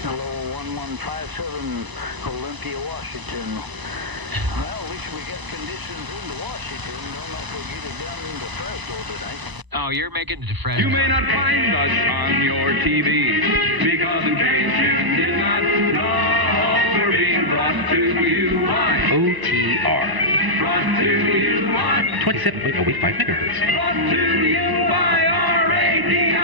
Hello, 1157, Olympia, Washington. Well, at least we got conditions into Washington. Don't know if we'll get it down into Fresno tonight. Oh, you're making it to Fresno. You may not find us on your TV, because in case you did not know, we're being brought to you by OTR. Brought to you by 27.05 megahertz. Brought to you by RADI.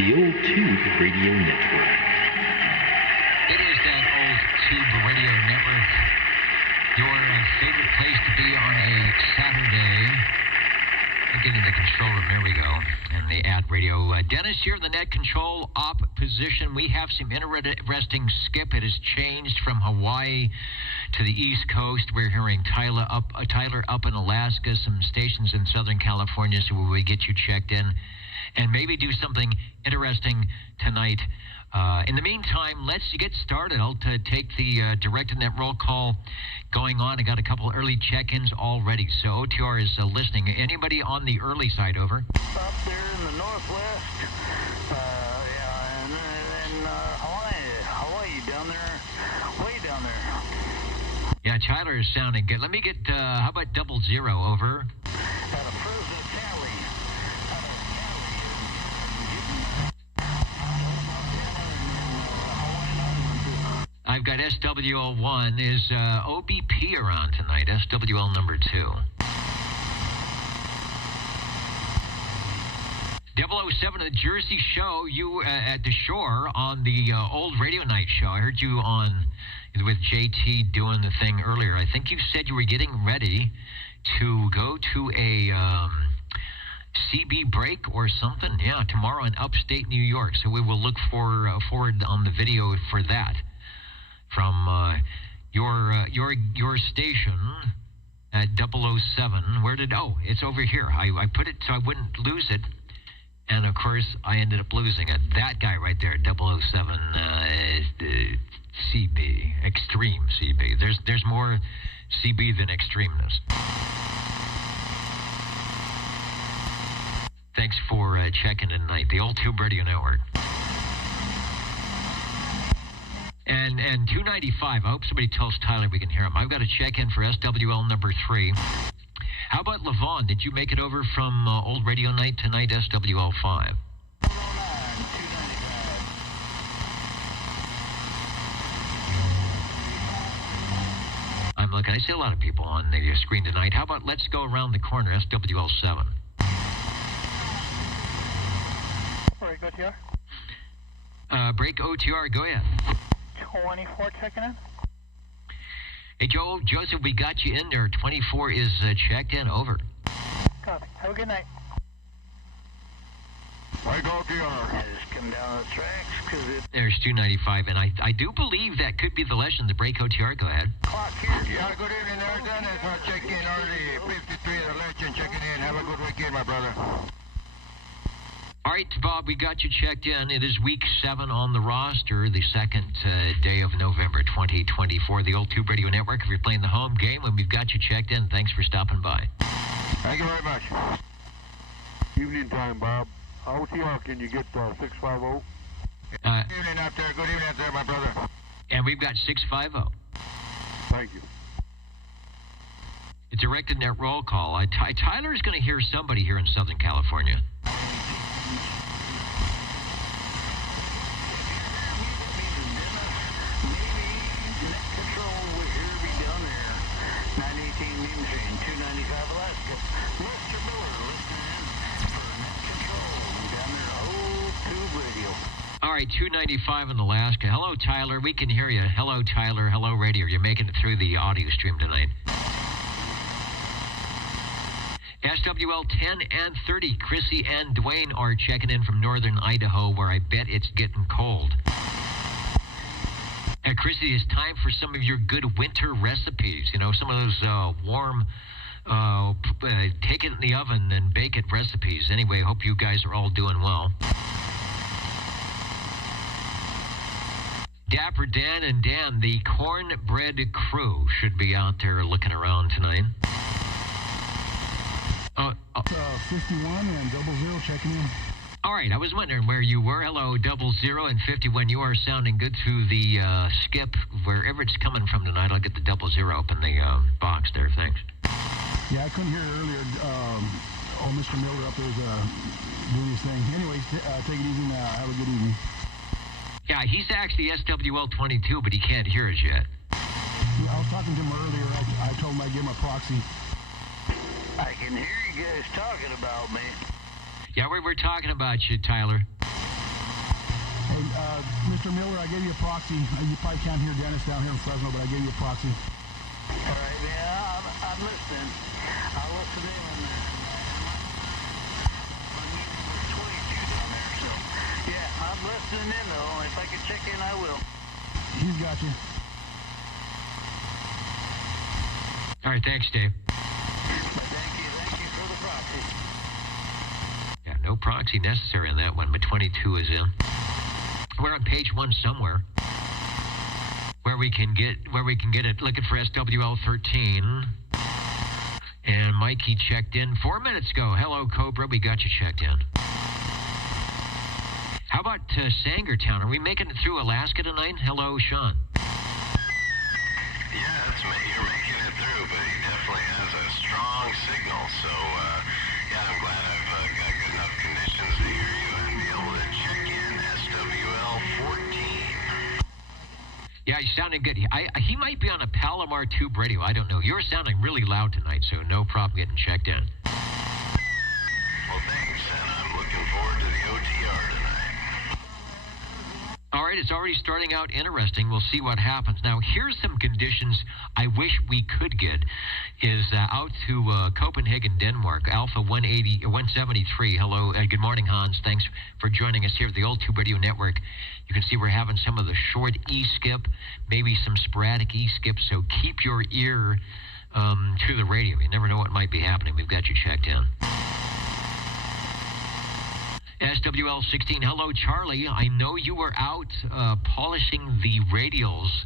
The Old Tube Radio Network. It is that Old Tube Radio Network, your favorite place to be on a Saturday. I'll get in the control room. Here we go. And the ad radio. Dennis here in the net control op position. We have some interesting skip. It has changed from Hawaii to the East Coast. We're hearing Tyler up in Alaska, some stations in Southern California, so we get you checked in and maybe do something interesting tonight. In the meantime, let's get started. I'll take the direct net roll call going on. I got a couple early check-ins already, so OTR is listening. Anybody on the early side, over? Up there in the northwest, and Hawaii down there, way down there. Yeah, Tyler is sounding good. Let me get, how about 00, over? Out of Fresno, Cali. I've got SWL1. Is OBP around tonight? SWL number 2. 007, the Jersey show, you at the shore on the old radio night show. I heard you on with JT doing the thing earlier. I think you said you were getting ready to go to a CB break or something. Yeah, tomorrow in upstate New York. So we will look forward on the video for that. From your station at 007. Where did, it's over here. I put it so I wouldn't lose it. And of course, I ended up losing it. That guy right there, 007 CB, Extreme CB. There's more CB than extremeness. Thanks for checking in tonight. The Old Tube Radio Network. And 295, I hope somebody tells Tyler we can hear him. I've got a check-in for SWL number 3. How about Levon? Did you make it over from Old Radio Night tonight, SWL 5? I'm looking. I see a lot of people on the screen tonight. How about let's go around the corner, SWL 7? All right, go to Break OTR, go ahead. 24 checking in. Hey, Joseph, we got you in there. 24 is checked in. Over. Copy. Have a good night. I go OTR. Just come down the tracks because it. There's 295, and I do believe that could be the lesson. The break OTR. Go ahead. Clock here. Yeah, good evening there, Dennis. I checked in early. 53 the legend checking in. Have a good weekend, my brother. All right, Bob, we got you checked in. It is week 7 on the roster, the second day of November 2024. The Old Tube Radio Network, if you're playing the home game, and we've got you checked in. Thanks for stopping by. Thank you very much. Evening time, Bob. OTR, can you get 650? Good evening out there. Good evening out there, my brother. And we've got 650. Thank you. It's a directed net roll call. Tyler's going to hear somebody here in Southern California. All right, 295 in Alaska. Hello, Tyler. We can hear you. Hello, Tyler. Hello, radio. You're making it through the audio stream tonight. SWL 10 and 30. Chrissy and Dwayne are checking in from northern Idaho, where I bet it's getting cold. And Chrissy, it's time for some of your good winter recipes. You know, some of those warm, take it in the oven and bake it recipes. Anyway, hope you guys are all doing well. Dapper Dan and Dan, the Cornbread Crew, should be out there looking around tonight. 51 and 00 checking in. All right, I was wondering where you were. Hello, 00 and 51. You are sounding good through the skip. Wherever it's coming from tonight, I'll get the 00 up in the box there. Thanks. Yeah, I couldn't hear it earlier. Mr. Miller up there was doing his thing. Anyways, take it easy now. Have a good evening. Yeah, he's actually SWL22, but he can't hear us yet. Yeah, I was talking to him earlier. I told him I'd give him a proxy. I can hear you guys talking about me. Yeah, we were talking about you, Tyler. Hey, Mr. Miller, I gave you a proxy. You probably can't hear Dennis down here in Fresno, but I gave you a proxy. All right, yeah, I'm listening. I'll listen in on that. My meeting was 22 down there, so yeah, I'm listening in though. If I can check in, I will. He's got you. All right, thanks, Dave. But thank you for the proxy. Yeah, no proxy necessary on that one, but 22 is in. We're on page 1 somewhere. Where we can get it. Looking for SWL13. And Mikey checked in 4 minutes ago. Hello, Cobra. We got you checked in. How about Sangertown? Are we making it through Alaska tonight? Hello, Sean. Yeah, you're making it through, but he definitely has a strong signal. So, yeah, I'm glad I've got good enough conditions to hear you and be able to check in SWL14. Yeah, he's sounding good. He might be on a Palomar Tube radio. I don't know. You're sounding really loud tonight, so no problem getting checked in. Well, thanks, and I'm looking forward to the OTR tonight. All right, it's already starting out interesting. We'll see what happens. Now, here's some conditions I wish we could get. Is out to Copenhagen, Denmark, Alpha 173. Hello, good morning, Hans. Thanks for joining us here at the Old Tube Radio Network. You can see we're having some of the short E-skip, maybe some sporadic E-skip, so keep your ear to the radio. You never know what might be happening. We've got you checked in. SWL16, hello, Charlie. I know you were out polishing the radials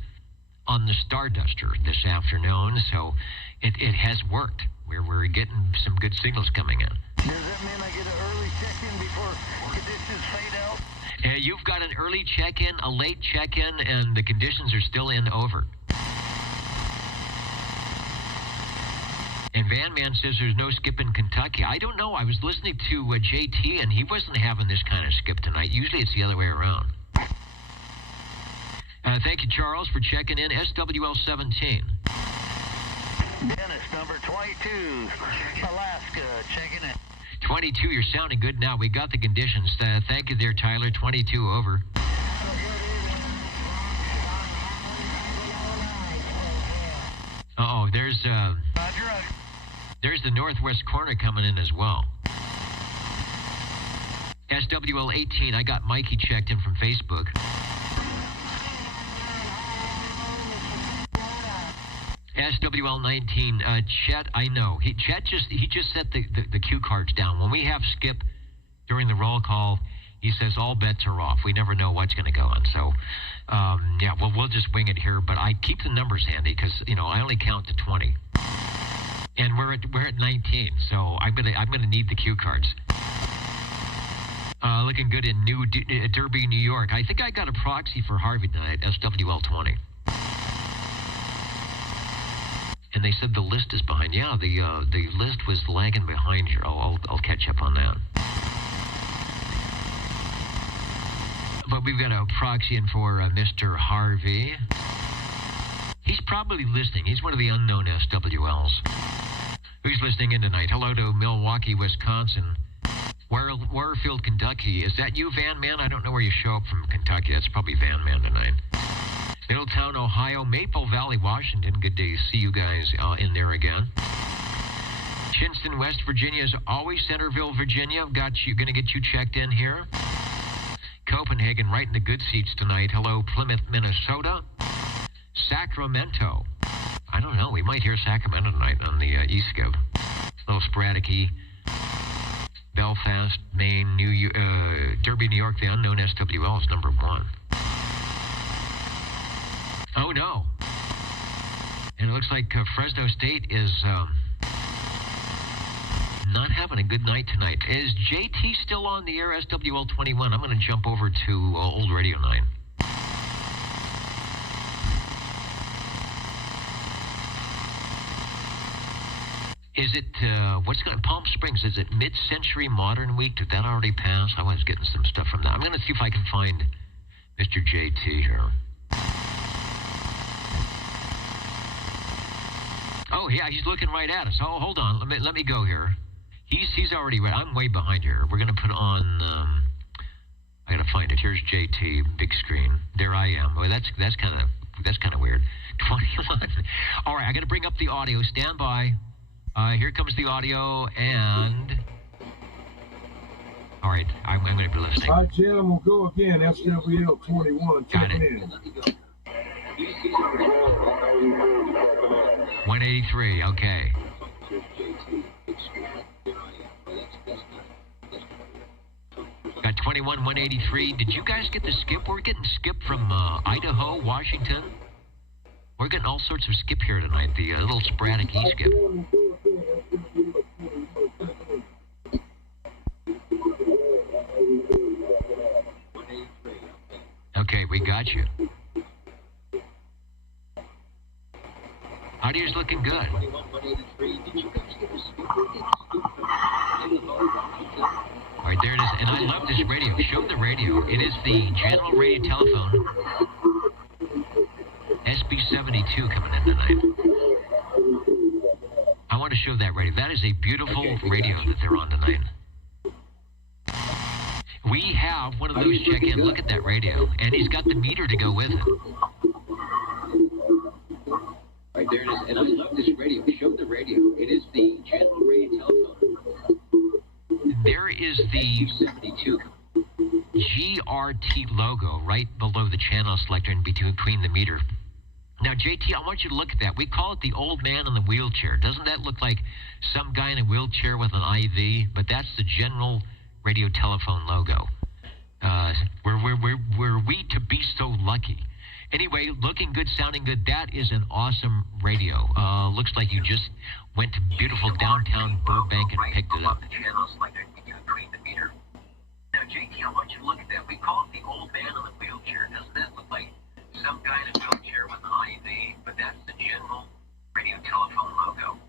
on the Starduster this afternoon, so it has worked. We're getting some good signals coming in. Does that mean I get an early check-in before conditions fade out? You've got an early check-in, a late check-in, and the conditions are still in over. And Van Man says there's no skip in Kentucky. I don't know. I was listening to JT, and he wasn't having this kind of skip tonight. Usually it's the other way around. Thank you, Charles, for checking in. SWL17. Dennis, number 22, Alaska, checking in. 22, you're sounding good now. We got the conditions. Thank you there, Tyler. 22, over. Uh-oh, there's the northwest corner coming in as well. SWL18, I got Mikey checked in from Facebook. SWL19, Chet, I know. Chet just set the cue cards down. When we have skip during the roll call, he says all bets are off. We never know what's going to go on. So, yeah, well, we'll just wing it here. But I keep the numbers handy because, I only count to 20. And we're at 19, so I'm gonna need the cue cards. Looking good in Derby, New York. I think I got a proxy for Harvey tonight, SWL20. And they said the list is behind. Yeah, the list was lagging behind here. I'll catch up on that. But we've got a proxy in for Mr. Harvey. He's probably listening. He's one of the unknown SWLs. Who's listening in tonight? Hello to Milwaukee, Wisconsin. Warfield, Kentucky. Is that you, Van Man? I don't know where you show up from Kentucky. That's probably Van Man tonight. Middletown, Ohio. Maple Valley, Washington. Good to see you guys in there again. Chinston, West Virginia is always Centerville, Virginia. Going to get you checked in here. Copenhagen, right in the good seats tonight. Hello, Plymouth, Minnesota. Sacramento. I don't know. We might hear Sacramento tonight on the E-skip. A little sporadic E. Belfast, Maine, Derby, New York. The unknown SWL is number 1. Oh, no. And it looks like Fresno State is not having a good night tonight. Is JT still on the air, SWL 21? I'm going to jump over to Old Radio 9. Is it, Palm Springs, is it Mid-Century Modern Week? Did that already pass? I was getting some stuff from that. I'm going to see if I can find Mr. JT here. Oh, yeah, he's looking right at us. Oh, hold on. Let me go here. He's already right. I'm way behind here. We're going to put on, I got to find it. Here's JT, big screen. There I am. Well, that's kind of weird. 21. All right, I got to bring up the audio. Stand by. Here comes the audio, and... All right, I'm going to be listening. All right, Jim, we'll go again. SWL 21. Got it. 183, okay. Got 21, 183. Did you guys get the skip? We're getting skip from Idaho, Washington. We're getting all sorts of skip here tonight. The little sporadic e-skip. Okay, we got you. Audio's looking good. All right, there it is. And I love this radio. Show the radio. It is the General Radio Telephone. SB72 coming in tonight. I want to show that radio. That is a beautiful radio that they're on tonight. We have one of those check-in. Look at that radio. And he's got the meter to go with it. Right, there it is. And I love this radio. Show the radio. It is the General Radio Telephone. There is the 72 GRT logo right below the channel selector and between the meter. Now, JT, I want you to look at that. We call it the old man in the wheelchair. Doesn't that look like some guy in a wheelchair with an IV? But that's the General Radio Telephone logo. Were we to be so lucky? Anyway, looking good, sounding good. That is an awesome radio. Looks like you just went to beautiful downtown Burbank and picked it up. Now, JT, I want you to look at that. We call it the old man in the wheelchair. Doesn't that look like some guy in a wheelchair with an IV? But that's the General Radio Telephone logo.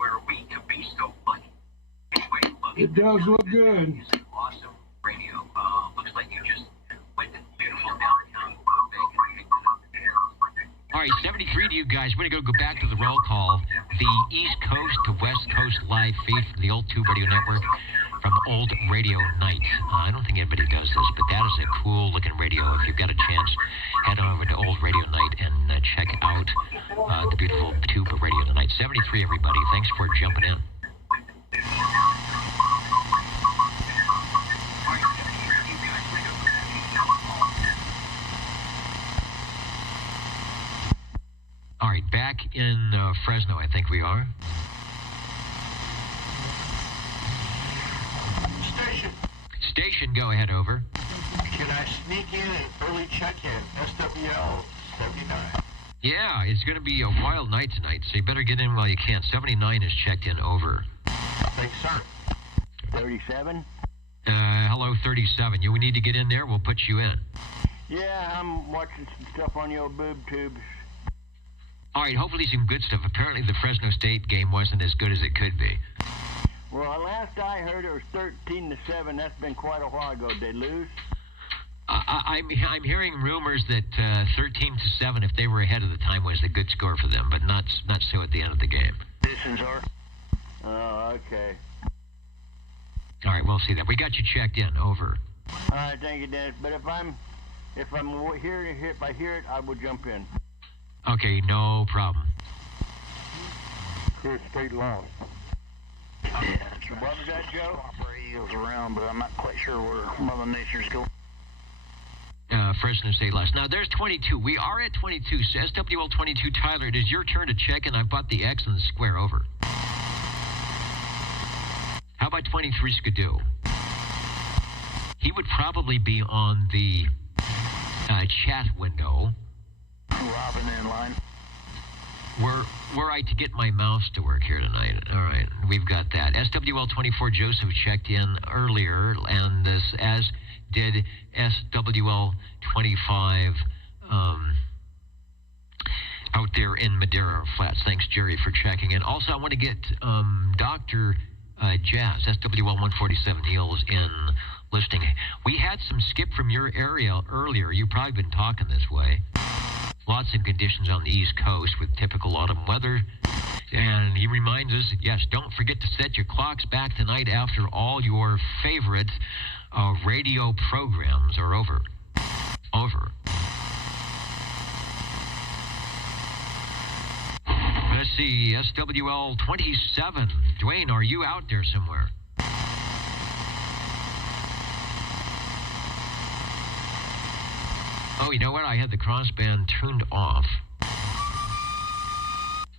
Were we to be so lucky? Anyway, look. It does look good. It's an awesome radio. Looks like you just went to beautiful downtown Burbank and picked it up. All right, 73 to you guys. We're going to go back to the roll call. The East Coast to West Coast live feed from the Old Tube Radio Network from Old Radio Night. I don't think anybody does this, but that is a cool-looking radio. If you've got a chance, head on over to Old Radio Night and check out the beautiful Tube Radio Tonight. 73, everybody. Thanks for jumping in. All right, back in Fresno, I think we are. Station, go ahead, over. Can I sneak in an early check-in? SWL 79. Yeah, it's going to be a wild night tonight, so you better get in while you can. 79 is checked in, over. Thanks, sir. 37? Hello, 37. You need to get in there, we'll put you in. Yeah, I'm watching some stuff on your boob tubes. All right, hopefully some good stuff. Apparently the Fresno State game wasn't as good as it could be. Well, last I heard it was 13-7. That's been quite a while ago. Did they lose? I'm hearing rumors that 13-7, if they were ahead of the time, was a good score for them, but not so at the end of the game. Conditions are? Oh, okay. All right, we'll see that. We got you checked in. Over. All right, thank you, Dennis. But if I hear it, I will jump in. Okay, no problem. Clear state line. Yeah, that's right. What was that, Joe? Radio's around, but I'm not quite sure where Mother Nature's going. Fresno State lost. Now, there's 22. We are at 22. So SWL 22, Tyler, it is your turn to check in. I bought the X and the square, over. How about 23 Skidoo? He would probably be on the chat window. Robin in line. Were I to get my mouse to work here tonight. All right, we've got that. SWL24 Joseph checked in earlier, and this, as did SWL25 out there in Madeira Flats. Thanks, Jerry, for checking in. Also, I want to get Dr. Jazz, SWL147 Heels, in listening. We had some skip from your area earlier. You've probably been talking this way. Lots of conditions on the East Coast with typical autumn weather. And he reminds us, yes, don't forget to set your clocks back tonight after all your favorite radio programs are over. Let's see, SWL 27. Dwayne, are you out there somewhere? Oh, you know what? I had the crossband turned off.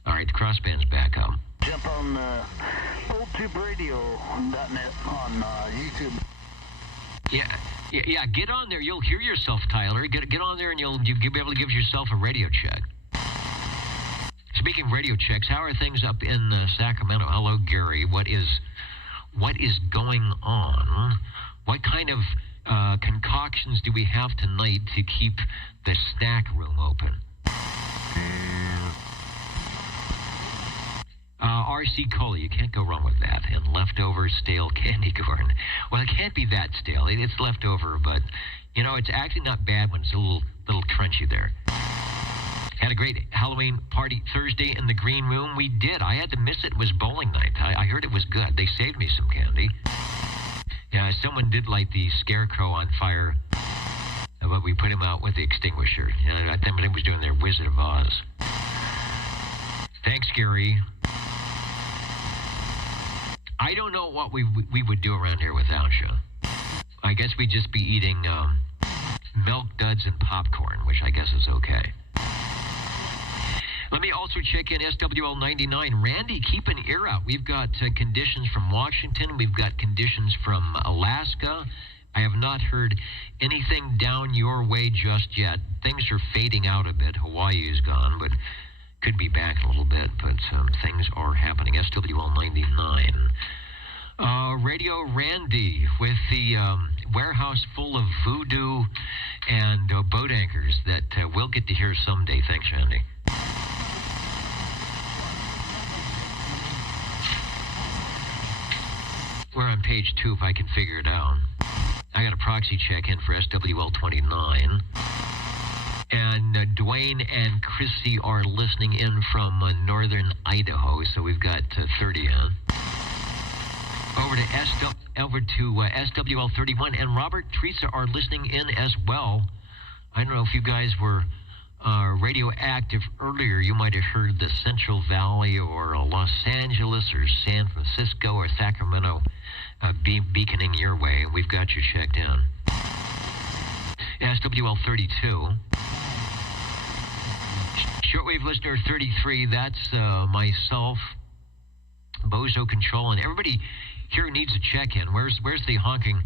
All right, the crossband's back up. Jump on oldtuberadio.net on YouTube. Yeah, get on there. You'll hear yourself, Tyler. Get on there and you'll be able to give yourself a radio check. Speaking of radio checks, how are things up in Sacramento? Hello, Gary. What is going on? What kind of concoctions do we have tonight to keep the snack room open? RC Cola, you can't go wrong with that. And leftover stale candy corn. Well, it can't be that stale. It's leftover, but, you know, it's actually not bad when it's a little crunchy there. Had a great Halloween party Thursday in the green room. We did. I had to miss it. It was bowling night. I heard it was good. They saved me some candy. Yeah, someone did light the scarecrow on fire, but we put him out with the extinguisher. I think they was doing their Wizard of Oz. Thanks, Gary. I don't know what we would do around here without you. I guess we'd just be eating milk duds and popcorn, which I guess is okay. Let me also check in SWL 99. Randy, keep an ear out. We've got conditions from Washington. We've got conditions from Alaska. I have not heard anything down your way just yet. Things are fading out a bit. Hawaii is gone, but could be back a little bit. But things are happening. SWL 99. Radio Randy with the warehouse full of voodoo and boat anchors that we'll get to hear someday. Thanks, Randy. We're on page 2 if I can figure it out. I got a proxy check in for SWL 29. And Dwayne and Chrissy are listening in from northern Idaho, so we've got 30 in. Over to SWL 31, and Robert, Teresa are listening in as well. I don't know if you guys were radioactive earlier. You might have heard the Central Valley or Los Angeles or San Francisco or Sacramento beaconing your way. We've got you checked in. SWL 32. Shortwave listener 33, that's myself, Bozo Control, and everybody here needs a check-in. Where's the honking?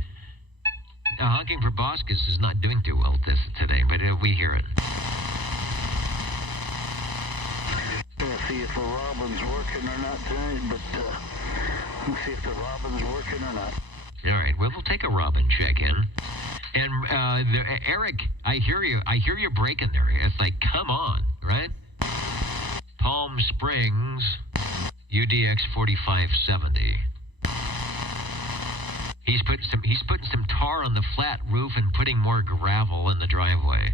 Honking Proboscis is not doing too well today, but we hear it. See if the robin's working or not tonight, but let's see if the robin's working or not. All right, well, we'll take a robin check-in. And Eric, I hear you breaking there. It's like, come on, right? Palm Springs, UDX 4570. He's putting some tar on the flat roof and putting more gravel in the driveway.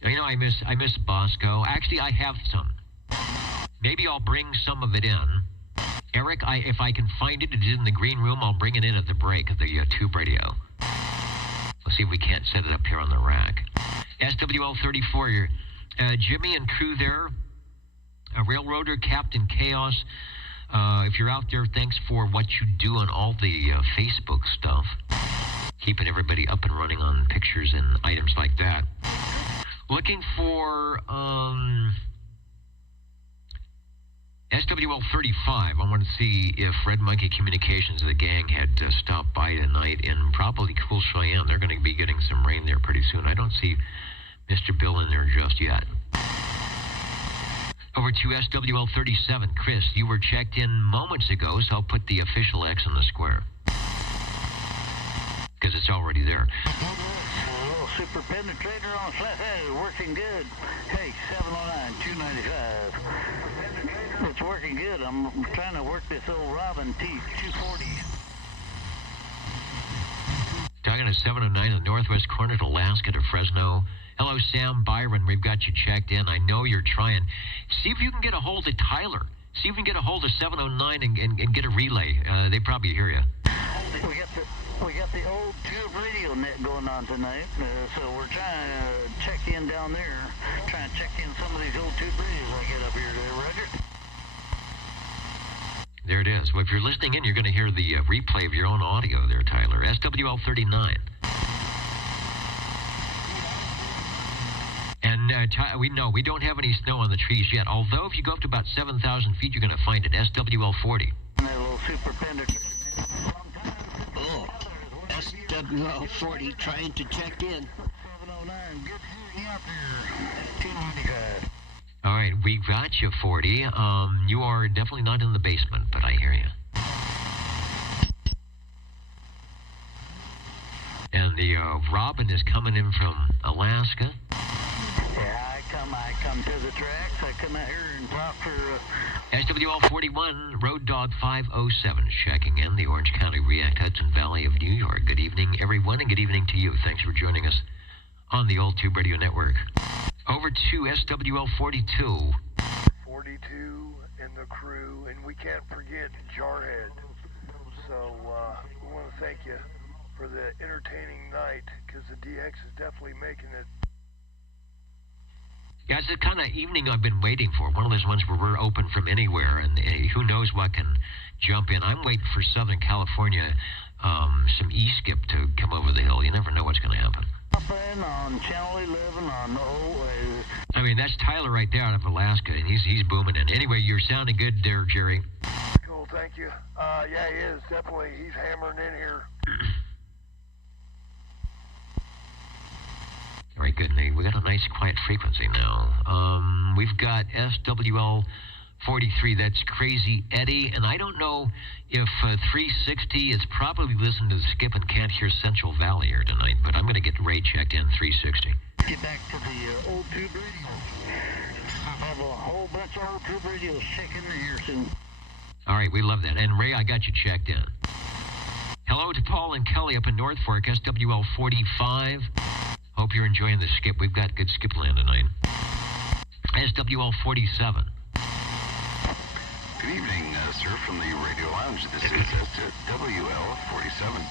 You know, I miss Bosco. Actually, I have some. Maybe I'll bring some of it in. Eric, if I can find it, it is in the green room. I'll bring it in at the break of the tube radio. Let's see if we can't set it up here on the rack. SWL 34, Jimmy and crew there. Railroader, Captain Chaos. If you're out there, thanks for what you do on all the Facebook stuff. Keeping everybody up and running on pictures and items like that. Looking for SWL 35, I want to see if Red Monkey Communications, the gang, had stopped by tonight in probably Cool Cheyenne. They're going to be getting some rain there pretty soon. I don't see Mr. Bill in there just yet. Over to SWL 37. Chris, you were checked in moments ago, so I'll put the official X in the square. Because it's already there. Super penetrator on flathead, working good. Hey, 709, 295. It's working good. I'm trying to work this old Robin T240. Talking to 709 in the northwest corner of Alaska to Fresno. Hello, Sam Byron. We've got you checked in. I know you're trying. See if you can get a hold of Tyler. See if you can get a hold of 709 and get a relay. They probably hear you. We got the old tube radio net going on tonight, so we're trying to check in down there, trying to check in some of these old tube radios I get up here there, Roger. There it is. Well, if you're listening in, you're going to hear the replay of your own audio there, Tyler. SWL 39. And we don't have any snow on the trees yet, although if you go up to about 7,000 feet, you're going to find it. SWL 40. That little super penetrator. SWL 40 trying to check in. 709, good hearing you up here. 295. All right, we got you, 40. You are definitely not in the basement, but I hear you. And the Robin is coming in from Alaska. Yeah, I come to the tracks. I come out here and talk for... SWL 41, Road Dog 507, checking in the Orange County React Hudson Valley of New York. Good evening, everyone, and good evening to you. Thanks for joining us on the Old Tube Radio Network. Over to SWL 42. 42 and the crew, and we can't forget Jarhead. So we want to thank you for the entertaining night, because the DX is definitely making it. Yeah, it's the kind of evening I've been waiting for. One of those ones where we're open from anywhere, and who knows what can jump in. I'm waiting for Southern California, some E-skip to come over the hill. You never know what's going to happen. On Channel 11 on I mean, that's Tyler right there out of Alaska, and he's booming in. Anyway, you're sounding good there, Jerry. Cool, thank you. Yeah, he is, definitely. He's hammering in here. All right, good. We got a nice quiet frequency now. We've got SWL 43. That's Crazy Eddie. And I don't know if 360 is probably listening to the skip and can't hear Central Valley here tonight, but I'm going to get Ray checked in 360. Get back to the old tube radio. I have a whole bunch of old tube radios checking in here soon. All right, we love that. And Ray, I got you checked in. Hello to Paul and Kelly up in North Fork, SWL 45. Hope you're enjoying the skip. We've got good skip land tonight. SWL 47. Good evening, sir, from the Radio Lounge. This is SWL 47.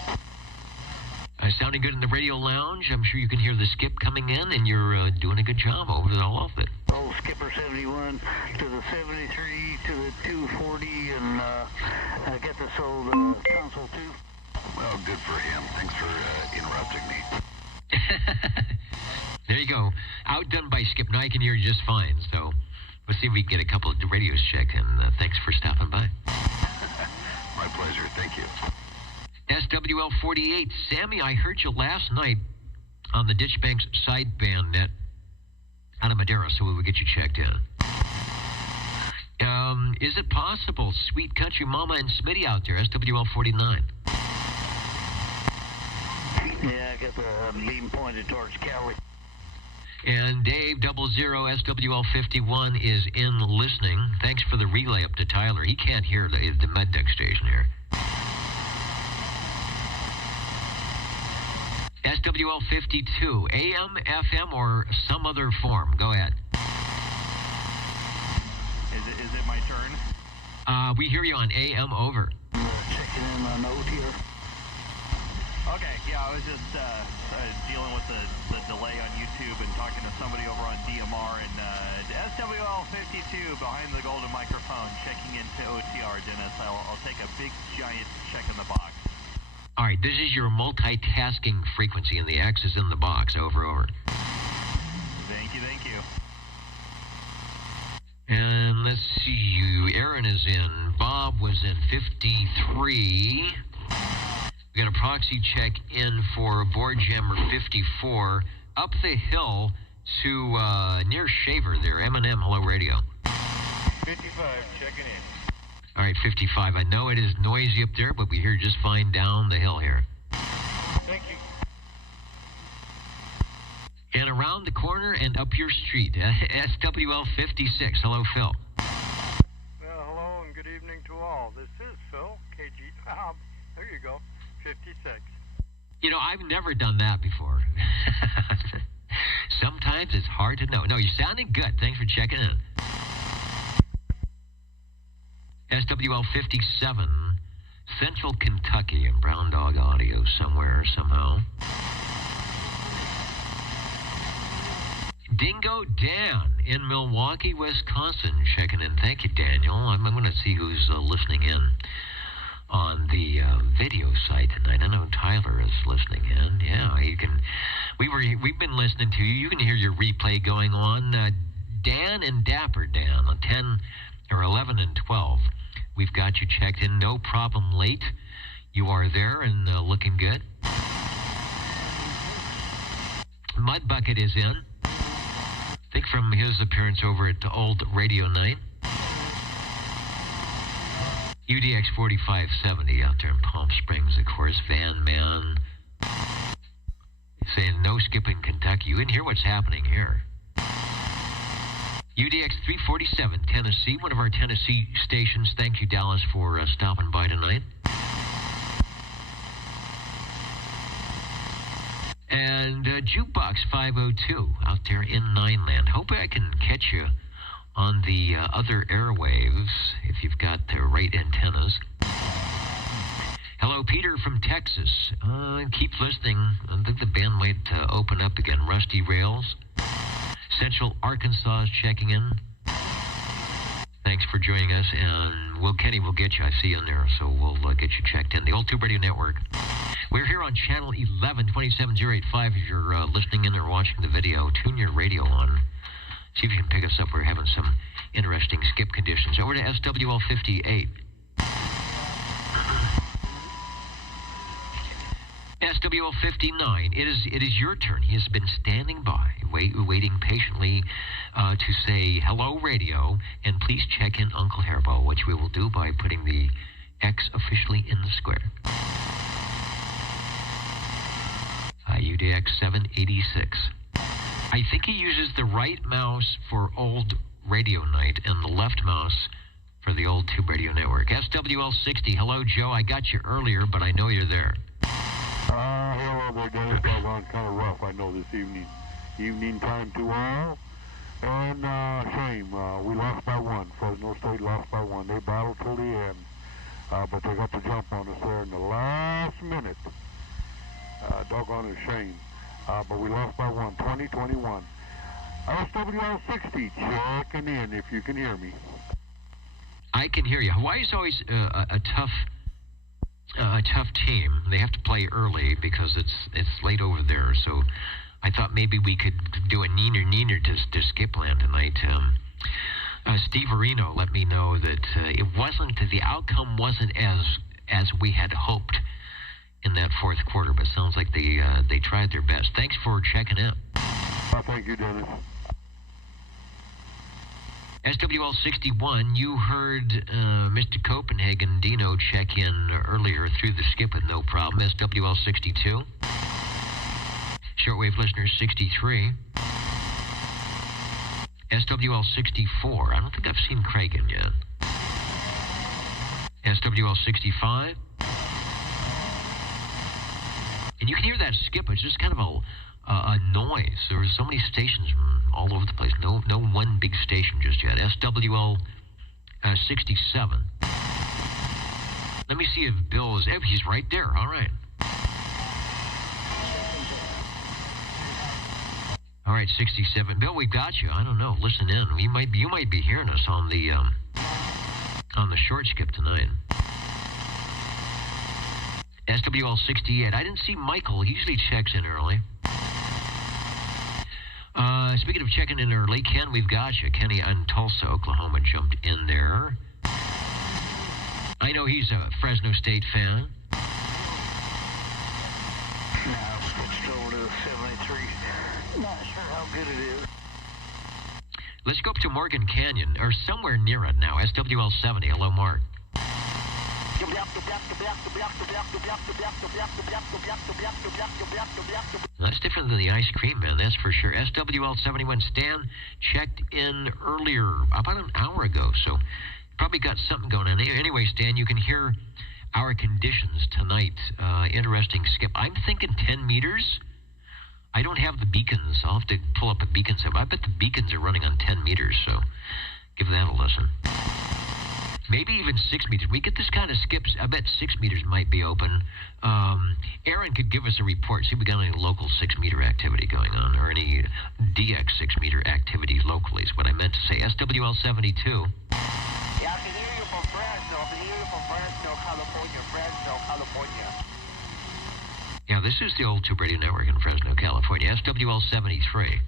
Sounding good in the Radio Lounge. I'm sure you can hear the skip coming in, and you're doing a good job over all of it. Old Skipper 71 to the 73 to the 240, and I get this old console too. Well, good for him. Thanks for interrupting me. There you go. Outdone by Skip. Now I can hear you just fine. So let's see if we can get a couple of radios checked. And thanks for stopping by. My pleasure. Thank you. SWL 48. Sammy, I heard you last night on the Ditchbanks sideband net out of Madera, so we will get you checked in. Is it possible, Sweet Country Mama and Smitty out there, SWL 49? Yeah, I got the beam pointed towards Cali. And Dave 00 SWL 51 is in listening. Thanks for the relay up to Tyler. He can't hear the med deck station here. SWL 52, AM, FM, or some other form. Go ahead. Is it my turn? We hear you on AM, over. Checking in on OTR. Okay, yeah, I was just dealing with the delay on YouTube and talking to somebody over on DMR, and SWL 52 behind the golden microphone, checking into OTR, Dennis. I'll take a big, giant check in the box. All right, this is your multitasking frequency, and the X is in the box. Over. Thank you. And let's see, Aaron in. Bob was in 53. We got a proxy check in for Board Jammer 54 up the hill to near Shaver there. M&M, hello radio. 55, checking in. All right, 55. I know it is noisy up there, but we hear just fine down the hill here. Thank you. And around the corner and up your street, SWL 56. Hello, Phil. Hello and good evening to all. This is Phil, KG. There you go, 56. You know, I've never done that before. Sometimes it's hard to know. No, you're sounding good. Thanks for checking in. SWL 57, Central Kentucky, and Brown Dog Audio somewhere, somehow. Dingo Dan in Milwaukee, Wisconsin, checking in. Thank you, Daniel. I'm going to see who's listening in on the video site tonight. I know Tyler is listening in. Yeah, you can. We've been listening to you. You can hear your replay going on. Dan and Dapper Dan on 10 or 11 and 12. We've got you checked in. No problem late. You are there and looking good. Mud Bucket is in. I think from his appearance over at Old Radio Night. UDX 4570 out there in Palm Springs, of course. Van Man saying no skipping Kentucky. You can hear what's happening here. UDX 347, Tennessee, one of our Tennessee stations. Thank you, Dallas, for stopping by tonight. And Jukebox 502 out there in Nineland. Hope I can catch you on the other airwaves if you've got the right antennas. Hello, Peter from Texas. Keep listening. I think the band might open up again. Rusty Rails. Central Arkansas is checking in. Thanks for joining us, and Kenny will get you. I see you in there, so we'll get you checked in. The Old Tube Radio Network. We're here on channel 11, 27085. If you're listening in or watching the video, tune your radio on. See if you can pick us up. We're having some interesting skip conditions. Over to SWL 58. SWL 59. It is your turn. He has been standing by, waiting patiently to say hello, radio, and please check in Uncle Hairball, which we will do by putting the X officially in the square. UDX 786. I think he uses the right mouse for Old Radio Night and the left mouse for the Old Tube Radio Network. SWL 60. Hello, Joe. I got you earlier, but I know you're there. Hello there, Dennis. That was kind of rough, I know, this evening time to all. And shame, we lost by one. Fresno State lost by one. They battled till the end, but they got the jump on us there in the last minute. Doggone it, shame. But we lost by one, 20-21. SWL 60, checking in if you can hear me. I can hear you. Hawaii's always a tough team. They have to play early because it's late over there. So I thought maybe we could do a neener to Skipland tonight. Steve Areno let me know that the outcome wasn't as we had hoped in that fourth quarter, but sounds like they tried their best. Thanks for checking in. Thank you, Dennis. SWL 61, you heard Mr. Copenhagen Dino check in earlier through the skip with no problem. SWL 62. Shortwave listeners 63. SWL 64. I don't think I've seen Craig in yet. SWL 65. And you can hear that skip. It's just kind of a noise. There's so many stations all over the place. No one big station just yet. SWL 67. Let me see if Bill is... he's right there. All right. All right, 67. Bill, we've got you. I don't know. Listen in. You might be hearing us on the short skip tonight. SWL 68. I didn't see Michael. He usually checks in early. Speaking of checking in early, Ken, we've got you. Kenny in Tulsa, Oklahoma jumped in there. I know he's a Fresno State fan. Now switched over to the 73. Not sure how good it is. Let's go up to Morgan Canyon, or somewhere near it now. SWL 70. Hello, Mark. That's different than the ice cream man, that's for sure. SWL 71. Stan checked in earlier, about an hour ago, so probably got something going on. Anyway, Stan, you can hear our conditions tonight. Interesting skip. I'm thinking 10 meters. I don't have the beacons. I'll have to pull up a beacon set. I bet the beacons are running on 10 meters, so give that a listen. Maybe even 6 meters. We get this kind of skips. I bet 6 meters might be open. Aaron could give us a report. See if we got any local 6 meter activity going on, or any DX 6 meter activity locally is what I meant to say. SWL 72. Yeah, I can hear you from Fresno. California. Yeah, this is the old Tube Radio Network in Fresno, California. SWL 73.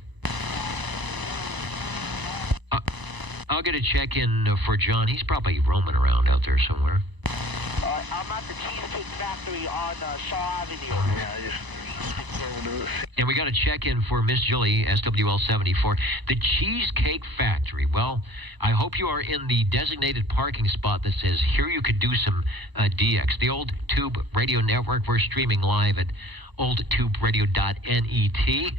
I'll get a check-in for John. He's probably roaming around out there somewhere. I'm at the Cheesecake Factory on Shaw Avenue. Yeah, I just switched over to the... And we got a check-in for Miss Julie, SWL 74. The Cheesecake Factory. Well, I hope you are in the designated parking spot that says, here you could do some DX. The Old Tube Radio Network. We're streaming live at oldtuberadio.net.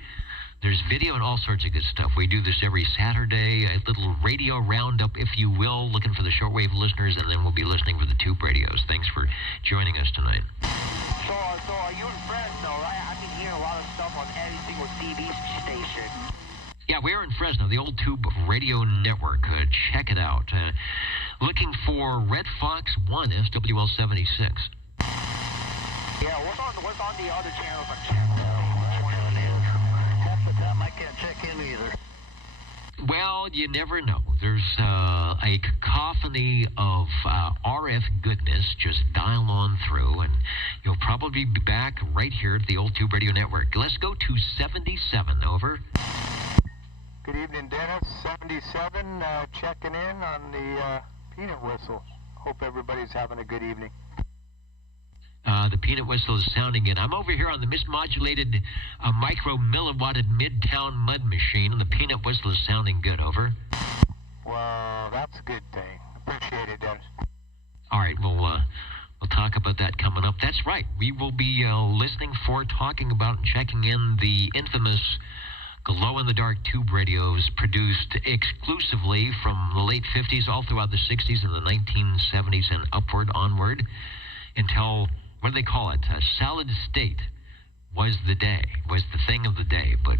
There's video and all sorts of good stuff. We do this every Saturday, a little radio roundup, if you will, looking for the shortwave listeners, and then we'll be listening for the tube radios. Thanks for joining us tonight. So are you in Fresno, right? I've been hearing a lot of stuff on every single CB station. Yeah, we're in Fresno, the Old Tube Radio Network. Check it out. Looking for Red Fox 1, SWL 76. Yeah, what's on the other channels on channel? I can't check in either. Well, you never know. There's a cacophony of RF goodness. Just dial on through, and you'll probably be back right here at the Old Tube Radio Network. Let's go to 77. Over. Good evening, Dennis. 77, checking in on the peanut whistle. Hope everybody's having a good evening. The peanut whistle is sounding in. I'm over here on the mismodulated micro milliwatted Midtown mud machine, and the peanut whistle is sounding good. Over. Well, that's a good thing. Appreciate it, Dennis. All right, we'll talk about that coming up. That's right. We will be listening for, talking about, and checking in the infamous glow-in-the-dark tube radios produced exclusively from the late 50s all throughout the 60s and the 1970s and onward until... what do they call it? Solid state was the thing of the day. But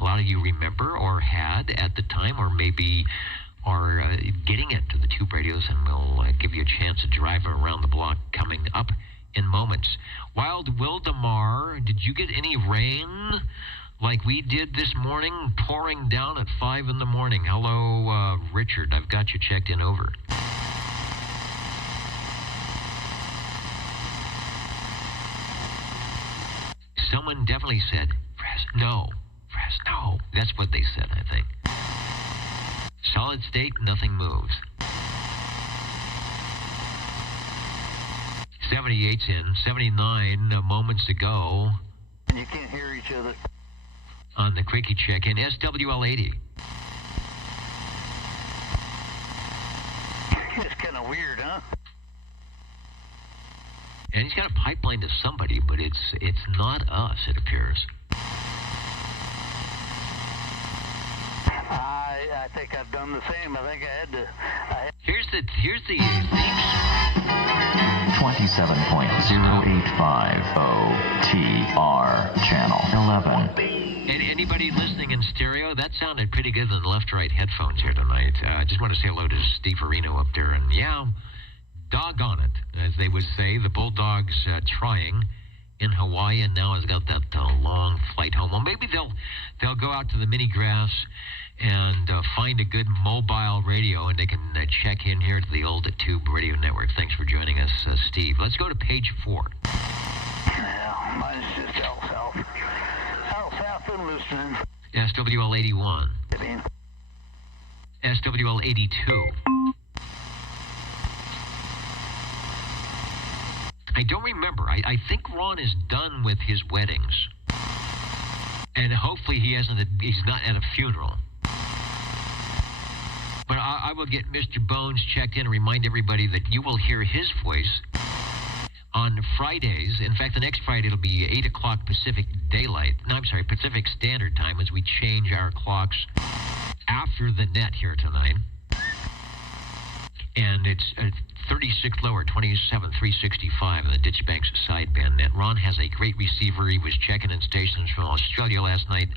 a lot of you remember or had at the time, or maybe are getting into the tube radios, and we'll give you a chance to drive around the block coming up in moments. Wild Wildemar, did you get any rain like we did this morning, pouring down at 5 in the morning? Hello, Richard. I've got you checked in. Over. Someone definitely said, Fresno. That's what they said, I think. Solid state, nothing moves. 78's in. 79 moments ago. You can't hear each other. On the quickie check-in, SWL 80. It's kind of weird, huh? And he's got a pipeline to somebody, but it's not us, it appears. I think I've done the same. I think I had to... Here's the 27.0850 TR channel 11. And anybody listening in stereo, that sounded pretty good on the left-right headphones here tonight. Just want to say hello to Steve Areno up there, and yeah, doggone it, as they would say. The Bulldogs trying in Hawaii, and now has got that long flight home. Well, maybe they'll go out to the mini grass and find a good mobile radio, and they can check in here to the Old Tube Radio Network. Thanks for joining us, Steve. Let's go to page 4. Yeah, mine's just out south. Out south and listening. SWL 81. SWL 82. I don't remember. I think Ron is done with his weddings. And hopefully he's not at a funeral. But I will get Mr. Bones checked in and remind everybody that you will hear his voice on Fridays. In fact, the next Friday it'll be 8 o'clock Pacific Standard Time as we change our clocks after the net here tonight. And it's 36 lower, 27,365 in the Ditchbanks sideband net. Ron has a great receiver. He was checking in stations from Australia last night.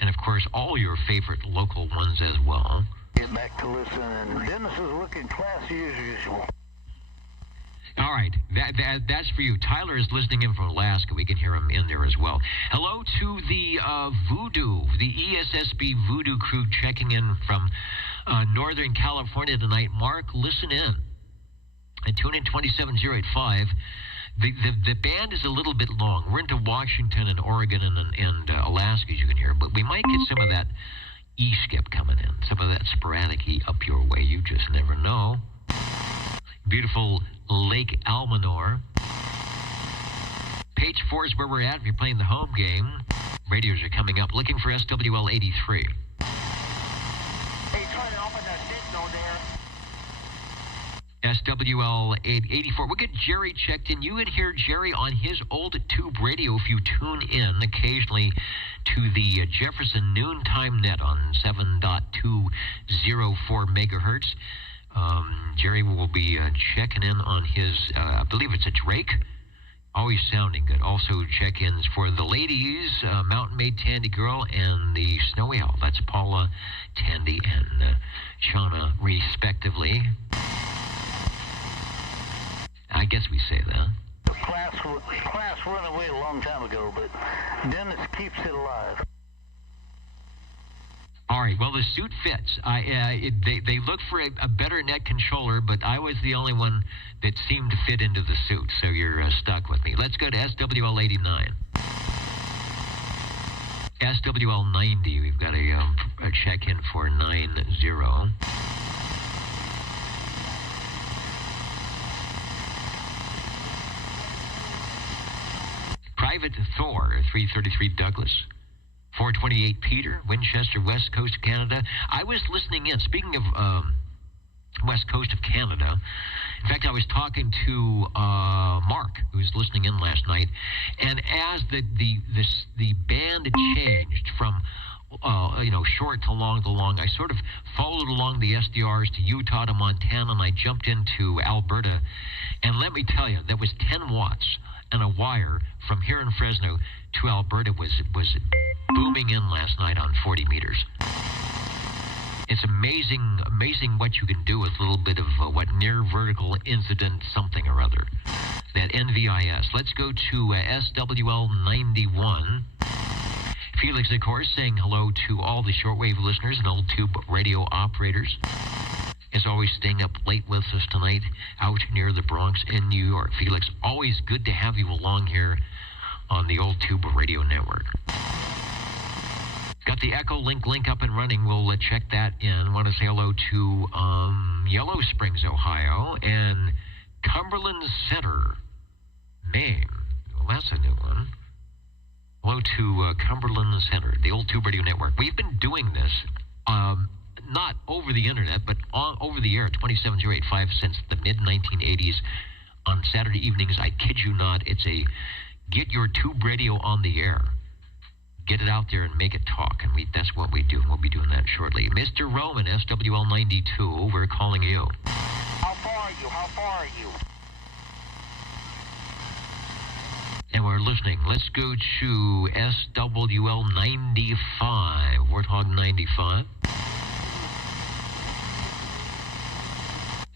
And, of course, all your favorite local ones as well. Get back to listen, and Dennis is looking classy as usual. All right, that's for you. Tyler is listening in from Alaska. We can hear him in there as well. Hello to the Voodoo, the ESSB Voodoo crew checking in from Northern California tonight. Mark, listen in. And tune in 27085. The band is a little bit long. We're into Washington and Oregon and Alaska, as you can hear, but we might get some of that E-skip coming in, some of that sporadic E up your way. You just never know. Beautiful Lake Almanor. Page 4 is where we're at if you're playing the home game. Radios are coming up. Looking for SWL 83. Hey, try to open that signal there. SWL 84. We'll get Jerry checked in. You can hear Jerry on his old tube radio if you tune in occasionally to the Jefferson Noontime Net on 7.204 megahertz. Jerry will be checking in on his, I believe it's a Drake. Always sounding good. Also check-ins for the ladies, Mountain Maid Tandy Girl and the Snowy Owl. That's Paula, Tandy, and Shauna, respectively. I guess we say that. Class went away a long time ago, but Dennis keeps it alive. All right, well, the suit fits. They look for a better net controller, but I was the only one that seemed to fit into the suit, so you're stuck with me. Let's go to SWL 89. SWL 90, we've got a check-in for 90. Private Thor, 333 Douglas. 428 Peter, Winchester, West Coast of Canada. I was listening in. Speaking of West Coast of Canada, in fact, I was talking to Mark, who was listening in last night, and as the band changed from short to long, I sort of followed along the SDRs to Utah to Montana, and I jumped into Alberta, and let me tell you, that was 10 watts. And a wire from here in Fresno to Alberta was booming in last night on 40 meters. It's amazing what you can do with a little bit of near vertical incident something or other. That NVIS. Let's go to SWL 91. Felix, of course, saying hello to all the shortwave listeners and old tube radio operators. As always, staying up late with us tonight out near the Bronx in New York. Felix, always good to have you along here on the old tube radio network. Got the Echo link up and running. We'll check that in. Want to say hello to Yellow Springs, Ohio, and Cumberland Center, Maine. Well, that's a new one. Hello to Cumberland Center, the old tube radio network. We've been doing this not over the internet, but over the air, 27085 since the mid-1980s on Saturday evenings. I kid you not, it's a get your tube radio on the air. Get it out there and make it talk, and that's what we do. We'll be doing that shortly. Mr. Roman, SWL 92, we're calling you. How far are you? And we're listening. Let's go to SWL 95, Warthog 95.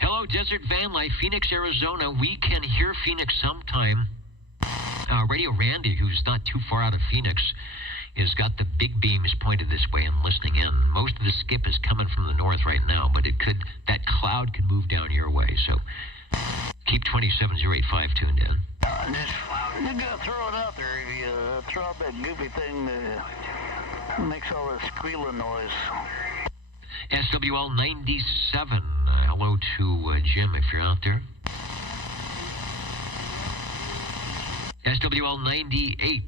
Hello, Desert Van Life, Phoenix, Arizona. We can hear Phoenix sometime. Radio Randy, who's not too far out of Phoenix, has got the big beams pointed this way and listening in. Most of the skip is coming from the north right now, but that cloud could move down your way. So keep 27085 tuned in. You gotta throw it out there. If you throw out that goofy thing that makes all that squealing noise. SWL 97. Hello to Jim if you're out there. SWL 98,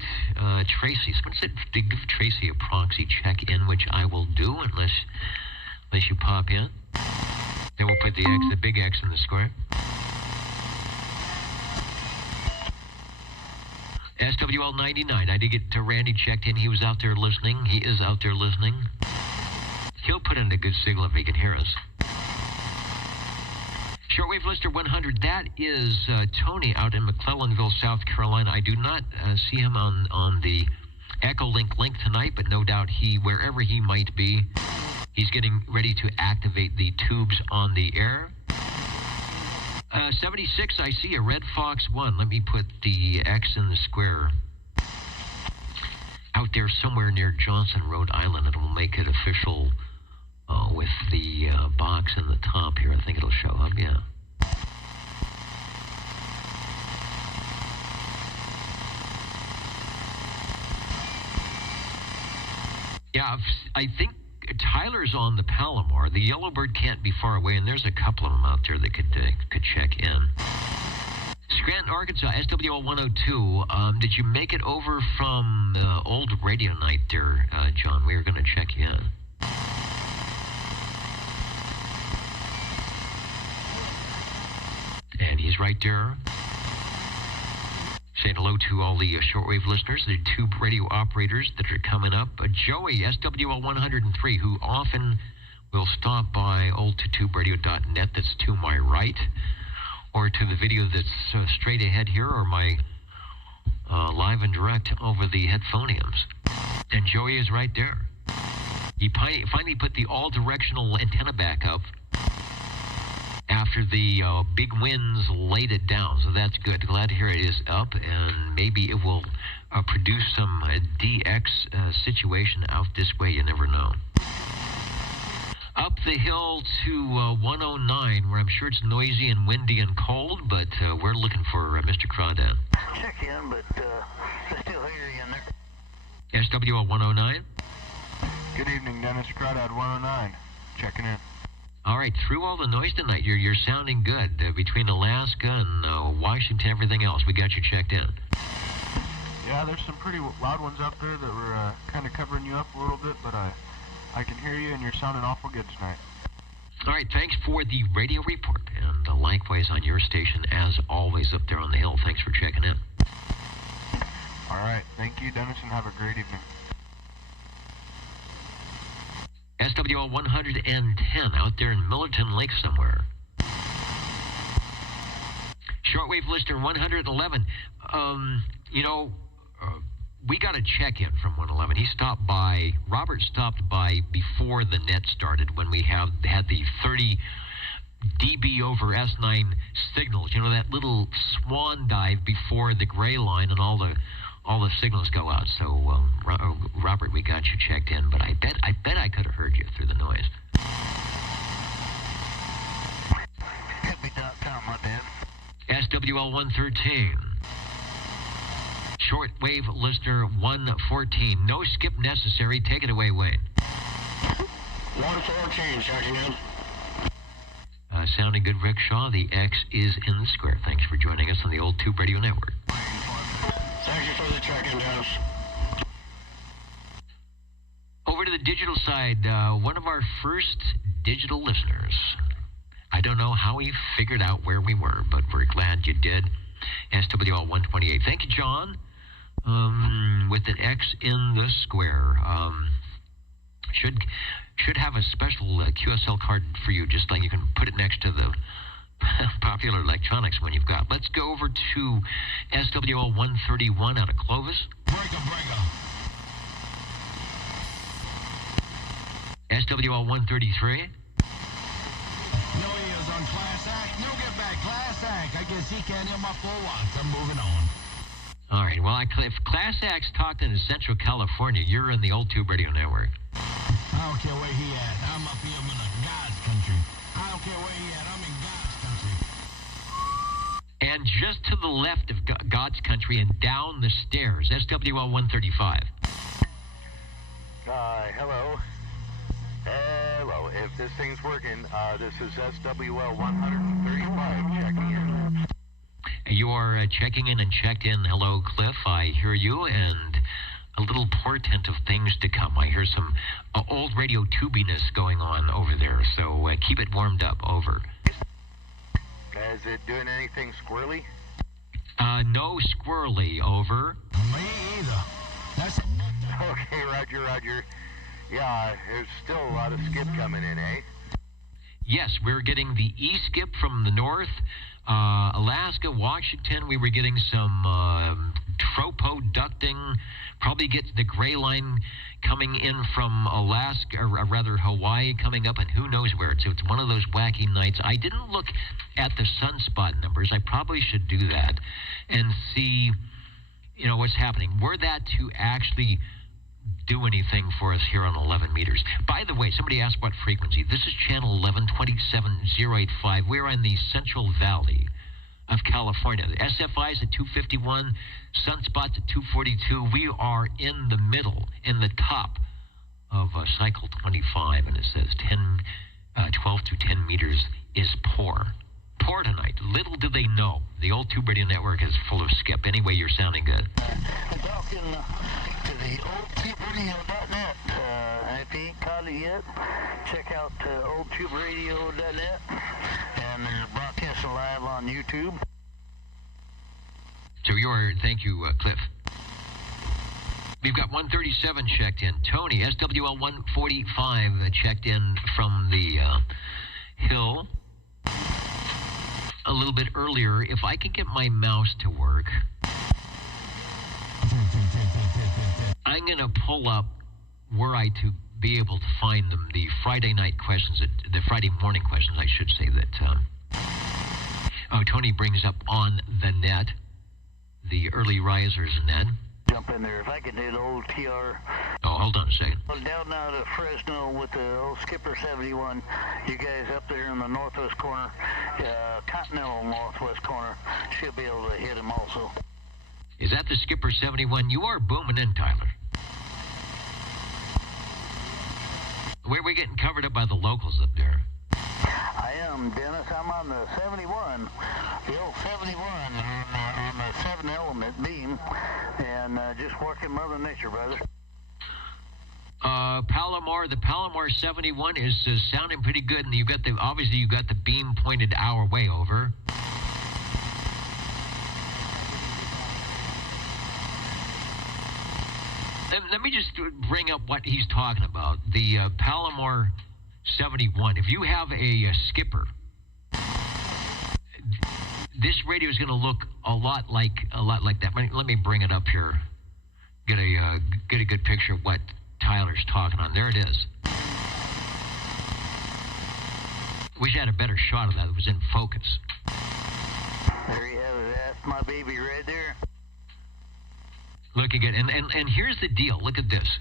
Tracy. Someone said to give Tracy a proxy check-in, which I will do unless you pop in. Then we'll put the big X in the square. SWL 99, I did get to Randy checked in. He was out there listening. He is out there listening. He'll put in a good signal if he can hear us. Shortwave Lister 100, that is Tony out in McClellanville, South Carolina. I do not see him on the Echolink link tonight, but no doubt wherever he might be, he's getting ready to activate the tubes on the air. 76, I see a Red Fox 1. Let me put the X in the square. Out there somewhere near Johnson, Rhode Island, and we'll make it official with the box in the top here. I think it'll show up, yeah. Yeah, I think Tyler's on the Palomar. The Yellowbird can't be far away, and there's a couple of them out there that could check in. Scranton, Arkansas, SWL 102. Did you make it over from old radio night there, John? We were going to check you in. And he's right there. Saying hello to all the shortwave listeners, the tube radio operators that are coming up. Joey, SWL 103, who often will stop by old2tuberadio.net, that's to my right, or to the video that's straight ahead here, or my live and direct over the headphoniums. And Joey is right there. He finally put the all-directional antenna back up after the big winds laid it down, so that's good. Glad to hear it is up, and maybe it will produce some DX situation out this way. You never know. Up the hill to 109, where I'm sure it's noisy and windy and cold, but we're looking for Mr. Crawdad. Check in, but I still hear you in there. SWL 109. Good evening, Dennis. Crawdad 109. Checking in. All right, through all the noise tonight, you're sounding good. Between Alaska and Washington, everything else, we got you checked in. Yeah, there's some pretty loud ones out there that were kind of covering you up a little bit, but I can hear you, and you're sounding awful good tonight. All right, thanks for the radio report, and likewise on your station, as always, up there on the hill. Thanks for checking in. All right, thank you, Dennis, and have a great evening. SWL 110 out there in Millerton Lake somewhere. Shortwave Lister 111. We got a check-in from 111. He stopped by. Robert stopped by before the net started when we had the 30 dB over S9 signals. You know, that little swan dive before the gray line and all the signals go out. So, Robert, we got you checked in, but I bet I could have heard you through the noise. Could be .com, my bad. SWL 113. Shortwave Listener 114. No skip necessary. Take it away, Wayne. 114, checking in. Sounding good, Rick Shaw. The X is in the square. Thanks for joining us on the Old Tube Radio Network. Thank you for the check-in, Dennis. Over to the digital side, one of our first digital listeners. I don't know how he figured out where we were, but we're glad you did. SWL 128. Thank you, John. With an X in the square. Should have a special QSL card for you, just like you can put it next to the Popular Electronics one you've got. Let's go over to SWL 131 out of Clovis. Breaker. SWL 133. No ears on Class Act. No get back. Class Act. I guess he can't hear my full once. I'm moving on. All right. Well, if Class Act's talking in Central California, you're in the Old Tube Radio Network. I don't care where he at. I'm up here in God's country. I don't care where he at. I'm in God's country. And just to the left of God's country and down the stairs, SWL 135. Hello. Hello. If this thing's working, this is SWL 135 checking in. You are checking in and checked in. Hello, Cliff. I hear you, and a little portent of things to come. I hear some old radio tubiness going on over there, so keep it warmed up. Over. Is it doing anything squirrely? No squirrely. Over. Me either. That's Okay, Roger. Yeah, there's still a lot of skip coming in, eh? Yes, we're getting the E-skip from the north. Alaska, Washington, we were getting some tropo ducting. Probably get the gray line coming in from Alaska, or rather Hawaii coming up, and who knows where. So it's one of those wacky nights. I didn't look at the sunspot numbers. I probably should do that and see, what's happening. Were that to actually do anything for us here on 11 meters. By the way, somebody asked what frequency. This is channel 11-27085. We're in the Central Valley of California. The SFI is at 251, sunspots at 242. We are in the middle, in the top of cycle 25, and it says 12 to 10 meters is poor. Poor tonight. Little do they know. The old Tube Radio Network is full of skip. Anyway, you're sounding good. I'm talking to the oldtuberadio.net. If you ain't caught it yet, check out oldtuberadio.net. And they're broadcasting live on YouTube. So thank you, Cliff. We've got 137 checked in. Tony, SWL 145 checked in from the hill. A little bit earlier, if I can get my mouse to work, I'm going to pull up were I to be able to find them, the Friday night questions, the Friday morning questions, I should say, that Tony brings up on the net, the early risers net. Jump in there. If I could do the old TR. Oh, hold on a second. Down now to Fresno with the old Skipper 71. You guys up there in the northwest corner, continental northwest corner, should be able to hit him also. Is that the Skipper 71? You are booming in, Tyler. We're getting covered up by the locals up there. I am, Dennis. I'm on the 71, the old 71 on the 7-element beam, and just working Mother Nature, brother. Palomar, the Palomar 71 is sounding pretty good, and obviously you got the beam pointed our way. Over. Let me just bring up what he's talking about. The Palomar 71. If you have a skipper, this radio is going to look a lot like that. Let me bring it up here. Get a good picture of what Tyler's talking on. There it is. Wish I had a better shot of that. It was in focus. There you have it. That's my baby right there. Look again, and here's the deal. Look at this.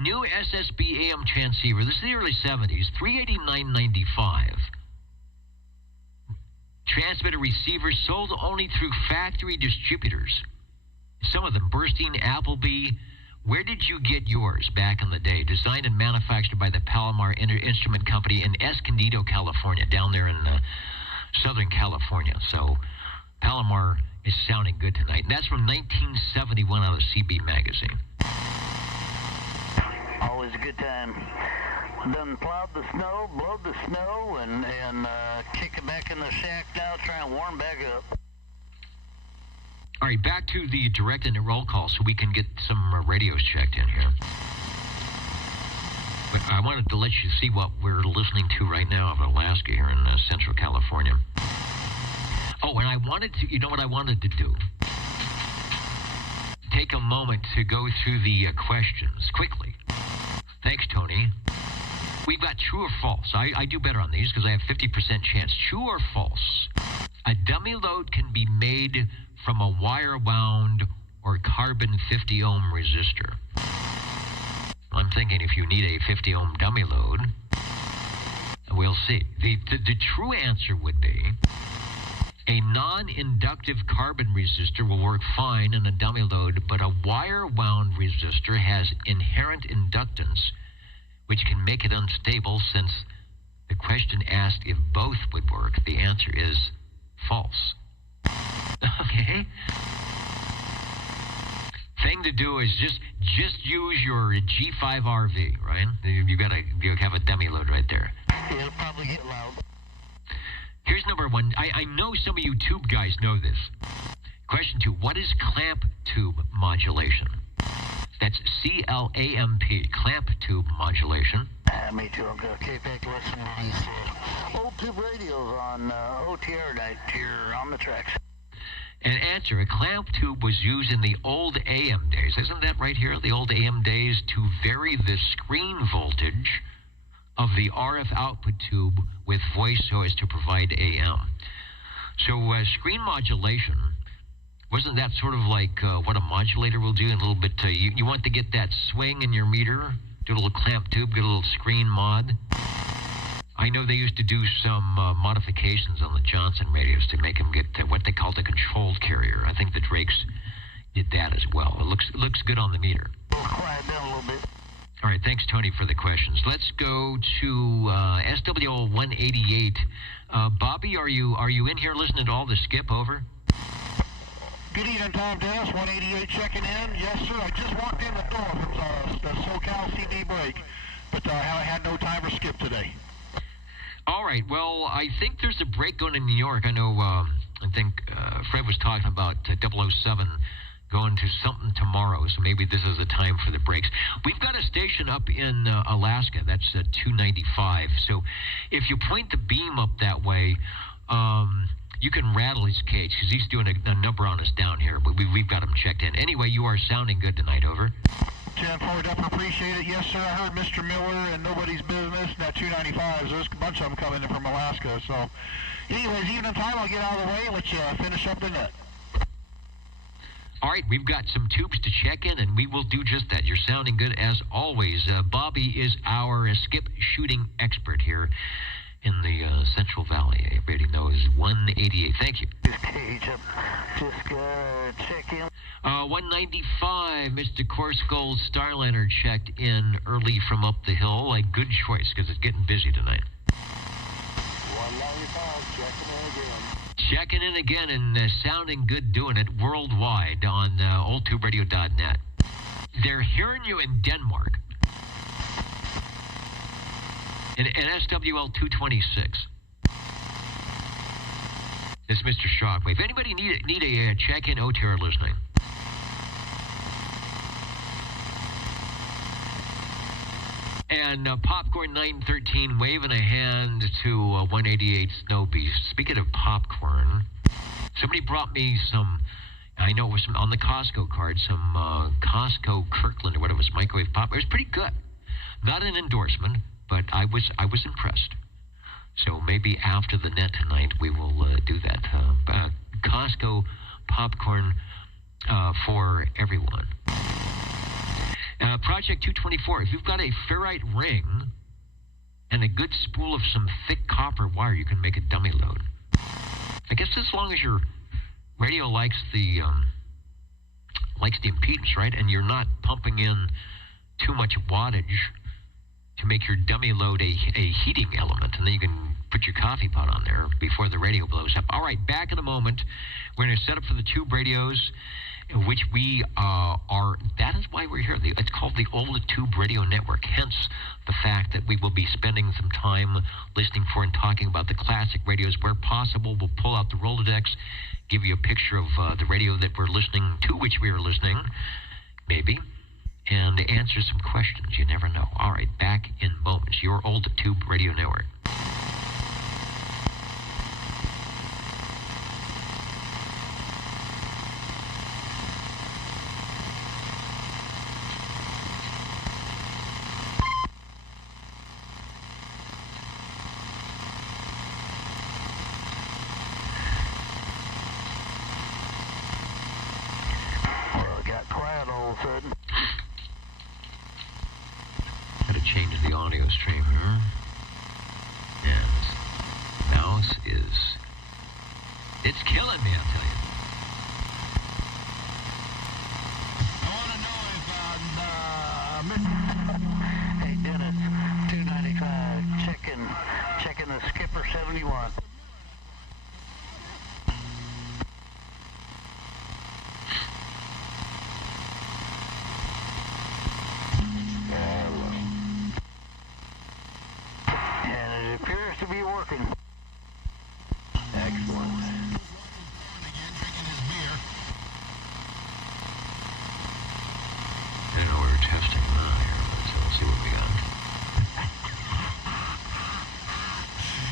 New SSB AM transceiver. This is the early 70s. $389.95. Transmitter receivers sold only through factory distributors. Some of them Burstein, Appleby. Where did you get yours back in the day? Designed and manufactured by the Palomar Instrument Company in Escondido, California, down there in Southern California. So Palomar is sounding good tonight. And that's from 1971 out of CB Magazine. Always a good time. Done plowed the snow, blowed the snow, and kick it back in the shack now, try and warm back up. All right, back to the direct and the roll call so we can get some radios checked in here. But I wanted to let you see what we're listening to right now of Alaska here in Central California. Oh, and I wanted to, you know what I wanted to do? Take a moment to go through the questions quickly. Thanks, Tony. We've got true or false. I do better on these because I have 50% chance. True or false? A dummy load can be made from a wire-wound or carbon 50-ohm resistor. I'm thinking if you need a 50-ohm dummy load, we'll see. The true answer would be a non-inductive carbon resistor will work fine in a dummy load, but a wire-wound resistor has inherent inductance, which can make it unstable. Since the question asked if both would work, the answer is false. Okay? Thing to do is just use your G5RV, right? You have a dummy load right there. It'll probably get loud. Here's number one. I know some of you tube guys know this. Question 2. What is clamp tube modulation? That's CLAMP, clamp tube modulation. Me too. I'm going to kick back listening to these old tube radios on OTR night here on the tracks. And answer, a clamp tube was used in the old AM days. Isn't that right here? The old AM days to vary the screen voltage of the RF output tube with voice so as to provide AM. So screen modulation, wasn't that sort of like what a modulator will do? A little bit, you want to get that swing in your meter, do a little clamp tube, get a little screen mod. I know they used to do some modifications on the Johnson radios to make them get what they called a controlled carrier. I think the Drakes did that as well. It looks good on the meter. Quiet down a little bit. All right, thanks, Tony, for the questions. Let's go to SWL 188. Bobby, are you in here listening to all the skip? Over. Good evening, Tom Dennis, 188 checking in. Yes, sir. I just walked in the door from the SoCal CD break, but I had no time for skip today. All right. Well, I think there's a break going in New York. I know. I think Fred was talking about 007 going to something tomorrow, so maybe this is the time for the breaks. We've got a station up in Alaska. That's 295. So if you point the beam up that way, you can rattle his cage because he's doing a number on us down here. But we've got him checked in. Anyway, you are sounding good tonight. Over. 10-4, up, appreciate it. Yes, sir, I heard Mr. Miller and Nobody's Business, and that 295s. There's a bunch of them coming in from Alaska. So, anyways, evening time, I'll get out of the way and let you finish up the net. All right, we've got some tubes to check in, and we will do just that. You're sounding good as always. Bobby is our skip shooting expert here in the Central Valley. Everybody knows 188. Thank you. Cage up. Just check in. 195, Mr. Coarse Gold Starliner checked in early from up the hill. A good choice because it's getting busy tonight. 195, checking in again and sounding good doing it worldwide on oldtuberadio.net. They're hearing you in Denmark. In SWL 226. It's Mr. Shockwave. Anybody need a check-in OTR listening? And Popcorn 913 waving a hand to 188 Snow Beast. Speaking of popcorn, somebody brought me some, I know it was some, on the Costco card, some Costco Kirkland or whatever it was, microwave pop. It was pretty good. Not an endorsement, but I was impressed. So maybe after the net tonight we will do that. Costco popcorn for everyone. Project 224, if you've got a ferrite ring and a good spool of some thick copper wire, you can make a dummy load. I guess as long as your radio likes the impedance, right? And you're not pumping in too much wattage to make your dummy load a heating element, and then you can put your coffee pot on there before the radio blows up. All right, back in a moment. We're going to set up for the tube radios, which we are, that is why we're here. It's called the Old Tube Radio Network, hence the fact that we will be spending some time listening for and talking about the classic radios. Where possible, we'll pull out the Rolodex, give you a picture of the radio that we're listening to, which we are listening, maybe, and answer some questions. You never know. All right, back in moments. Your Old Tube Radio Network. Excellent. I don't know what we're testing now here, but we'll see what we got.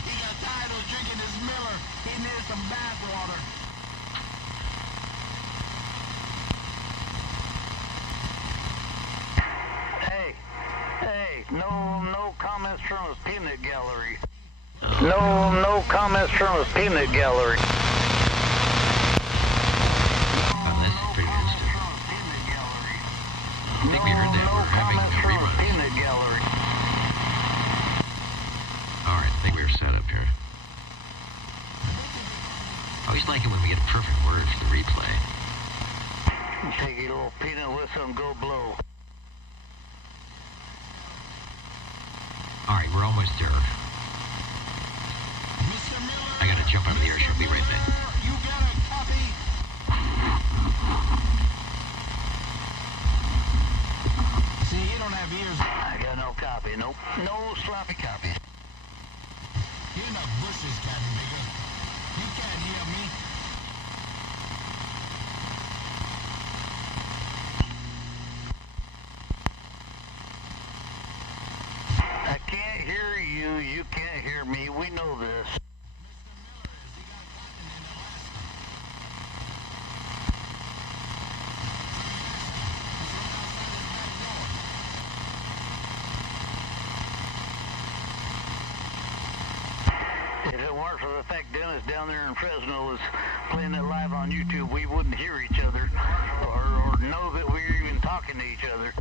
He got tired of drinking his Miller. He needed some bath water. Hey, no comments from his peanut gallery. No comments from his peanut gallery. Oh, that's pretty instant. I think we heard that. We're having a rerun. Peanut gallery. All right, I think we're set up here. I always like it when we get a perfect word for the replay. Take a little peanut whistle and go blow. All right, we're almost there. I gotta jump out of the air. She'll be right back. You got a copy? See, you don't have ears. I got no copy. Nope. No sloppy copy. You're in the bushes, Captain Bigger. You can't hear me. I can't hear you. You can't hear me. We know this. If it weren't for the fact Dennis down there in Fresno is playing it live on YouTube, we wouldn't hear each other or know that we were even talking to each other.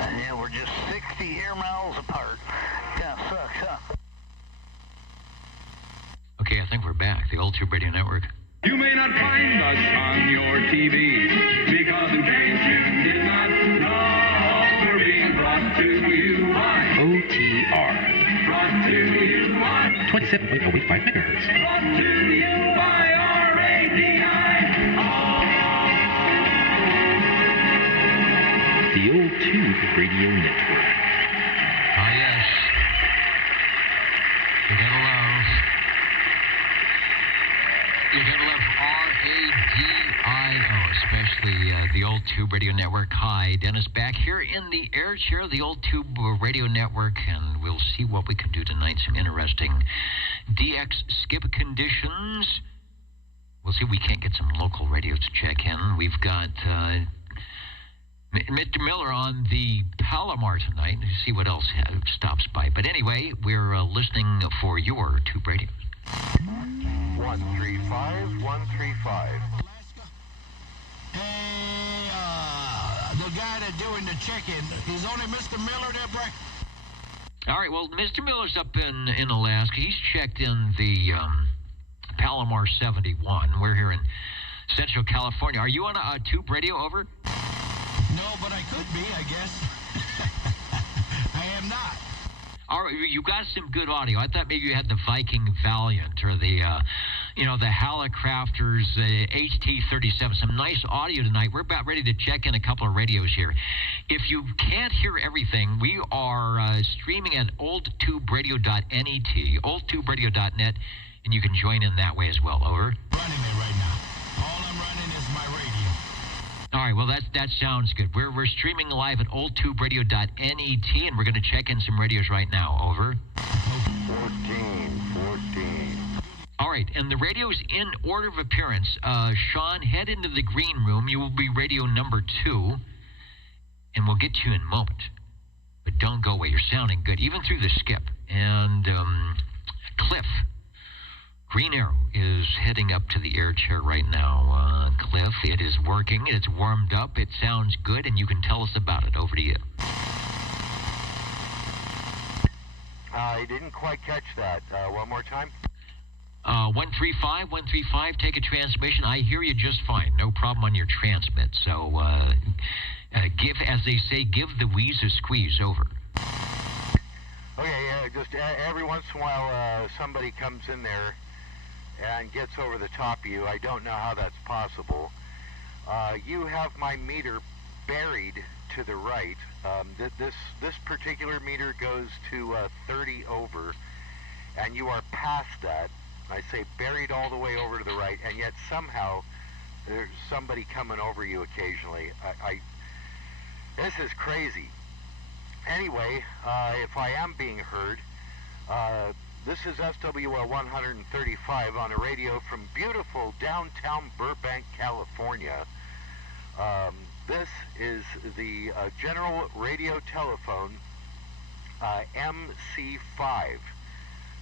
And yeah, we're just 60 air miles apart. Kind of sucks, huh? Okay, I think we're back. The Old Tube Radio Network. You may not find us on your TV because in case you did not know, we're being brought to you by OTR. Brought to you by 27.085 megahertz. Brought to you by The Old Tube Radio Network. Ah, yes. You gotta love. You gotta love RADIO, especially the Old Tube Radio Network. Hi, Dennis back here in the air chair of the Old Tube Radio Network, and we'll see what we can do tonight. Some interesting DX skip conditions. We'll see if we can't get some local radios to check in. We've got Mr. Miller on the Palomar tonight. See what else stops by. But anyway, we're listening for your Tube Radio. 135, 135. Hey, the guy that's doing the check-in, is only Mr. Miller there, Brett? All right, well, Mr. Miller's up in Alaska. He's checked in the Palomar 71. We're here in Central California. Are you on a Tube Radio, over? No, but I could be, I guess. I am not. All right, you got some good audio. I thought maybe you had the Viking Valiant or the Hallicrafters HT37. Some nice audio tonight. We're about ready to check in a couple of radios here. If you can't hear everything, we are streaming at oldtuberadio.net, oldtuberadio.net, and you can join in that way as well. Over. Running it right now. All I'm running is my radio. All right, well, that sounds good. We're streaming live at oldtuberadio.net, and we're going to check in some radios right now. Over. 14. All right, and the radio's in order of appearance. Sean, head into the green room. You will be radio number 2, and we'll get to you in a moment. But don't go away. You're sounding good, even through the skip. And Cliff, Green Arrow, is heading up to the air chair right now. Cliff, it is working. It's warmed up. It sounds good, and you can tell us about it. Over to you. I didn't quite catch that. One more time. 135, take a transmission. I hear you just fine. No problem on your transmit. So, give, as they say, give the wheeze a squeeze. Over. Okay, just every once in a while somebody comes in there and gets over the top of you. I don't know how that's possible. You have my meter buried to the right. This particular meter goes to 30 over, and you are past that. I say buried all the way over to the right, and yet somehow there's somebody coming over you occasionally. This is crazy. Anyway, if I am being heard, this is SWL 135 on a radio from beautiful downtown Burbank, California. This is the General Radio Telephone MC5.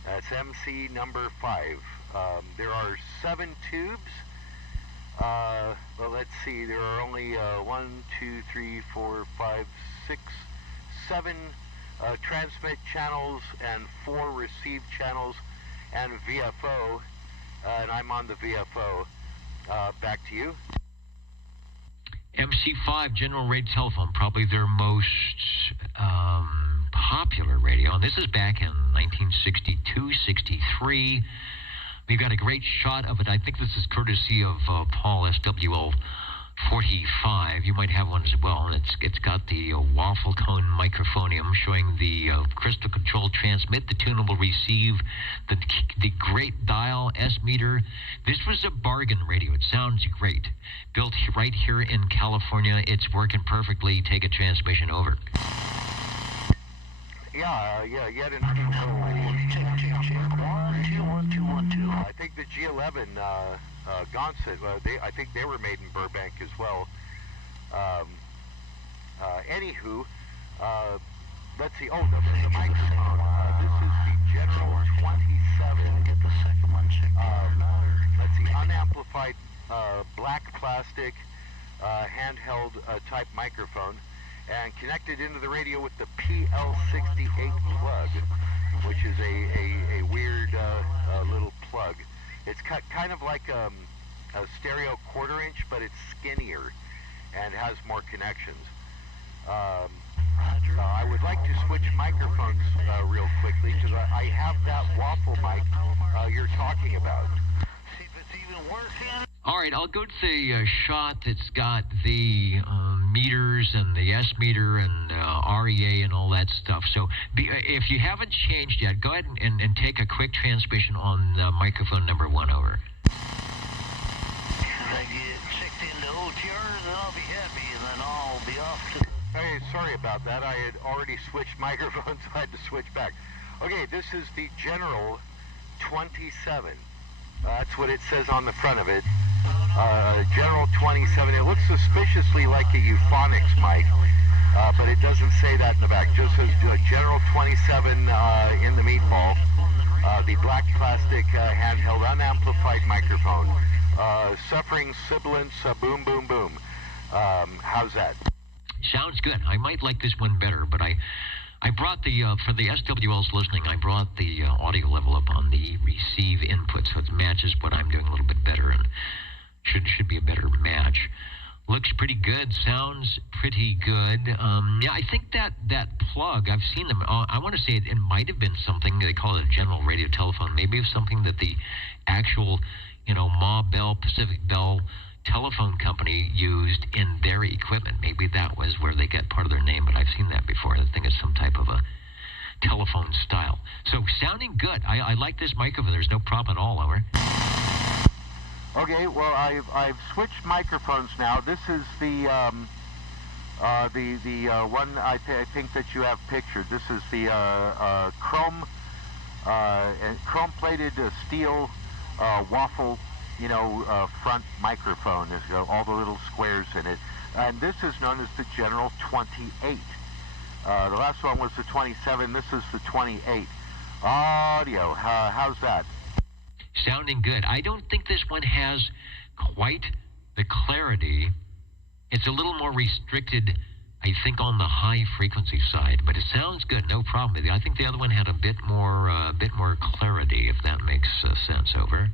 That's MC number 5. There are 7 tubes. Well, let's see. There are only 1, 2, 3, 4, 5, 6, 7 transmit channels and 4 receive channels and VFO. And I'm on the VFO. Back to you. MC5, General Radio Telephone, probably their most popular radio. And this is back in 1962, 63. We've got a great shot of it. I think this is courtesy of Paul SWL 45. You might have one as well. And it's got the waffle cone microphonium showing the crystal control transmit, the tunable receive, the great dial S meter. This was a bargain radio. It sounds great. Built right here in California. It's working perfectly. Take a transmission. Over. Yeah, yet another check. 12122. I think the G11 Gonset, I think they were made in Burbank as well. Anywho, let's see. Oh, the microphone. This is the General 27. Get the second one checked. Let's see, unamplified black plastic handheld type microphone, and connected into the radio with the PL68 plug, which is a weird little plug. It's kind of like a stereo quarter-inch, but it's skinnier and has more connections. I would like to switch microphones real quickly, because I have that waffle mic you're talking about. See if it's even working. All right, I'll go to the shot that's got the meters and the S meter and REA and all that stuff. So if you haven't changed yet, go ahead and take a quick transmission on microphone number 1. Over. If I get checked into OTRs, then I'll be happy, and then I'll be off to... Hey, sorry about that. I had already switched microphones. I had to switch back. Okay, this is the General 27. That's what it says on the front of it. General 27. It looks suspiciously like a Euphonics mic, but it doesn't say that in the back. It just says General 27 in the meatball. The black plastic handheld unamplified microphone. Suffering sibilance, boom, boom, boom. How's that? Sounds good. I might like this one better, but I brought the, for the SWLs listening, I brought the audio level up on the receive input, so it matches what I'm doing a little bit better, and should be a better match. Looks pretty good. Sounds pretty good. Yeah, I think that plug, I've seen them. I want to say it might have been something, they call it a General Radio Telephone. Maybe it's something that the actual, Ma Bell, Pacific Bell telephone company used in their equipment. Maybe that was where they get part of their name, but I've seen that before. I think it's some type of a telephone style. So sounding good. I like this microphone. There's no problem at all. Over. Okay, well, I've switched microphones now. This is the one I think that you have pictured. This is the chrome-plated steel waffle, front microphone. There's all the little squares in it. And this is known as the General 28. The last one was the 27. This is the 28. Audio, how's that? Sounding good. I don't think this one has quite the clarity. It's a little more restricted I think on the high frequency side, but it sounds good, no problem. I think the other one had a bit more clarity, if that makes sense. Over.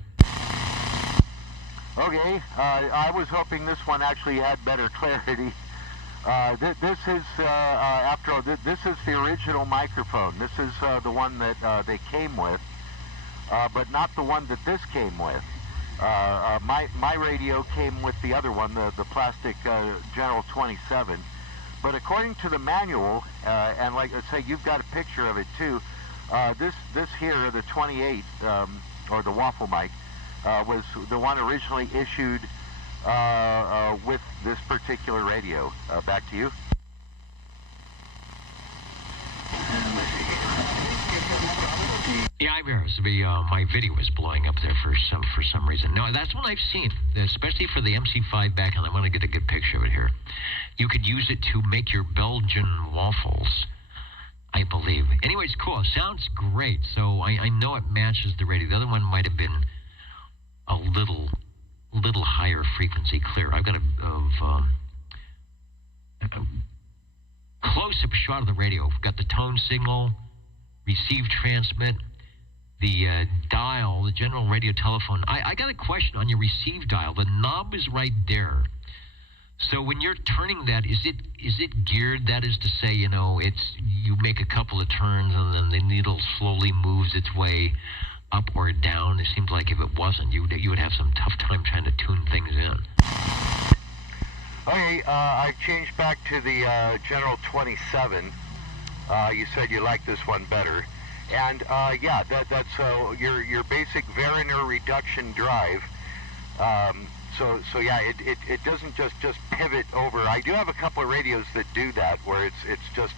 Okay, I was hoping this one actually had better clarity. This is, after all, this is the original microphone. This is the one that they came with, but not the one that this came with. My radio came with the other one, the plastic General 27. But according to the manual, and like I say, you've got a picture of it too. This here, the 28, or the waffle mic, was the one originally issued with this particular radio. Back to you. Yeah, I realized my video was blowing up there for some reason. No, that's one I've seen, especially for the MC5 back, and I want to get a good picture of it here. You could use it to make your Belgian waffles, I believe. Anyways, cool. Sounds great. So I know it matches the radio. The other one might have been a little higher frequency clear. I've got a close-up shot of the radio. We've got the tone signal, receive, transmit, the dial, the general radio telephone. I got a question on your receive dial. The knob is right there. So when you're turning that, is it geared? That is to say, you make a couple of turns and then the needle slowly moves its way up or down. It seems like if it wasn't, you would have some tough time trying to tune things in. Okay, I've changed back to the General 27. You said you like this one better, and yeah, that's your basic Veriner reduction drive. So yeah, it doesn't just pivot over. I do have a couple of radios that do that, where it's just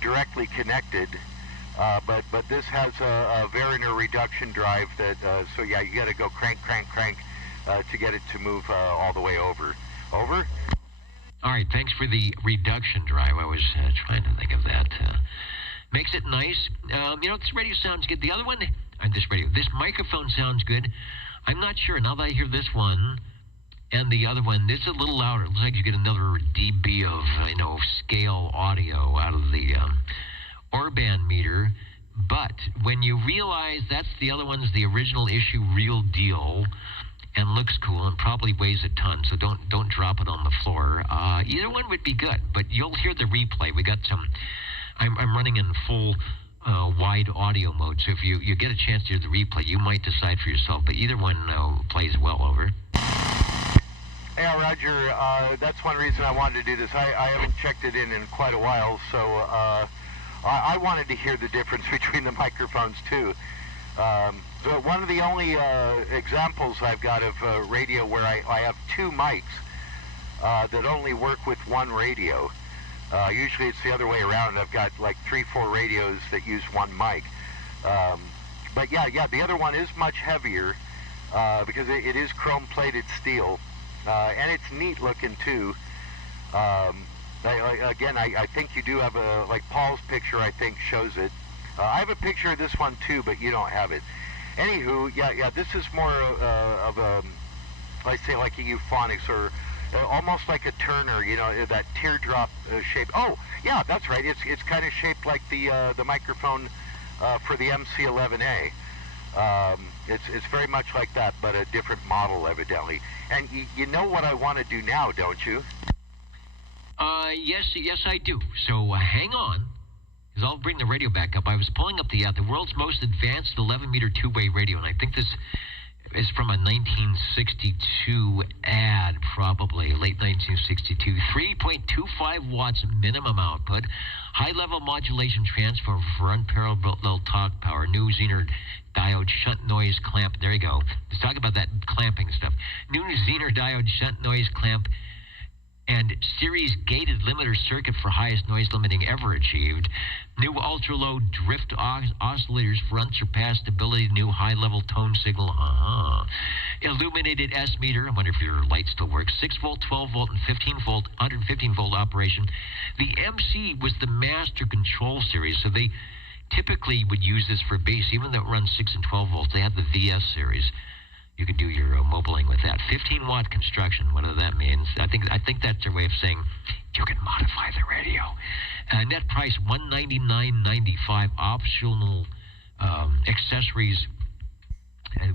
directly connected. But this has a Veriner reduction drive that, so yeah, you got to go crank to get it to move all the way over. Over? All right, thanks for the reduction drive. I was trying to think of that. Makes it nice. This radio sounds good. The other one, this microphone sounds good. I'm not sure. Now that I hear this one and the other one, it's a little louder. It looks like you get another dB of, scale audio out of the Orban meter. But when you realize that's the other one's the original issue, real deal, and looks cool and probably weighs a ton, so don't drop it on the floor. Either one would be good, but you'll hear the replay. We got some. I'm running in full wide audio mode, so if you get a chance to hear the replay, you might decide for yourself. But either one plays well. Over. Yeah, Roger. That's one reason I wanted to do this. I haven't checked it in quite a while, so I wanted to hear the difference between the microphones too. So one of the only examples I've got of radio where I have two mics that only work with one radio. Usually it's the other way around. I've got like 3-4 radios that use one mic. But yeah, the other one is much heavier because it is chrome-plated steel, and it's neat looking too. Again, I think you do have like Paul's picture, I think, shows it. I have a picture of this one too, but you don't have it. Anywho, yeah, this is more of a, I say, like a euphonics, or almost like a Turner, that teardrop shape. Oh, yeah, that's right. It's kind of shaped like the microphone for the MC11A. It's very much like that, but a different model, evidently. And you know what I want to do now, don't you? Yes, I do. So hang on, because I'll bring the radio back up. I was pulling up the world's most advanced 11-meter two-way radio, and I think this is from a 1962 ad, probably, late 1962. 3.25 watts minimum output, high-level modulation transfer for unparalleled talk power, new Zener diode shunt noise clamp. There you go. Let's talk about that clamping stuff. New Zener diode shunt noise clamp and series gated limiter circuit for highest noise limiting ever achieved. New ultra-low drift oscillators for unsurpassed stability. New high-level tone signal. Illuminated S-meter. I wonder if your light still works. 6-volt, 12-volt, and 15-volt, 115-volt operation. The MC was the master control series, so they typically would use this for bass, even though it runs 6 and 12 volts. They have the VS series. You can do your mobiling with that. 15-watt construction, whatever that means. I think that's their way of saying You can modify the radio. Net price $199.95. Optional accessories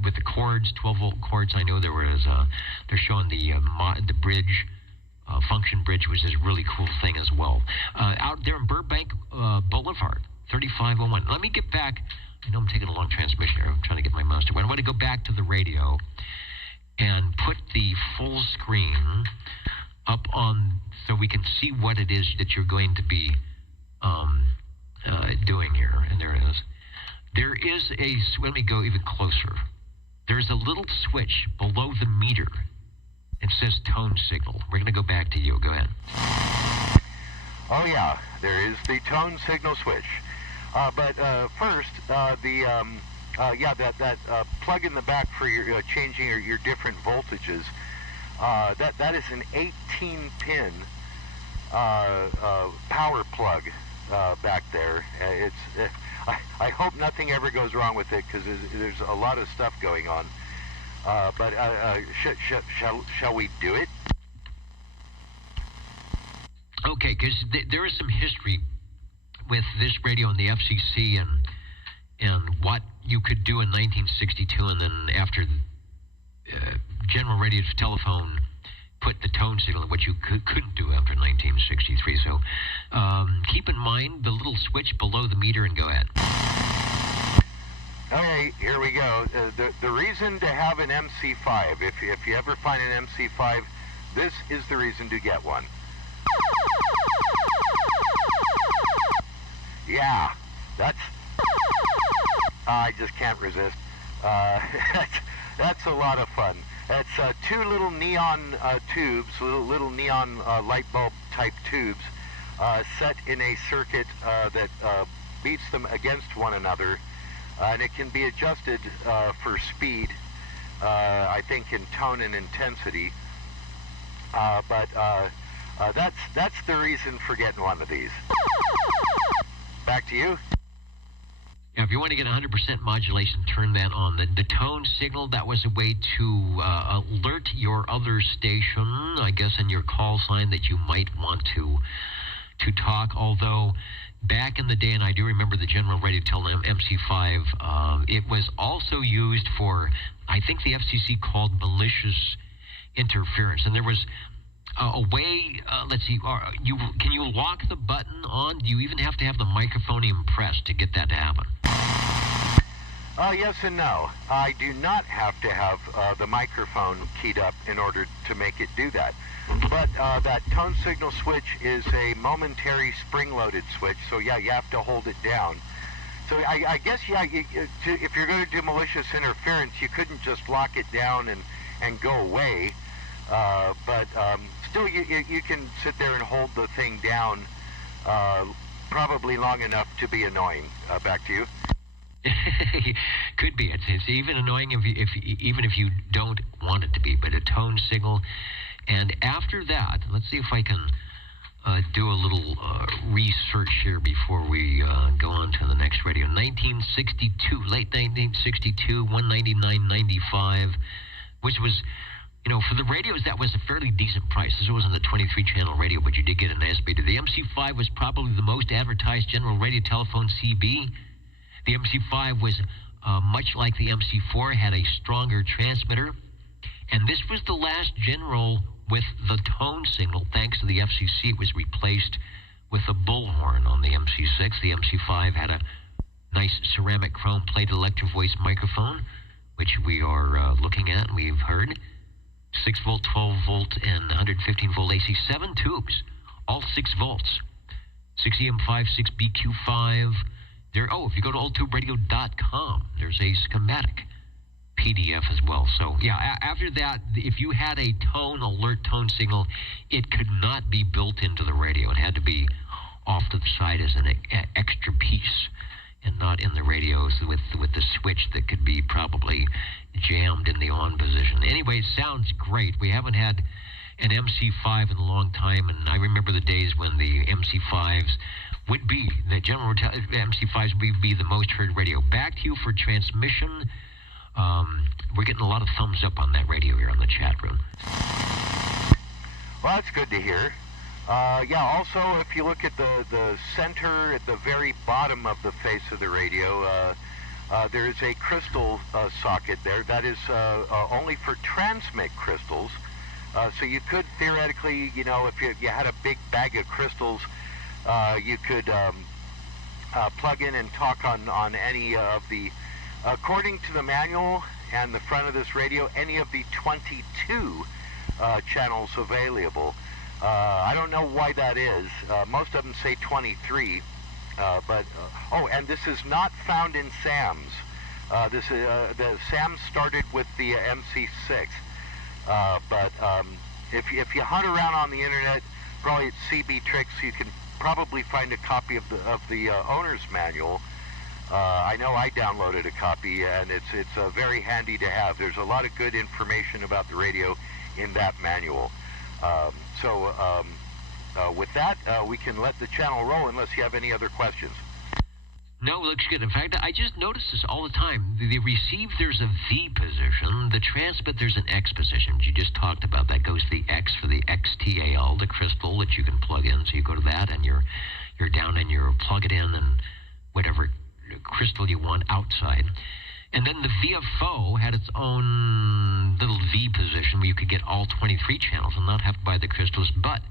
with the cords, 12-volt cords. I know they're showing the bridge, function bridge, which is a really cool thing as well. Out there in Burbank Boulevard, 3501. Let me get back. I know I'm taking a long transmission here. I'm trying to get my mouse to. I want to go back to the radio and put the full screen up on so we can see what it is that you're going to be doing here. And there it is. There is let me go even closer. There's a little switch below the meter. It says tone signal. We're going to go back to you. Go ahead. Oh, yeah. There is the tone signal switch. But first, that plug in the back for your changing your different voltages. That is an 18-pin power plug back there. I hope nothing ever goes wrong with it because there's a lot of stuff going on. But shall we do it? Okay, because there is some history with this radio and the FCC and what you could do in 1962, and then after General Radio Telephone put the tone signal, which you couldn't do after 1963. So keep in mind the little switch below the meter and go ahead. Okay, here we go. The reason to have an MC5, if you ever find an MC5, this is the reason to get one. Yeah, I just can't resist. That's a lot of fun. It's two little neon tubes, little neon light bulb type tubes set in a circuit that beats them against one another. And it can be adjusted for speed, I think in tone and intensity. But that's the reason for getting one of these. Back to you. Now, if you want to get 100% modulation, turn that on. The tone signal, that was a way to alert your other station, I guess, in your call sign that you might want to talk. Although, back in the day, and I do remember the General Radio Telephone MC5, it was also used for, I think the FCC called malicious interference. And there was a way, let's see, can you lock the button on? Do you even have to have the microphone pressed to get that to happen? Yes and no. I do not have to have the microphone keyed up in order to make it do that. But that tone signal switch is a momentary spring-loaded switch, so yeah, you have to hold it down. So I guess, yeah, if you're going to do malicious interference, you couldn't just lock it down and go away. But still, you can sit there and hold the thing down probably long enough to be annoying. Back to you. Could be. It's even annoying even if you don't want it to be. But a tone signal, and after that, let's see if I can do a little research here before we go on to the next radio. 1962, late 1962, $199.95, which was, you know, for the radios, that was a fairly decent price. This wasn't a 23-channel radio, but you did get an SB. The MC5 was probably the most advertised General Radio Telephone CB. The MC5 was much like the MC4, had a stronger transmitter. And this was the last General with the tone signal. Thanks to the FCC, it was replaced with a bullhorn on the MC6. The MC5 had a nice ceramic chrome plate electro voice microphone, which we are looking at and we've heard. 6 volt, 12 volt, and 115 volt AC. 7 tubes, all 6 volts. 6 EM5, 6 BQ5. If you go to oldtuberadio.com, there's a schematic PDF as well. So, yeah, after that, if you had a tone alert tone signal, it could not be built into the radio. It had to be off to the side as an extra piece and not in the radios with the switch that could be probably jammed in the on position. Anyway, it sounds great. We haven't had an MC5 in a long time, and I remember the days when the MC5s would be, the General MC5s would be the most heard radio. Back to you for transmission. We're getting a lot of thumbs up on that radio here on the chat room. Well, that's good to hear. Yeah, also, if you look at the center, at the very bottom of the face of the radio, there is a crystal socket there. That is only for transmit crystals. So you could theoretically, you know, if you had a big bag of crystals, you could plug in and talk on any of the, according to the manual and the front of this radio, any of the 22 channels available. I don't know why that is. Most of them say 23, but oh, and this is not found in SAMs. The SAMs started with the MC6, but if you hunt around on the internet, probably at CB Tricks, you can probably find a copy of the owner's manual. I know I downloaded a copy, and it's very handy to have. There's a lot of good information about the radio in that manual. With that, we can let the channel roll unless you have any other questions. No, looks good. In fact, I just notice this all the time. The receive, there's a V position. The transmit, there's an X position. You just talked about that. Goes the X for the XTAL, the crystal that you can plug in. So you go to that, and you're down, and you plug it in, and whatever crystal you want outside. And then the VFO had its own little V position where you could get all 23 channels and not have to buy the crystals, but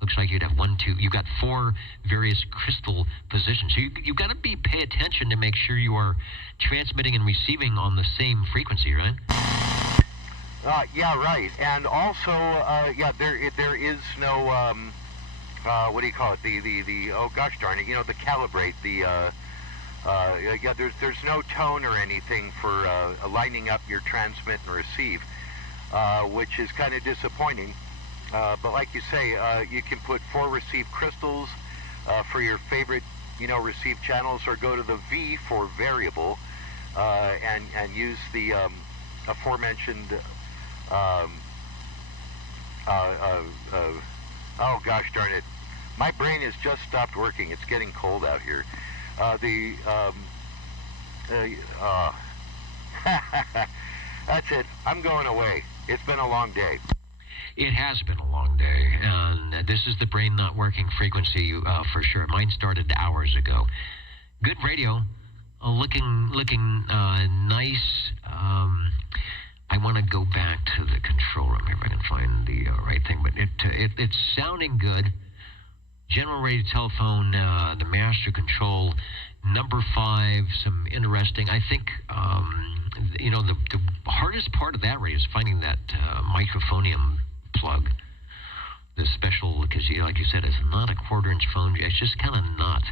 looks like you'd have you got 4 various crystal positions. So you got to pay attention to make sure you are transmitting and receiving on the same frequency, right? Yeah, right. And also, yeah, there is no, what do you call it? The oh gosh darn it, you know, the calibrate, yeah, there's no tone or anything for lining up your transmit and receive, which is kind of disappointing. But like you say, you can put 4 receive crystals for your favorite, you know, receive channels, or go to the V for variable and use the aforementioned. Oh gosh darn it! My brain has just stopped working. It's getting cold out here. That's it. I'm going away. It's been a long day. It has been a long day, and this is the brain not working frequency for sure. Mine started hours ago. Good radio, looking nice. I want to go back to the control room if I can find the right thing, but it's sounding good. General radio telephone, the master control, number 5, some interesting, I think, you know, the hardest part of that radio is finding that microphonium plug, the special, because like you said, it's not a 1/4-inch phone, it's just kind of not.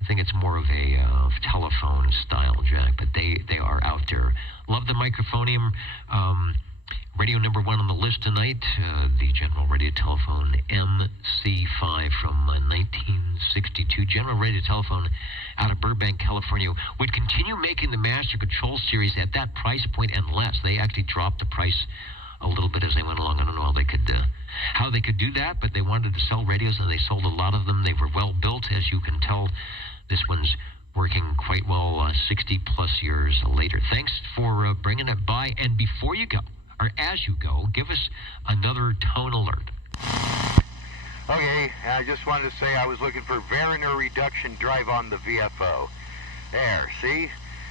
I think it's more of a telephone style jack, but they are out there. Love the microphonium. Radio number 1 on the list tonight, the General Radio Telephone MC5 from 1962. General Radio Telephone out of Burbank, California, would continue making the Master Control series at that price point and less. They actually dropped the price a little bit as they went along. I don't know how they could do that, but they wanted to sell radios, and they sold a lot of them. They were well built, as you can tell. This one's working quite well 60-plus years later. Thanks for bringing it by. And before you go, or as you go, give us another tone alert. Okay, I just wanted to say I was looking for Variner reduction drive on the VFO. There, see?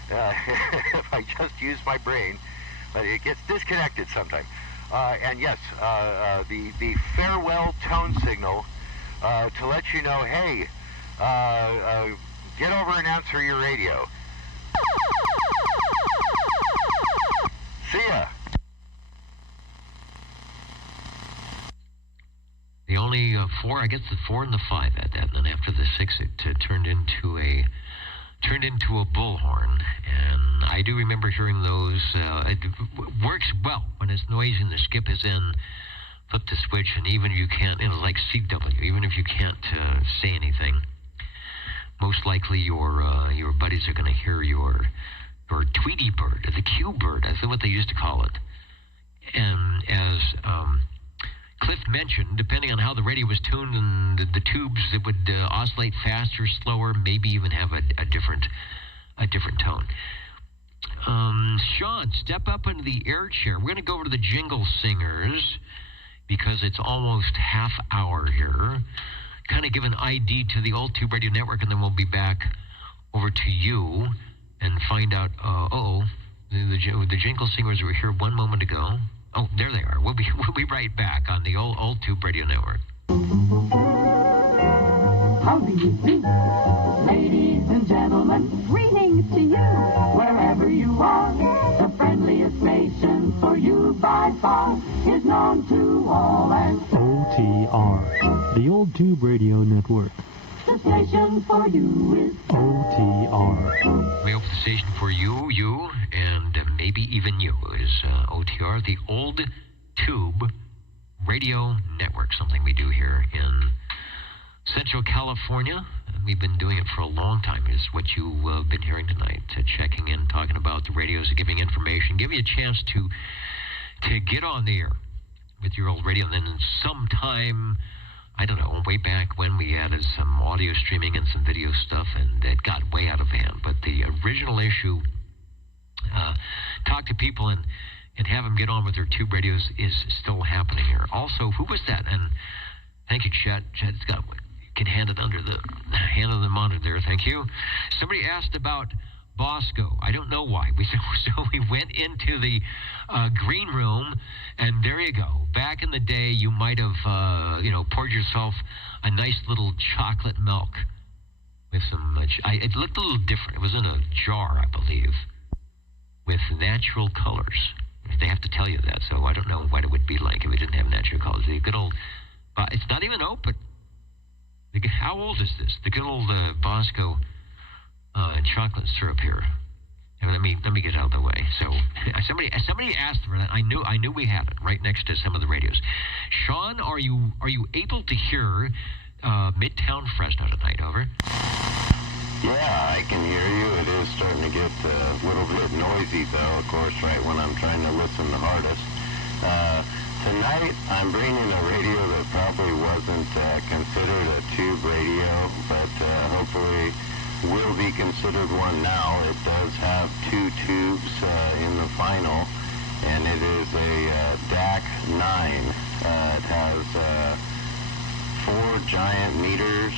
If I just use my brain, but it gets disconnected sometimes. And yes, the farewell tone signal to let you know, hey, get over and answer your radio. See ya. The only 4, I guess the 4 and the 5 had that, and then after the 6, it turned into a bullhorn, and I do remember hearing those. It works well when it's noisy and the skip is in. Flip the switch, and even if you can't, like CW, even if you can't say anything, most likely your buddies are going to hear your Tweety bird, the Q bird, that's what they used to call it. And as Cliff mentioned, depending on how the radio was tuned and the tubes, it would oscillate faster, slower, maybe even have a different tone. Sean, step up into the air chair. We're going to go over to the Jingle Singers. because it's almost half hour here. Kind of give an ID to the Old Tube Radio Network, and then we'll be back over to you and find out. The Jingle Singers were here 1 moment ago. Oh, there they are. We'll be right back on the Old Tube Radio Network. How do you do, ladies and gentlemen? Greetings to you, wherever you are. The friendliest station for you by far is known to all and OTR, the Old Tube Radio Network. the station for you is OTR. We open the station for you, and maybe even you is OTR, the Old Tube Radio Network, something we do here in Central California. We've been doing it for a long time, is what you've been hearing tonight, checking in, talking about the radios, giving information, giving you a chance to get on the air with your old radio. And then sometime, I don't know, way back when we added some audio streaming and some video stuff, and it got way out of hand. But the original issue, talk to people and have them get on with their tube radios, is still happening here. Also, who was that? And thank you, Chet. Chet's got one. Can hand it under the monitor there. Thank you. Somebody asked about Bosco. I don't know why. So we went into the green room, and there you go. Back in the day, you might have poured yourself a nice little chocolate milk with some. It looked a little different. It was in a jar, I believe, with natural colors. They have to tell you that, so I don't know what it would be like if it didn't have natural colors. The good old. It's not even open. How old is this? The good old Bosco chocolate syrup here. Let me get it out of the way. So somebody asked for that. I knew we had it right next to some of the radios. Sean, are you able to hear Midtown Fresno tonight? Over. Yeah, I can hear you. It is starting to get a little bit noisy, though. Of course, right when I'm trying to listen the hardest. Tonight, I'm bringing a radio that probably wasn't considered a tube radio, but hopefully will be considered one now. It does have two tubes in the final, and it is a DAC 9. It has 4 giant meters,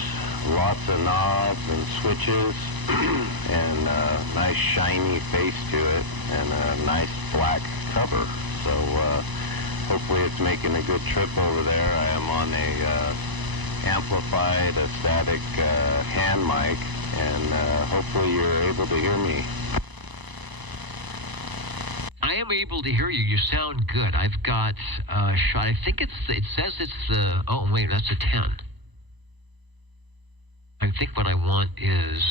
lots of knobs and switches, and a nice shiny face to it, and a nice black cover. So, hopefully it's making a good trip over there. I am on a amplified, a static hand mic, and hopefully you're able to hear me. I am able to hear you. You sound good. I've got a shot. I think it says it's the. Oh wait, that's a 10. I think what I want is.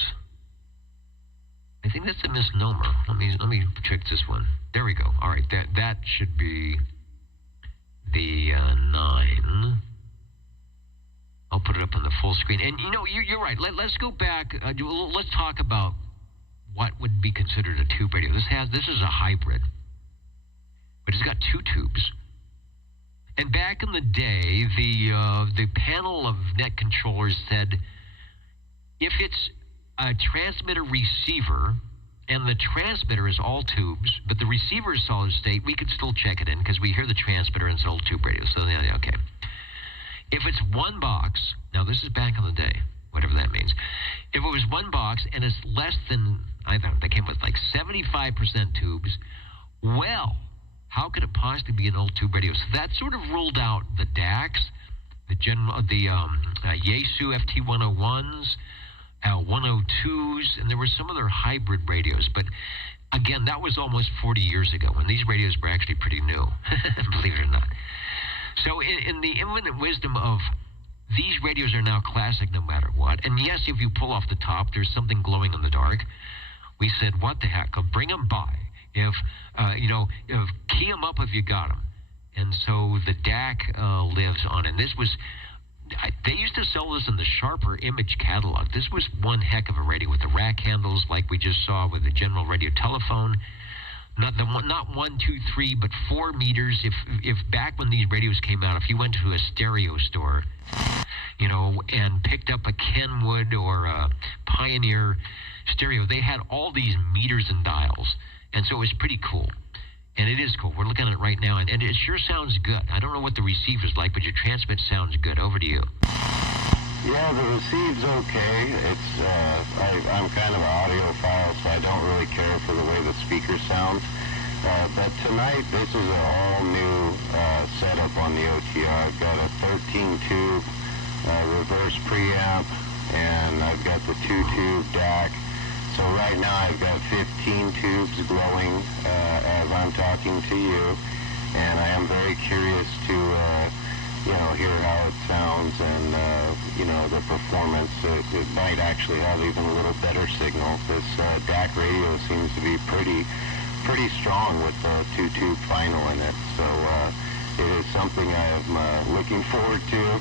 I think that's a misnomer. Let me check this one. There we go. All right, that should be the 9. I'll put it up on the full screen. And you're right. Let's go back. Let's talk about what would be considered a tube radio. This is a hybrid, but it's got 2 tubes. And back in the day, the panel of net controllers said if it's a transmitter receiver, and the transmitter is all tubes, but the receiver is solid state, we could still check it in because we hear the transmitter and it's old tube radio. So, yeah, okay. If it's one box, now this is back in the day, whatever that means. If it was one box and it's less than, I don't know, they came with like 75% tubes, well, how could it possibly be an old tube radio? So that sort of ruled out the DACs, the Yaesu FT101s, 102s, and there were some other hybrid radios. But again, that was almost 40 years ago when these radios were actually pretty new, believe it or not. So in the infinite wisdom of these radios are now classic no matter what, and yes, if you pull off the top, there's something glowing in the dark. We said, what the heck? Bring them by. If key them up if you got them. And so the DAC lives on, and this was. They used to sell this in the Sharper Image catalog. This was one heck of a radio with the rack handles like we just saw with the General Radio Telephone. Not 1, 2, 3, but 4 meters. If back when these radios came out, if you went to a stereo store, and picked up a Kenwood or a Pioneer stereo, they had all these meters and dials. And so it was pretty cool. And it is cool. We're looking at it right now, and it sure sounds good. I don't know what the receiver's like, but your transmit sounds good. Over to you. Yeah, the receive's okay. It's I'm kind of an audiophile, so I don't really care for the way the speaker sounds. But tonight, this is an all-new setup on the OTR. I've got a 13-tube reverse preamp, and I've got the 2-tube DAC. So right now I've got 15 tubes glowing as I'm talking to you, and I am very curious to hear how it sounds and the performance. It might actually have even a little better signal. This DAC radio seems to be pretty strong with the 2-tube final in it. So it is something I am looking forward to.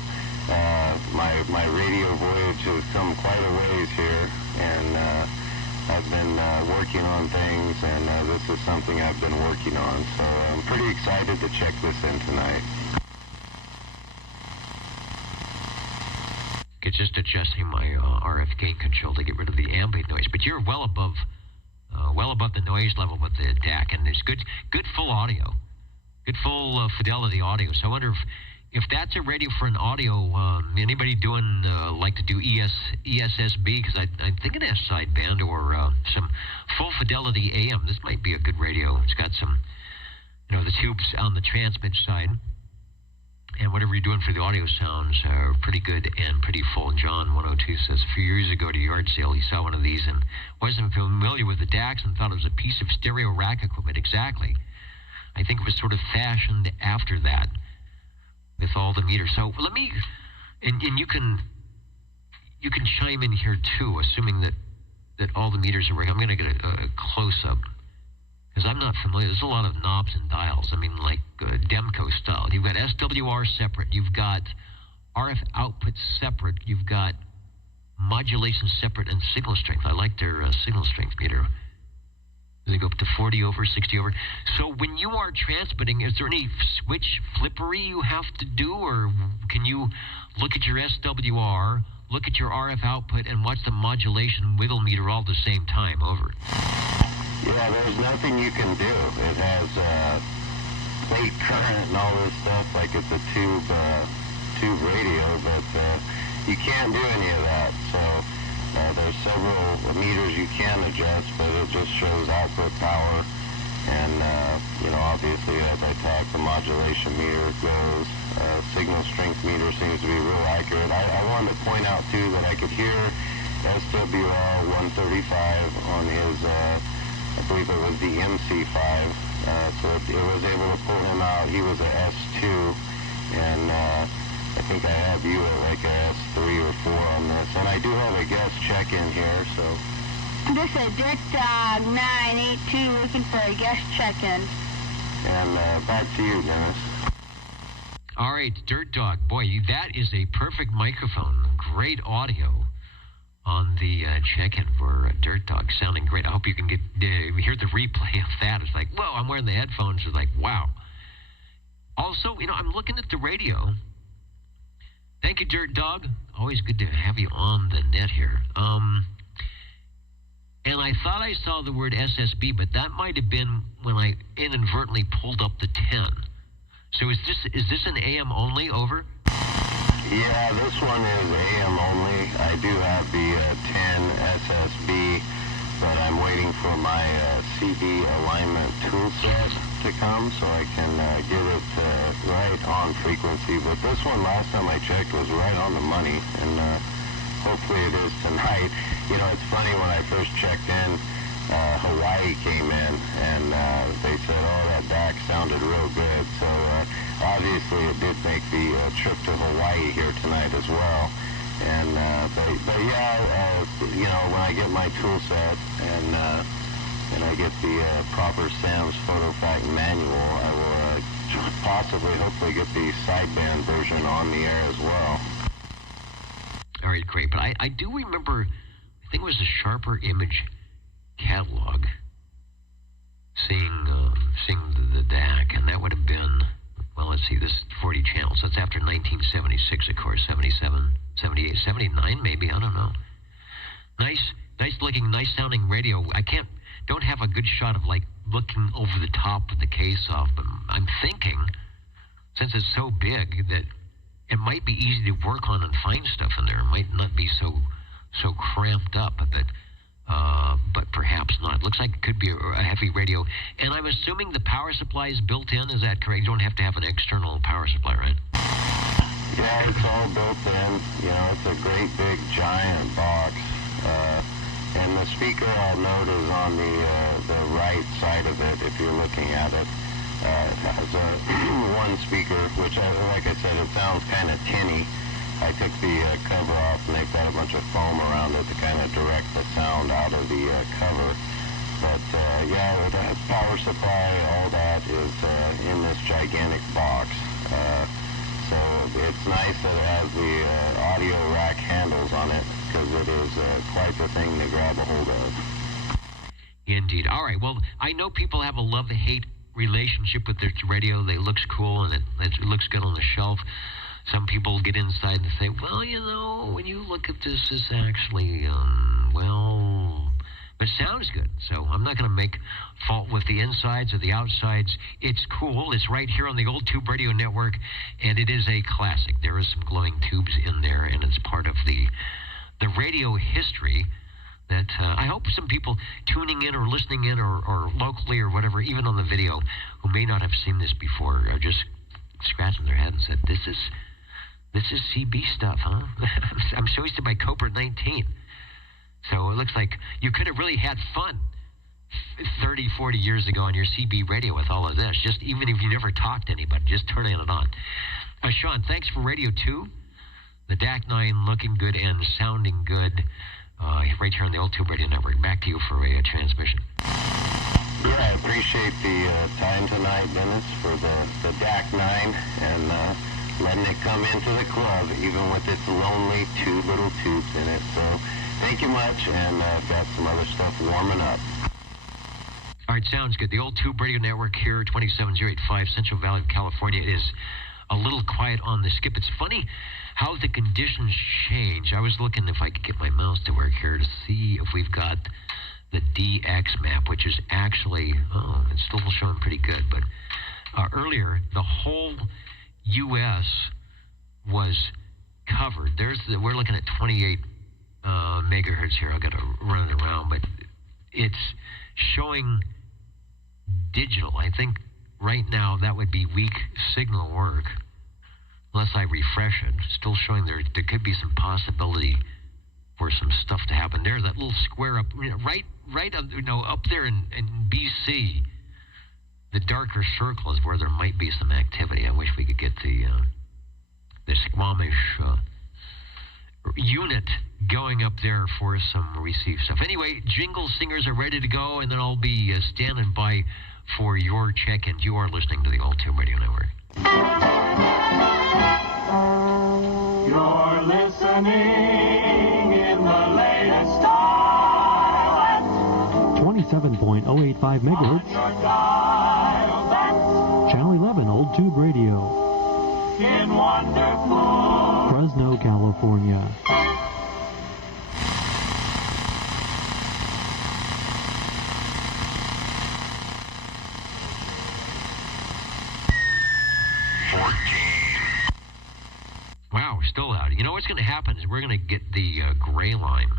My radio voyage has come quite a ways here, and I've been working on things, and this is something I've been working on. So I'm pretty excited to check this in tonight. It's just adjusting my RF gain control to get rid of the ambient noise. But you're well above the noise level with the DAC, and it's good full audio, good full fidelity audio. So I wonder if that's a radio for an audio, anybody doing like to do ESSB, because I'm thinking of sideband or some full fidelity AM. This might be a good radio. It's got some, the tubes on the transmit side, and whatever you're doing for the audio sounds are pretty good and pretty full. John 102 says a few years ago at a yard sale he saw one of these and wasn't familiar with the DACs and thought it was a piece of stereo rack equipment. Exactly. I think it was sort of fashioned after that, with all the meters. So let me, and you can chime in here too, assuming that all the meters are working. I'm going to get a close-up, because I'm not familiar. There's a lot of knobs and dials. I mean, like Demco style. You've got SWR separate. You've got RF output separate. You've got modulation separate, and signal strength. I like their signal strength meter. Does it go up to 40 over, 60 over? So when you are transmitting, is there any switch flippery you have to do, or can you look at your SWR, look at your RF output, and watch the modulation wiggle meter all at the same time? Over. Yeah, there's nothing you can do. It has plate current and all this stuff, like it's a tube radio, but you can't do any of that. So there's several meters you can adjust, but it just shows output power. And, obviously, as I talk, the modulation meter goes. Signal strength meter seems to be real accurate. I wanted to point out, too, that I could hear SWR 135 on his, I believe it was the MC5. So it was able to pull him out. He was a S2, and I think I have you at like a S3 or 4 on this. And I do have a guest check-in here, so. This is Dirt Dog 982 looking for a guest check-in. And back to you, Dennis. All right, Dirt Dog. Boy, that is a perfect microphone. Great audio on the check-in for Dirt Dog. Sounding great. I hope you can hear the replay of that. It's like, whoa, I'm wearing the headphones. It's like, wow. Also, I'm looking at the radio. Thank you, Dirt Dog. Always good to have you on the net here. And I thought I saw the word SSB, but that might have been when I inadvertently pulled up the 10. So is this an AM only? Over? Yeah, this one is AM only. I do have the 10 SSB, but I'm waiting for my CD alignment tool set to come so I can get it right on frequency. But this one, last time I checked, was right on the money, and hopefully it is tonight. It's funny, when I first checked in, Hawaii came in, and they said, that DAC sounded real good. So obviously it did make the trip to Hawaii here tonight as well. And but yeah, when I get my tool set and I get the proper Sam's PhotoFact manual, I will hopefully get the sideband version on the air as well. All right, great. But I do remember, I think it was the Sharper Image catalog, seeing the DAC, and that would have been, well, let's see, this 40 channels. That's after 1976, of course, 77, 78, 79 maybe, I don't know. Nice looking, nice sounding radio. I can't don't have a good shot of, like, looking over the top of the case off. But I'm thinking, since it's so big, that it might be easy to work on and find stuff in there. It might not be so cramped up, but perhaps not. It looks like it could be a heavy radio. And I'm assuming the power supply is built in. Is that correct? You don't have to have an external power supply, right? Yeah, it's all built in. You know, it's a great big giant box. And the speaker, I'll note, is on the right side of it if you're looking at it. It has one speaker, which, like I said, it sounds kind of tinny. I took the cover off, and they've got a bunch of foam around it to kind of direct the sound out of the cover. But, yeah, it has power supply. All that is in this gigantic box. So it's nice that it has the audio rack handles on it, because it is quite the thing to grab a hold of. Indeed. All right. Well, I know people have a love-hate relationship with their radio. It looks cool, and it looks good on the shelf. Some people get inside and say, well, you know, when you look at this, it's actually, well, it sounds good. So I'm not going to make fault with the insides or the outsides. It's cool. It's right here on the Old Tube Radio Network, and it is a classic. There is some glowing tubes in there, and it's part of the radio history that I hope some people tuning in or listening in or locally or whatever, even on the video, who may not have seen this before, are just scratching their head and said, this is CB stuff, huh? I'm so used to my Cobra 19. So it looks like you could have really had fun 30, 40 years ago on your CB radio with all of this, just even if you never talked to anybody, just turning it on. Sean, thanks for Radio 2. The DAC 9 looking good and sounding good right here on the Old Tube Radio Network. Back to you for a transmission. Yeah, I appreciate the time tonight, Dennis, for the DAC 9 and letting it come into the club, even with its lonely two little tubes in it. So thank you much, and I've got some other stuff warming up. All right, sounds good. The Old Tube Radio Network here, 27085 Central Valley of California. It is a little quiet on the skip. It's funny how the conditions change. I was looking if I could get my mouse to work here to see if we've got the DX map, which is actually, it's still showing pretty good. But earlier, the whole U.S. was covered. We're looking at 28 megahertz here. I've got to run it around, but it's showing digital. I think right now that would be weak signal work. Unless I refresh it, still showing there could be some possibility for some stuff to happen. There's that little square up, right up there in BC. The darker circle is where there might be some activity. I wish we could get the Squamish unit going up there for some receive stuff. Anyway, jingle singers are ready to go, and then I'll be standing by for your check-ins. You are listening to the Old Tube Radio Network. You're listening in the latest style at 27.085 megahertz. Channel 11, Old Tube Radio. In wonderful Fresno, California. Wow, still out. You know what's going to happen is we're going to get the gray line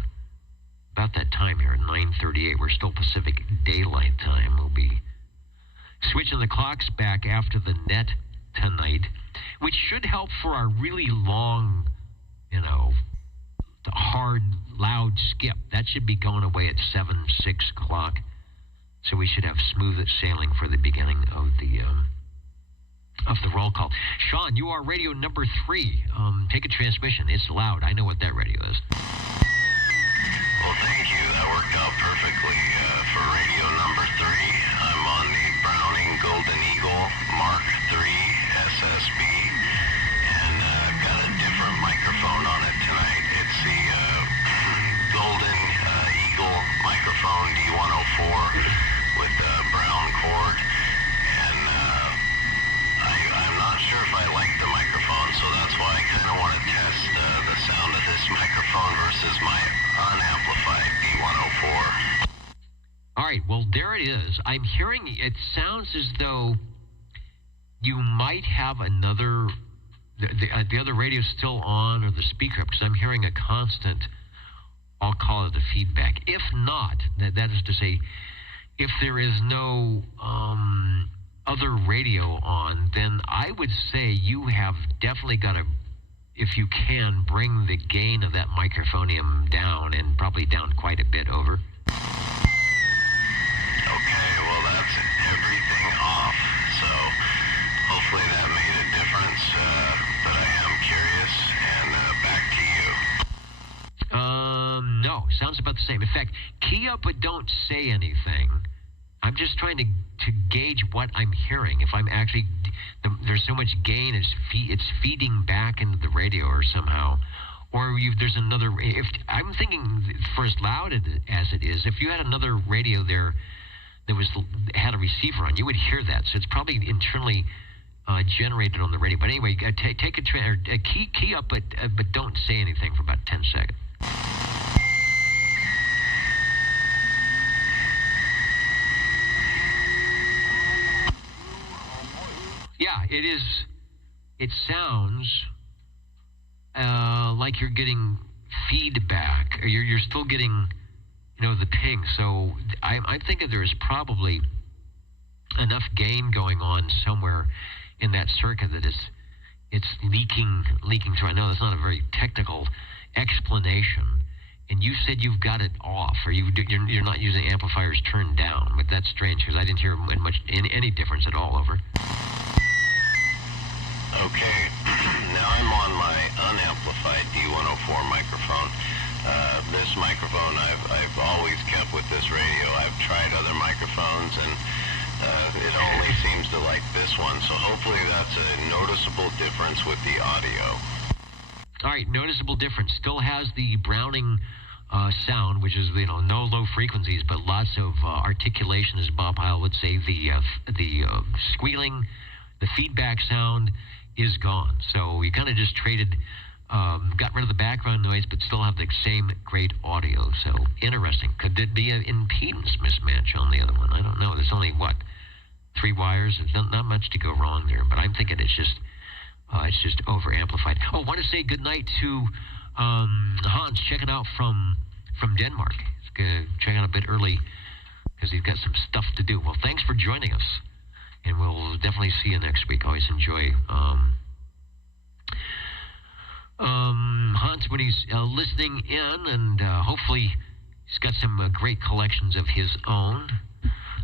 about that time here at 9:38. We're still Pacific Daylight Time. We'll be switching the clocks back after the net tonight, which should help for our really long, the hard, loud skip. That should be going away at 6 o'clock. So we should have smooth sailing for the beginning of the roll call. Sean, you are radio number 3. Take a transmission. It's loud. I know what that radio is. Well, thank you. That worked out perfectly for radio number 3. I'm on the Browning Golden Eagle Mark III SSB, and I've got a different microphone on it tonight. It's the Golden Eagle microphone D104 with brown cord, and I'm not sure if I like the microphone, so that's why I kind of want to test the sound of this microphone versus my unamplified D104. All right, well, there it is. I'm hearing, it sounds as though you might have another, the other radio still on, or the speaker up, because I'm hearing a constant, I'll call it a feedback. If not, that is to say, if there is no other radio on, then I would say you have definitely got to, if you can, bring the gain of that microphonium down, and probably down quite a bit. Over. Okay, well, that's everything off, so hopefully that made a difference, but I am curious, and back to you. No, sounds about the same. In fact, key up but don't say anything. I'm just trying to gauge what I'm hearing. If I'm actually, there's so much gain, it's feeding back into the radio or somehow. Or there's another, if I'm thinking for as loud as it is, if you had another radio there that had a receiver on, you would hear that. So it's probably internally generated on the radio. But anyway, take a key up, but don't say anything for about 10 seconds. Yeah, it is. It sounds like you're getting feedback. Or you're still getting, the ping. So I'm thinking there is probably enough gain going on somewhere in that circuit that it's leaking through. I know that's not a very technical explanation. And you said you've got it off, or you're not using amplifiers turned down. But that's strange because I didn't hear any difference at all. Over. Okay, now I'm on my unamplified D104 microphone. This microphone I've always kept with this radio. I've tried other microphones, and it only seems to like this one. So hopefully that's a noticeable difference with the audio. All right, noticeable difference. Still has the Browning sound, which is no low frequencies, but lots of articulation, as Bob Heil would say. The squealing, the feedback sound is gone. So you kind of just traded, got rid of the background noise, but still have the same great audio. So interesting. Could it be an impedance mismatch on the other one? I don't know. There's only 3 wires. There's not much to go wrong there. But I'm thinking it's just over amplified. Oh, I want to say good night to Hans, checking out from Denmark. He's gonna check out a bit early because he's got some stuff to do. Well, thanks for joining us. And we'll definitely see you next week. Always enjoy Hans when he's listening in, and hopefully he's got some great collections of his own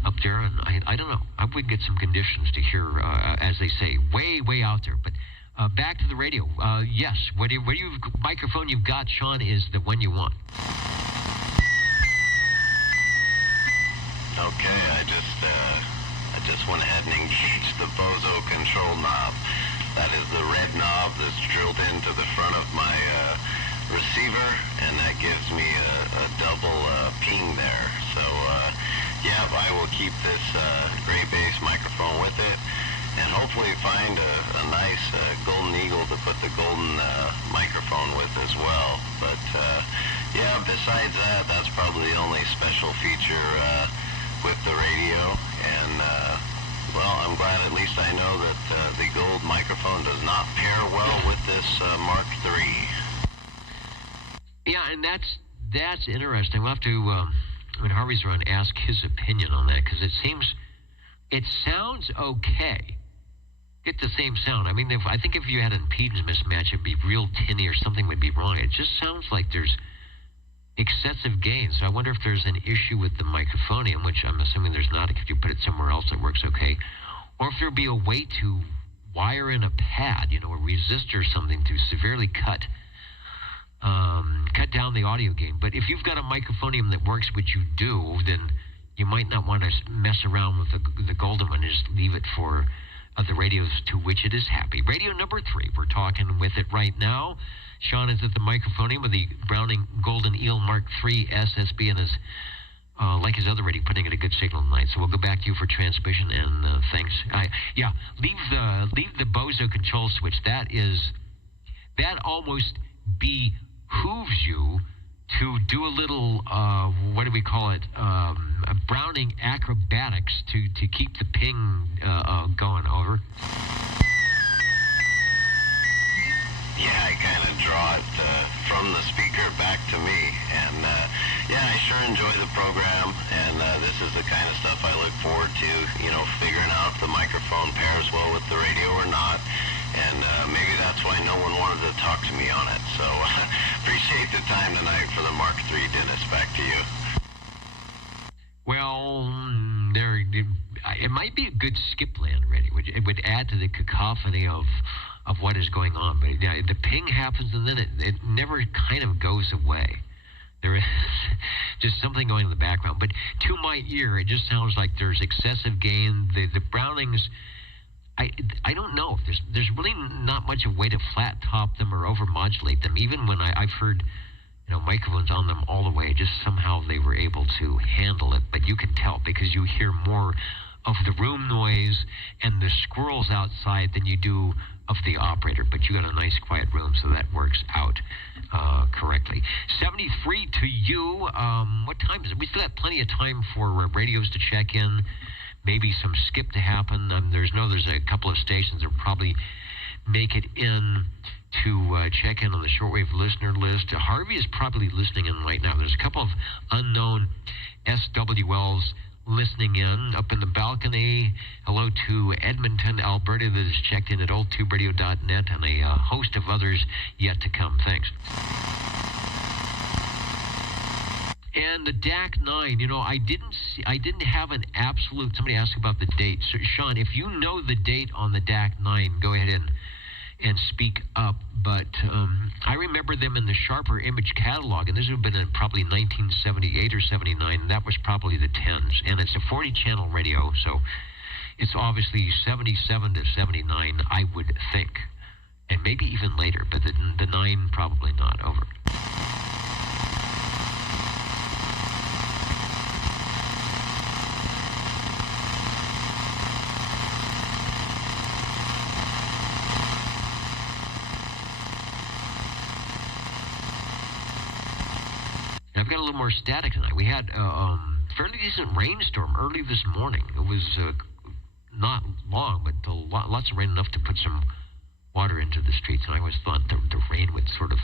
up there. And I don't know. I would get some conditions to hear, as they say, way out there. But back to the radio. Yes, what microphone you've got, Sean, is the one you want. Okay, I just went ahead and engaged the Bozo control knob. That is the red knob that's drilled into the front of my receiver, and that gives me a double ping there. So, yeah, I will keep this gray bass microphone with it, and hopefully find a nice Golden Eagle to put the golden microphone with as well. But, yeah, besides that, that's probably the only special feature with the radio, and well, I'm glad at least I know that the gold microphone does not pair well with this Mark III. Yeah, and that's interesting. We'll have to, when Harvey's around, ask his opinion on that, because it sounds okay. Get the same sound. I mean, I think if you had an impedance mismatch, it'd be real tinny or something would be wrong. It just sounds like there's excessive gain. So I wonder if there's an issue with the microphonium, which I'm assuming there's not. If you put it somewhere else, it works okay. Or if there'd be a way to wire in a pad, a resistor or something to severely cut down the audio gain. But if you've got a microphonium that works, which you do, then you might not want to mess around with the golden one. Just leave it for the radios to which it is happy. Radio number 3, we're talking with it right now. Sean is at the microphonium with the Browning Golden Eel Mark III SSB, and is, like his other radio, putting in a good signal tonight. So we'll go back to you for transmission, and thanks. Yeah, leave the Bozo control switch. That almost behooves you to do a little, what do we call it, Browning acrobatics to keep the ping going. Over. Yeah, I kind of draw it from the speaker back to me, and yeah, I sure enjoy the program, and this is the kind of stuff I look forward to, figuring out if the microphone pairs well with the radio or not, and maybe that's why no one wanted to talk to me on it, so appreciate the time tonight for the Mark III, Dennis. Back to you. Well, it might be a good skip land radio. It would add to the cacophony of what is going on. But the ping happens, and then it never kind of goes away. There is just something going in the background. But to my ear, it just sounds like there's excessive gain. The Brownings, I don't know. There's really not much of a way to flat top them or overmodulate them. Even when I've heard microphones on them all the way, just somehow they were able to handle it. But you can tell because you hear more of the room noise and the squirrels outside than you do of the operator. But you got a nice quiet room, so that works out correctly. 73 to you. What time is it? We still have plenty of time for radios to check in. Maybe some skip to happen. There's a couple of stations that will probably make it in to check in on the shortwave listener list. Harvey is probably listening in right now. There's a couple of unknown SWLs listening in up in the balcony. Hello to Edmonton, Alberta, that has checked in at oldtuberadio.net, and a host of others yet to come. Thanks. And the DAC 9, I didn't have an absolute. Somebody asked about the date. So, Sean, if you know the date on the DAC 9, go ahead and speak up. But I remember them in the Sharper Image catalog, and this would have been in probably 1978 or 79, and that was probably the 10s. And it's a 40-channel radio, so it's obviously 77 to 79, I would think. And maybe even later, but the 9 probably not. Over. I've got a little more static tonight. We had a fairly decent rainstorm early this morning. It was not long, but lots of rain, enough to put some water into the streets. And I always thought the rain would sort of,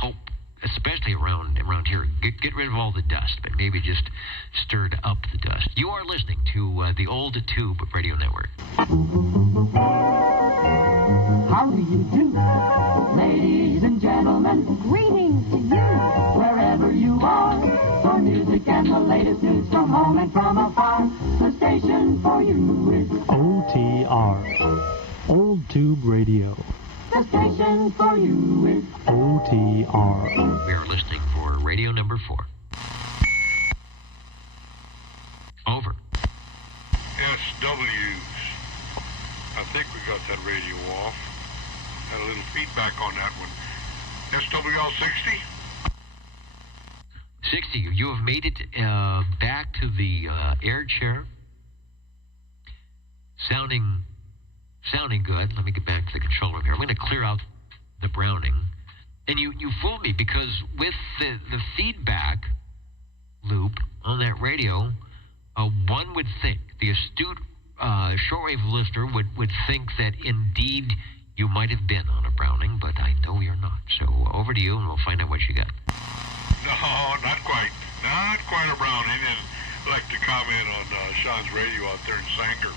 help, especially around here, get rid of all the dust, but maybe just stirred up the dust. You are listening to the Old Tube Radio Network. How do you do, ladies and gentlemen? Greetings to you, wherever you are. For music and the latest news from home and from afar, the station for you is OTR, Old Tube Radio. The station for you is OTR. We are listening for radio number 4. Over. SWs. I think we got that radio off. Had a little feedback on that one. SWL 60? 60. You have made it back to the air chair. Sounding good. Let me get back to the control room here. I'm going to clear out the Browning. And you fooled me, because with the feedback loop on that radio, one would think, the astute shortwave listener would think that indeed you might have been on a Browning, but I know you're not. So over to you, and we'll find out what you got. No, not quite. Not quite a Browning. And I'd like to comment on Sean's radio out there in Sanger.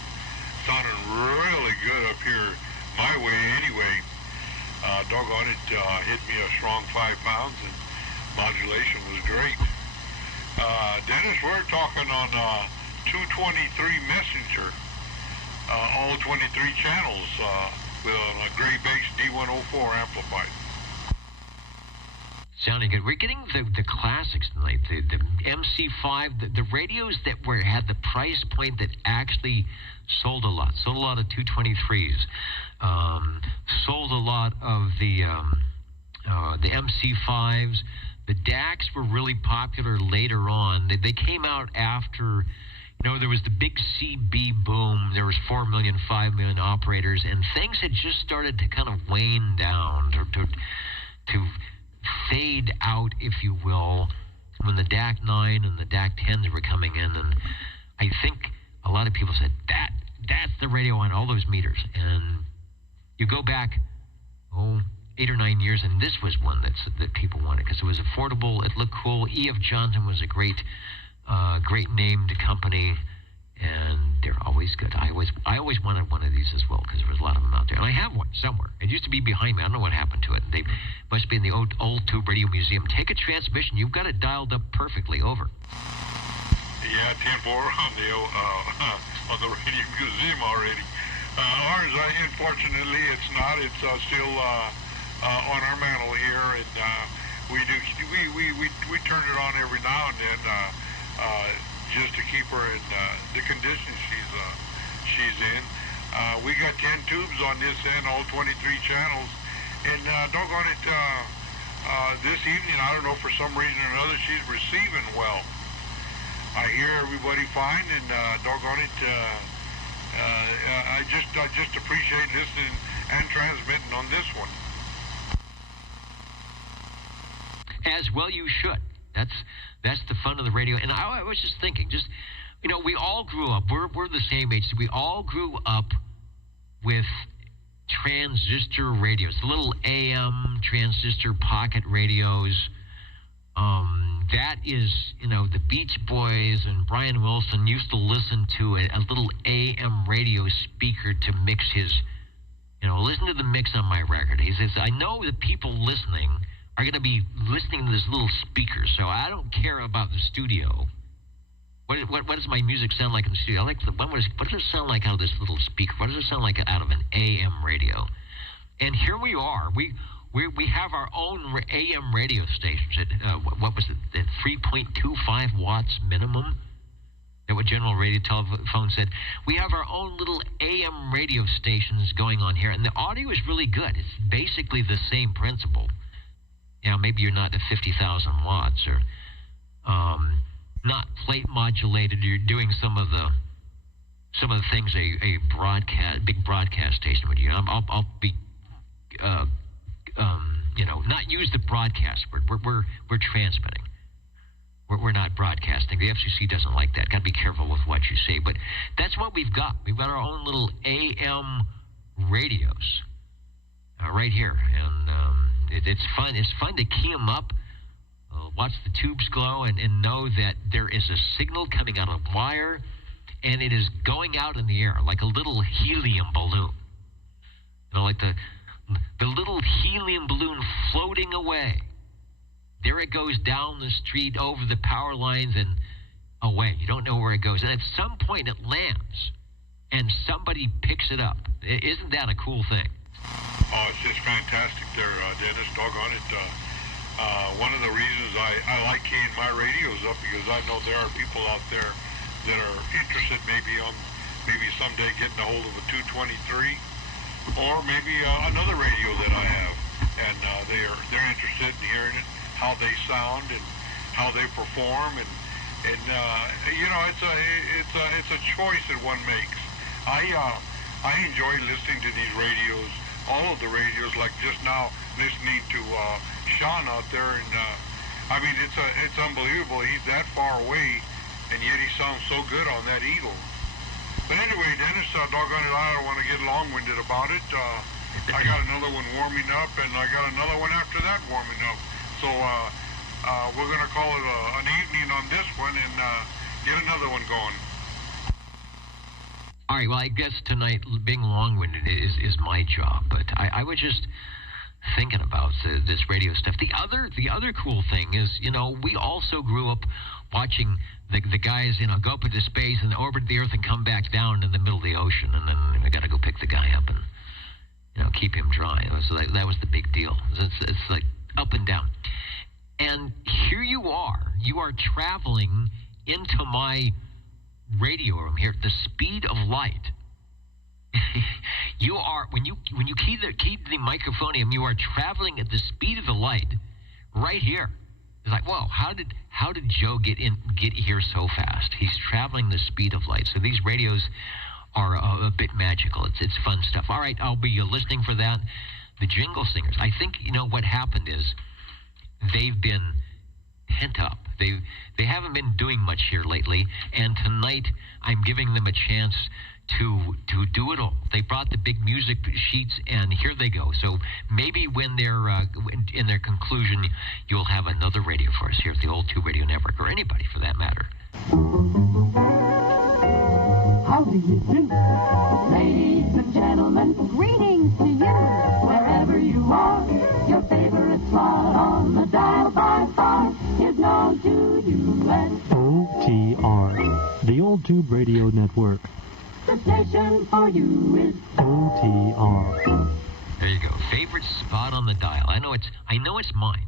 Sounding really good up here my way anyway. Doggone it, hit me a strong 5 pounds, and modulation was great. Dennis, we're talking on 223 Messenger, all 23 channels with a gray bass D104 amplified. Sounding good. We're getting the classics tonight. The MC5, the radios that had the price point that actually sold a lot. Sold a lot of 223s. Sold a lot of the MC5s. The DACs were really popular later on. They came out after, there was the big CB boom. There was 4 million, 5 million operators, and things had just started to kind of wane down to fade out, if you will, when the DAC 9 and the DAC 10s were coming in. And I think a lot of people said, that's the radio on all those meters. And you go back, 8 or 9 years, and this was one that people wanted because it was affordable, it looked cool. E.F. Johnson was a great named company, and they're always good. I always wanted one of these as well because there was a lot of them out there, and I have one somewhere. It used to be behind me. I don't know what happened to it. They must be in the old Tube Radio Museum. Take a transmission. You've got it dialed up perfectly. Over. Yeah, 10-4 on the Radio Museum already. Ours, unfortunately, it's not. It's still on our mantle here, and we turn it on every now and then just to keep her in the condition she's in. We got 10 tubes on this end, all 23 channels, and doggone it, this evening, I don't know, for some reason or another, she's receiving well. I hear everybody fine, and doggone it, I just appreciate listening and transmitting on this one. As well you should. That's the fun of the radio. And I was just thinking, we all grew up, we're the same age, so we all grew up with transistor radios, the little AM transistor pocket radios. That is, the Beach Boys and Brian Wilson used to listen to a little AM radio speaker to mix his, listen to the mix on my record. He says, I know the people listening are going to be listening to this little speaker, so I don't care about the studio. What does my music sound like in the studio? I like what does it sound like out of this little speaker? What does it sound like out of an AM radio? And here we are. We have our own AM radio stations at, what was it, at 3.25 watts minimum? That what General Radio Telephone said. We have our own little AM radio stations going on here, and the audio is really good. It's basically the same principle. Maybe you're not at 50,000 watts or not plate modulated. You're doing some of the things a big broadcast station would use. I'll be not use the broadcast word. We're transmitting. We're not broadcasting. The FCC doesn't like that. Got to be careful with what you say. But that's what we've got. We've got our own little AM radios right here, and it's fun. It's fun to key them up, watch the tubes glow, and know that there is a signal coming out of a wire, and it is going out in the air like a little helium balloon. Like the little helium balloon floating away. There it goes down the street, over the power lines, and away. You don't know where it goes. And at some point it lands, and somebody picks it up. Isn't that a cool thing? Oh, it's just fantastic there, Dennis. Doggone it. One of the reasons I like keying my radios up, because I know there are people out there that are interested maybe someday getting a hold of a 223 or maybe another radio that I have, and they're interested in hearing it, how they sound and how they perform, and it's a choice that one makes. I enjoy listening to these radios, all of the radios, like just now listening to Sean out there, and it's unbelievable. He's that far away, and yet he sounds so good on that Eagle. But anyway, Dennis, doggone it, I don't want to get long-winded about it. I got another one warming up, and I got another one after that warming up. So we're going to call it an evening on this one and get another one going. All right, well, I guess tonight being long-winded is my job, but I was just thinking about this radio stuff. The other cool thing is, we also grew up watching the guys, go up into space and orbit the Earth and come back down in the middle of the ocean, and then we got to go pick the guy up and, keep him dry. So that was the big deal. It's like up and down. And here you are traveling into my radio room here at the speed of light. You are, when you key the microphonium, you are traveling at the speed of the light right here. It's like, whoa, how did Joe get here so fast? He's traveling the speed of light. So these radios are a bit magical. It's fun stuff. All right, I'll be listening for that. The Jingle Singers. I think, what happened is they've been pent up. They haven't been doing much here lately, and tonight I'm giving them a chance to do it all. They brought the big music sheets, and here they go. So maybe when they're in their conclusion, you'll have another radio for us here at the Old Tube Radio Network, or anybody for that matter. How do you do? Ladies and gentlemen, greetings to you, wherever you are. Your favorite slot on the dial by far is known to you as OTR, the Old Tube Radio Network. the station for you is OTR. There you go. Favorite spot on the dial. I know it's mine.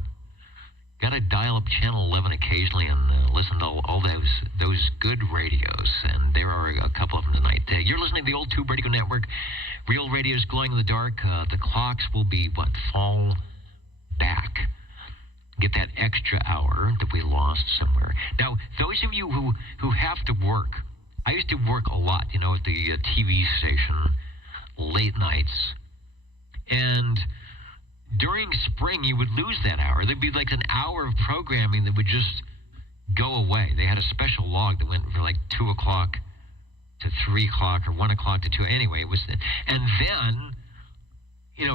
Got to dial up Channel 11 occasionally and listen to all those good radios, and there are a couple of them tonight. You're listening to the Old Tube Radio Network. Real radio's glowing in the dark. The clocks will be, fall back. Get that extra hour that we lost somewhere. Now, those of you who have to work, I used to work a lot, at the TV station, late nights, and during spring, you would lose that hour. There'd be like an hour of programming that would just go away. They had a special log that went from like 2 o'clock to 3 o'clock or 1 o'clock to 2. Anyway, it was, and then,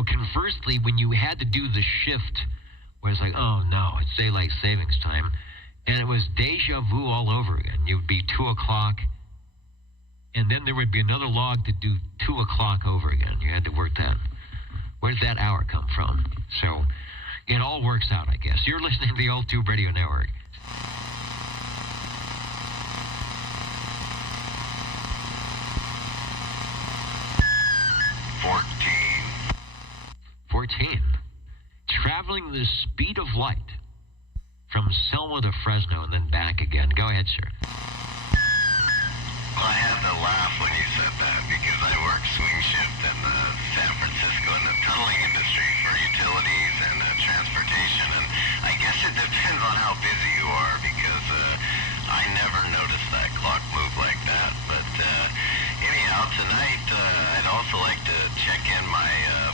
conversely, when you had to do the shift, where it's like, oh no, it's daylight savings time, and it was deja vu all over again. You'd be 2 o'clock, and then there would be another log to do 2 o'clock over again. You had to work that. Where did that hour come from? So it all works out, I guess. You're listening to the Old Tube Radio Network. Fourteen. Traveling the speed of light from Selma to Fresno and then back again. Go ahead, sir. Well, I had to laugh when you said that because I work swing shift in San Francisco in the tunneling industry for utilities and transportation, and I guess it depends on how busy you are because I never noticed that clock move like that. But anyhow, tonight I'd also like to check in my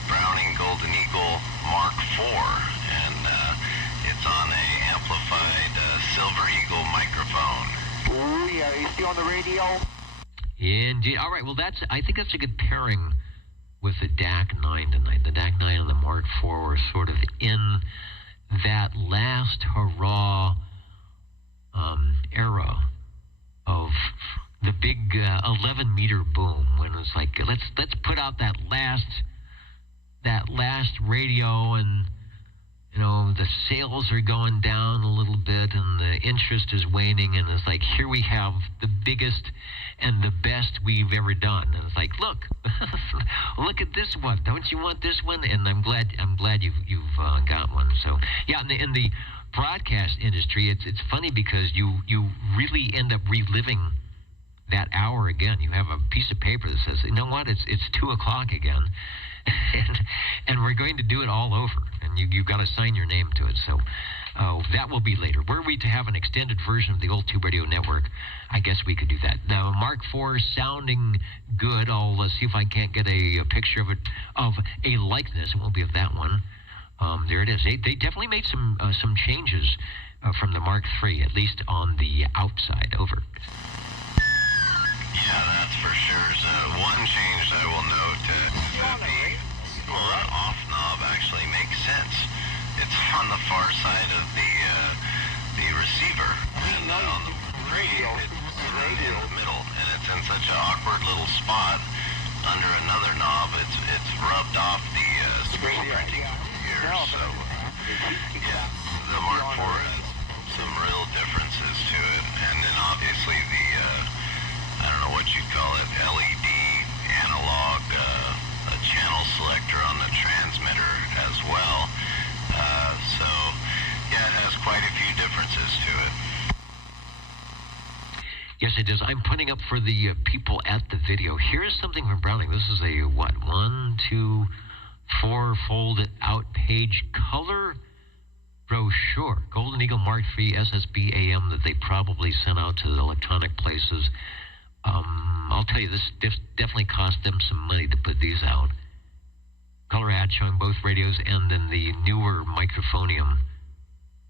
Browning Golden Eagle Mark IV, and it's on a amplified Silver Eagle microphone. Ooh, yeah, is he on the radio? Indeed. All right, well, I think that's a good pairing with the DAC 9 tonight. The DAC 9 and the Mark IV were sort of in that last hurrah era of the big 11-meter boom when it was like, let's put out that last radio, and the sales are going down a little bit and the interest is waning, and it's like, here we have the biggest and the best we've ever done. And it's like, look at this one. Don't you want this one? And I'm glad you've got one. So yeah, in the broadcast industry, it's funny because you really end up reliving that hour again. You have a piece of paper that says, you know what, it's 2 o'clock again. and we're going to do it all over, and you've got to sign your name to it. So that will be later. Were we to have an extended version of the Old Tube Radio Network, I guess we could do that. Now, Mark IV sounding good. I'll see if I can't get a picture of a likeness. It won't be of that one. There it is. They definitely made some changes from the Mark III, at least on the outside. Over. Yeah, that's for sure. So one change I will note is that the on-off knob actually makes sense. It's on the far side of the receiver, and on the radio it's right in the middle, and it's in such an awkward little spot under another knob. It's rubbed off the screen printing here. So yeah, the Mark IV has some real differences to it, and then obviously the I don't know what you'd call it, LED analog channel selector on the transmitter as well. So, yeah, it has quite a few differences to it. Yes, it is. I'm putting up for the people at the video. Here's something from Browning. This is a, 1, 2, 4 folded out page color brochure. Golden Eagle Mark III SSB AM that they probably sent out to the electronic places. I'll tell you, this definitely cost them some money to put these out. Color ad showing both radios and then the newer microphonium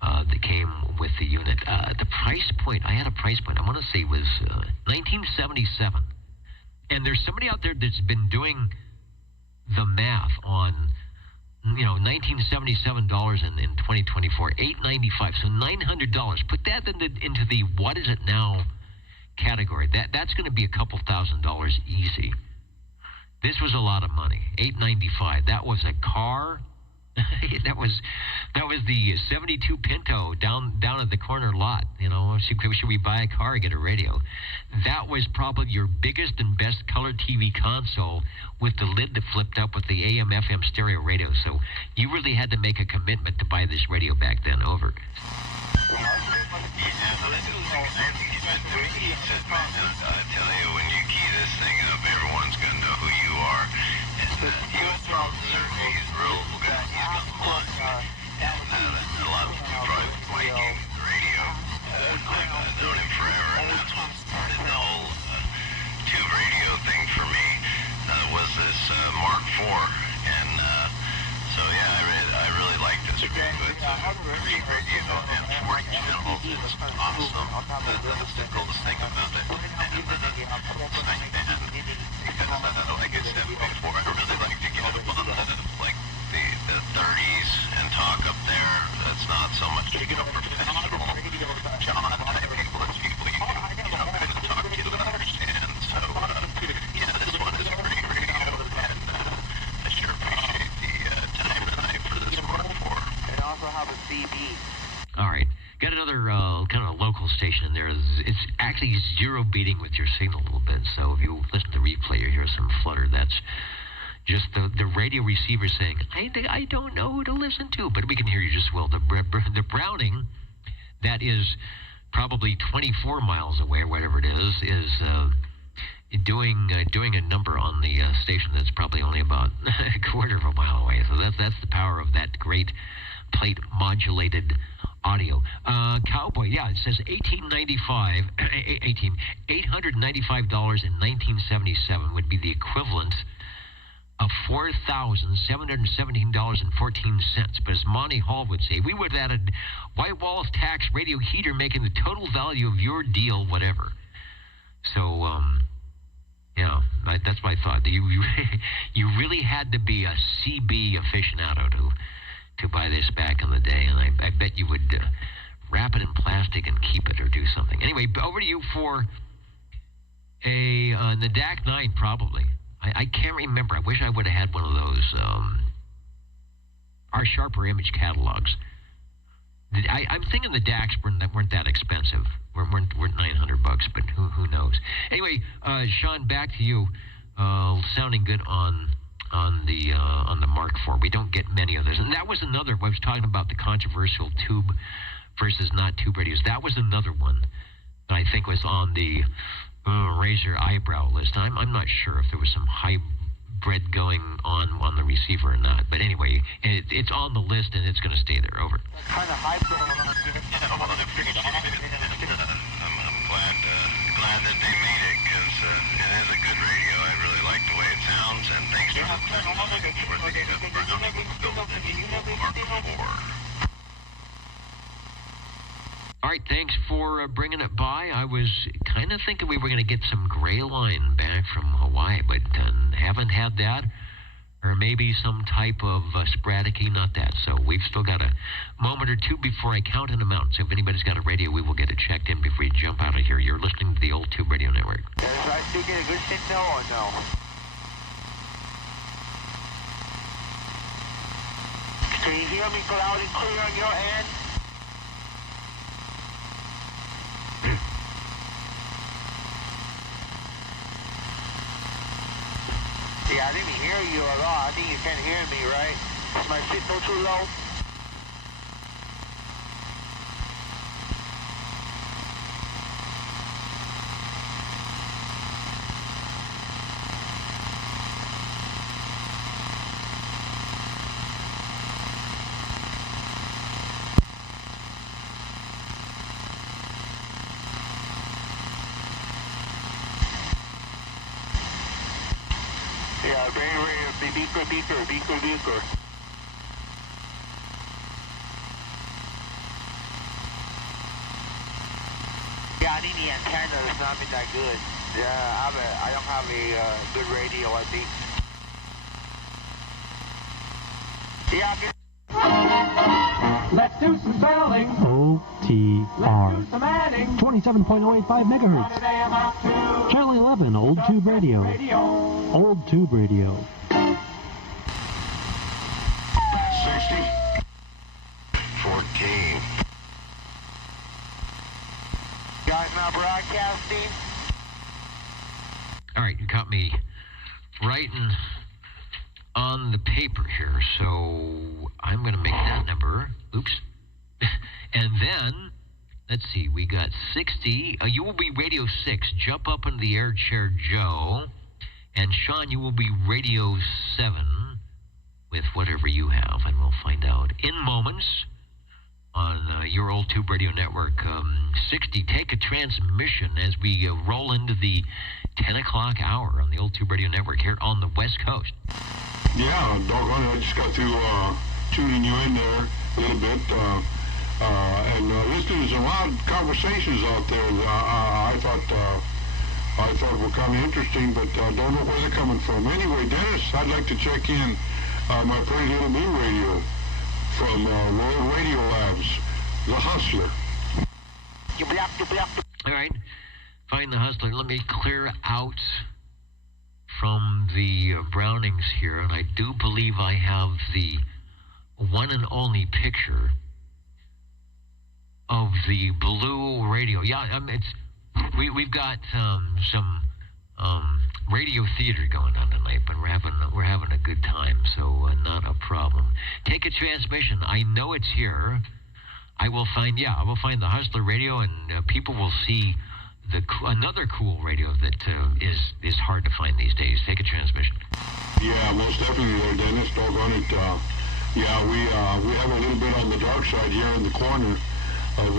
that came with the unit. The price point, I had a price point, I want to say was $1977. And there's somebody out there that's been doing the math on, $1977 in 2024, $895, so $900. Put that into the what is it now category. That's going to be a couple $1,000s easy. This was a lot of money. $895. That was a car. that was the 72 Pinto down at the corner lot. Should we buy a car or get a radio? That was probably your biggest and best color TV console with the lid that flipped up with the AM/FM stereo radio. So you really had to make a commitment to buy this radio back then. Over. I tell you, when you key this thing up, everyone's going to know who you are. And he was he's real good. He's got the line. And a lot of people probably like the radio. I've known him forever, and that's what started the whole tube radio thing for me, was this Mark IV. And so, yeah, I really like this radio. It's a great radio and 40 channels. It's awesome. That's the coolest thing about it. And it's nice band because, like I said before, I really like to get up on the 30s and talk up there. That's not so much professional. John, I think most people you can talk to and understand. So, this one is a great radio, and I sure appreciate the time tonight for this Mark IV. And also have a CB. All right. Got another kind of local station in there. It's actually zero beating with your signal a little bit. So if you listen to the replay, you hear some flutter. That's just the radio receiver saying, I don't know who to listen to. But we can hear you just well. The Browning, that is probably 24 miles away, or whatever it is doing a number on the station that's probably only about a quarter of a mile away. So that's the power of that great plate modulated audio. Cowboy, yeah, it says $895 in 1977 would be the equivalent of $4,717.14. But as Monty Hall would say, we would have added white walls, tax, radio heater, making the total value of your deal whatever. So, yeah, that's what I thought. You really had to be a CB aficionado to buy this back in the day, and I bet you would wrap it in plastic and keep it or do something. Anyway, over to you for the DAC 9, probably. I can't remember. I wish I would have had one of those, our Sharper Image catalogs. I'm thinking the DACs weren't that expensive. Weren't $900, but who knows? Anyway, Sean, back to you. Sounding good on the Mark IV. We don't get many of those. And that was another, I was talking about the controversial tube versus not tube radios. That was another one that I think was on the razor eyebrow list. I'm not sure if there was some hybrid going on the receiver or not. But anyway, it's on the list and it's going to stay there. Over. Kind of hybrid. I'm glad that they made it because it is a good radio. I really like the way it sounds, and thanks for the Mark IV. All right, thanks for bringing it by. I was kind of thinking we were going to get some gray line back from Hawaii, but haven't had that. Or maybe some type of sporadic-y, not that. So we've still got a moment or two before I count an amount. So if anybody's got a radio, we will get it checked in before we jump out of here. You're listening to the Old Tube Radio Network. Is I still get a good signal or no? Can you hear me loud and clear on your end? Yeah, I didn't hear you at all. I think you can't hear me, right? Is my signal too low? Yeah, very, beaker. the antenna is not been that good. Yeah, I don't have a good radio, I think. Yeah, Let's do some spelling. OTR. Let's do some adding. 27.085 megahertz. Channel 11, Old Tube Radio. Old Tube Radio. 60. 14. guys now broadcasting. All right, you caught me writing on the paper here, so I'm going to make that number. Oops. And then, let's see, we got 60. You will be Radio 6. Jump up into the air chair, Joe. And Sean, you will be Radio 7 with whatever you have, and we'll find out in moments on your Old Tube Radio Network. 60, take a transmission as we roll into the 10 o'clock hour on the Old Tube Radio Network here on the West Coast. Yeah, doggone it, I just got through tuning you in there a little bit, and listening to some loud conversations out there. I thought were kind of interesting, but don't know where they're coming from. Anyway, Dennis, I'd like to check in my Pretty Little Blue Radio from World Radio Labs, The Hustler. All right, find The Hustler. Let me clear out from the Brownings here, and I do believe I have the one and only picture of the Blue Radio. Yeah, we've got some radio theater going on tonight, but we're having a good time, so not a problem. Take a transmission. I know it's here. I will find the Hustler Radio, and people will see another cool radio that is hard to find these days. Take a transmission. Yeah, most definitely there, Dennis. Doggone it. We have a little bit on the dark side here in the corner of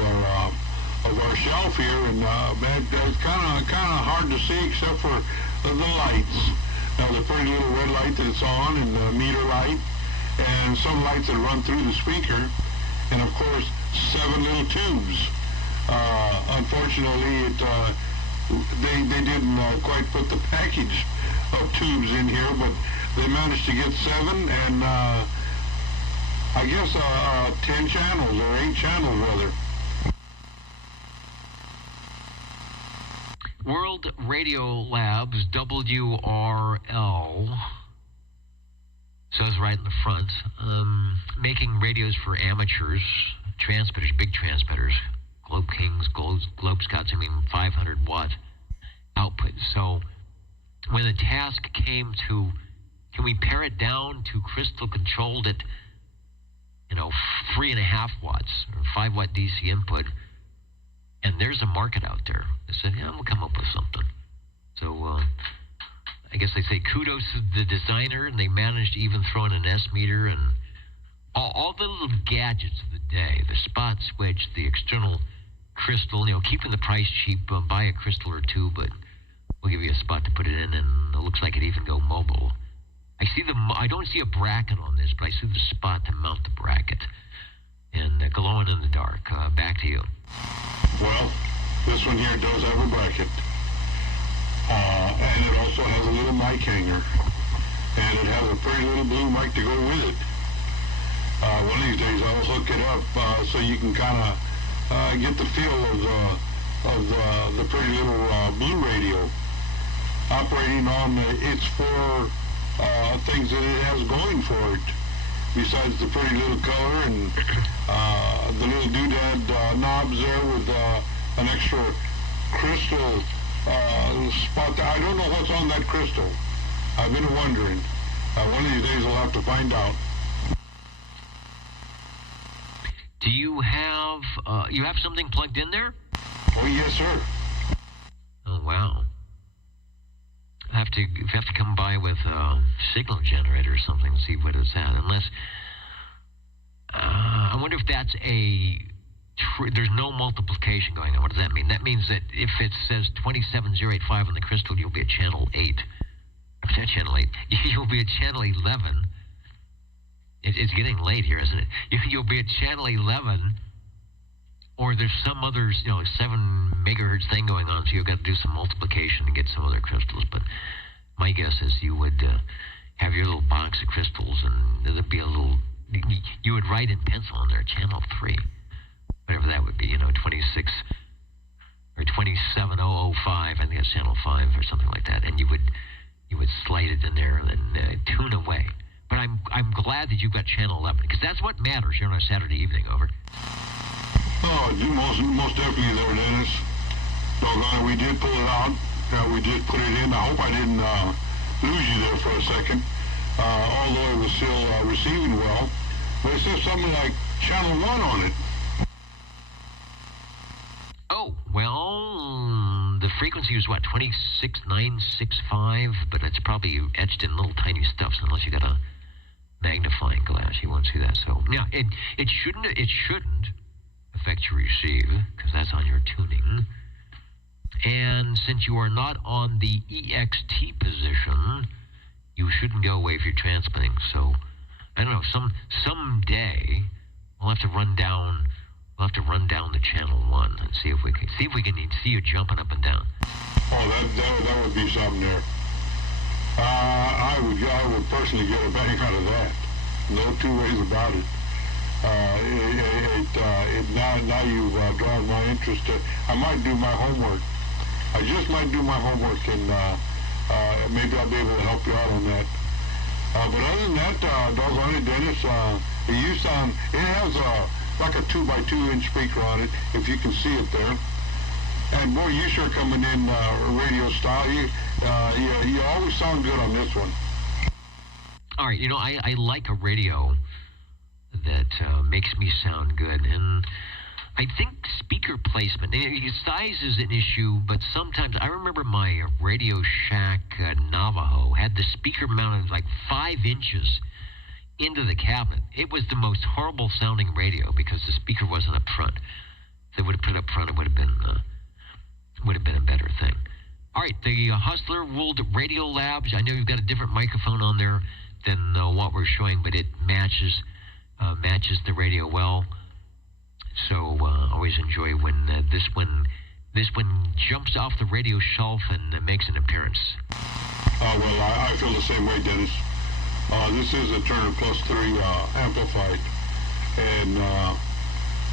our shelf here, and it's kind of hard to see except for the lights. Now the pretty little red light that it's on, and the meter light, and some lights that run through the speaker, and of course 7 little tubes. Unfortunately, they didn't quite put the package of tubes in here, but they managed to get 7, and I guess 10 channels, or 8 channels rather. World Radio Labs, WRL, says right in the front, making radios for amateurs, transmitters, big transmitters, Globe Kings, Globe Scots, 500-watt output. So when the task came to, can we pare it down to crystal controlled at, 3.5 watts, or 5-watt DC input, and there's a market out there. I said, we'll come up with something. So I guess they say kudos to the designer, and they managed to even throw in an S meter and all the little gadgets of the day, the spot switch, the external crystal, keeping the price cheap. Buy a crystal or two, but we'll give you a spot to put it in, and it looks like it even go mobile. I don't see a bracket on this, but I see the spot to mount the bracket. And glowing in the dark. Back to you. Well, this one here does have a bracket. And it also has a little mic hanger. And it has a pretty little blue mic to go with it. One of these days I'll hook it up so you can kind of get the feel of the pretty little blue radio. Operating on its 4 things that it has going for it. Besides the pretty little color and the little doodad knobs there with an extra crystal spot there. I don't know what's on that crystal. I've been wondering. One of these days I'll have to find out. Do you have something plugged in there? Oh, yes, sir. Oh, wow. I have to come by with a signal generator or something to see what it's at. Unless, I wonder if that's there's no multiplication going on. What does that mean? That means that if it says 27085 on the crystal, you'll be at channel 8. Not channel 8. You'll be at channel 11. It's getting late here, isn't it? You'll be at channel 11 Or there's some other, 7 megahertz thing going on, so you've got to do some multiplication to get some other crystals. But my guess is you would have your little box of crystals, and there'd be a little, you would write in pencil on there, channel 3, whatever that would be, 26 or 27005, I think it's channel 5 or something like that, and you would slide it in there and then tune away. But I'm glad that you've got channel 11, because that's what matters here on a Saturday evening. Over. Oh, most definitely there, Dennis. Doggone it, we did pull it out. We did put it in. I hope I didn't lose you there for a second, although it was still receiving well. But it says something like channel 1 on it. Oh, well, the frequency was, 26965, but it's probably etched in little tiny stuff, so unless you got a magnifying glass, you won't see that. So, yeah, it shouldn't affect your receive, because that's on your tuning. And since you are not on the EXT position, you shouldn't go away if you're transmitting. So, I don't know, someday we'll have to run down the channel 1 and see if we can see you jumping up and down. Oh, that would be something there. I would personally get a bang out of that. No two ways about it. Now you've drawn my interest. I might do my homework. I just might do my homework, and maybe I'll be able to help you out on that. But other than that, doggone it, Dennis, it has like a 2x2 inch speaker on it, if you can see it there. And boy, you sure coming in radio style. You always sound good on this one. All right, I like a radio that makes me sound good, and I think speaker placement, size is an issue, but sometimes, I remember my Radio Shack Navajo had the speaker mounted like 5 inches into the cabinet. It was the most horrible sounding radio because the speaker wasn't up front. If they would have put it up front, it would have been a better thing. All right, the Hustler World Radio Labs, I know you've got a different microphone on there than what we're showing, but it matches the radio well. So always enjoy when this one jumps off the radio shelf and makes an appearance. Well, I feel the same way, Dennis. This is a Turner Plus 3 amplified, and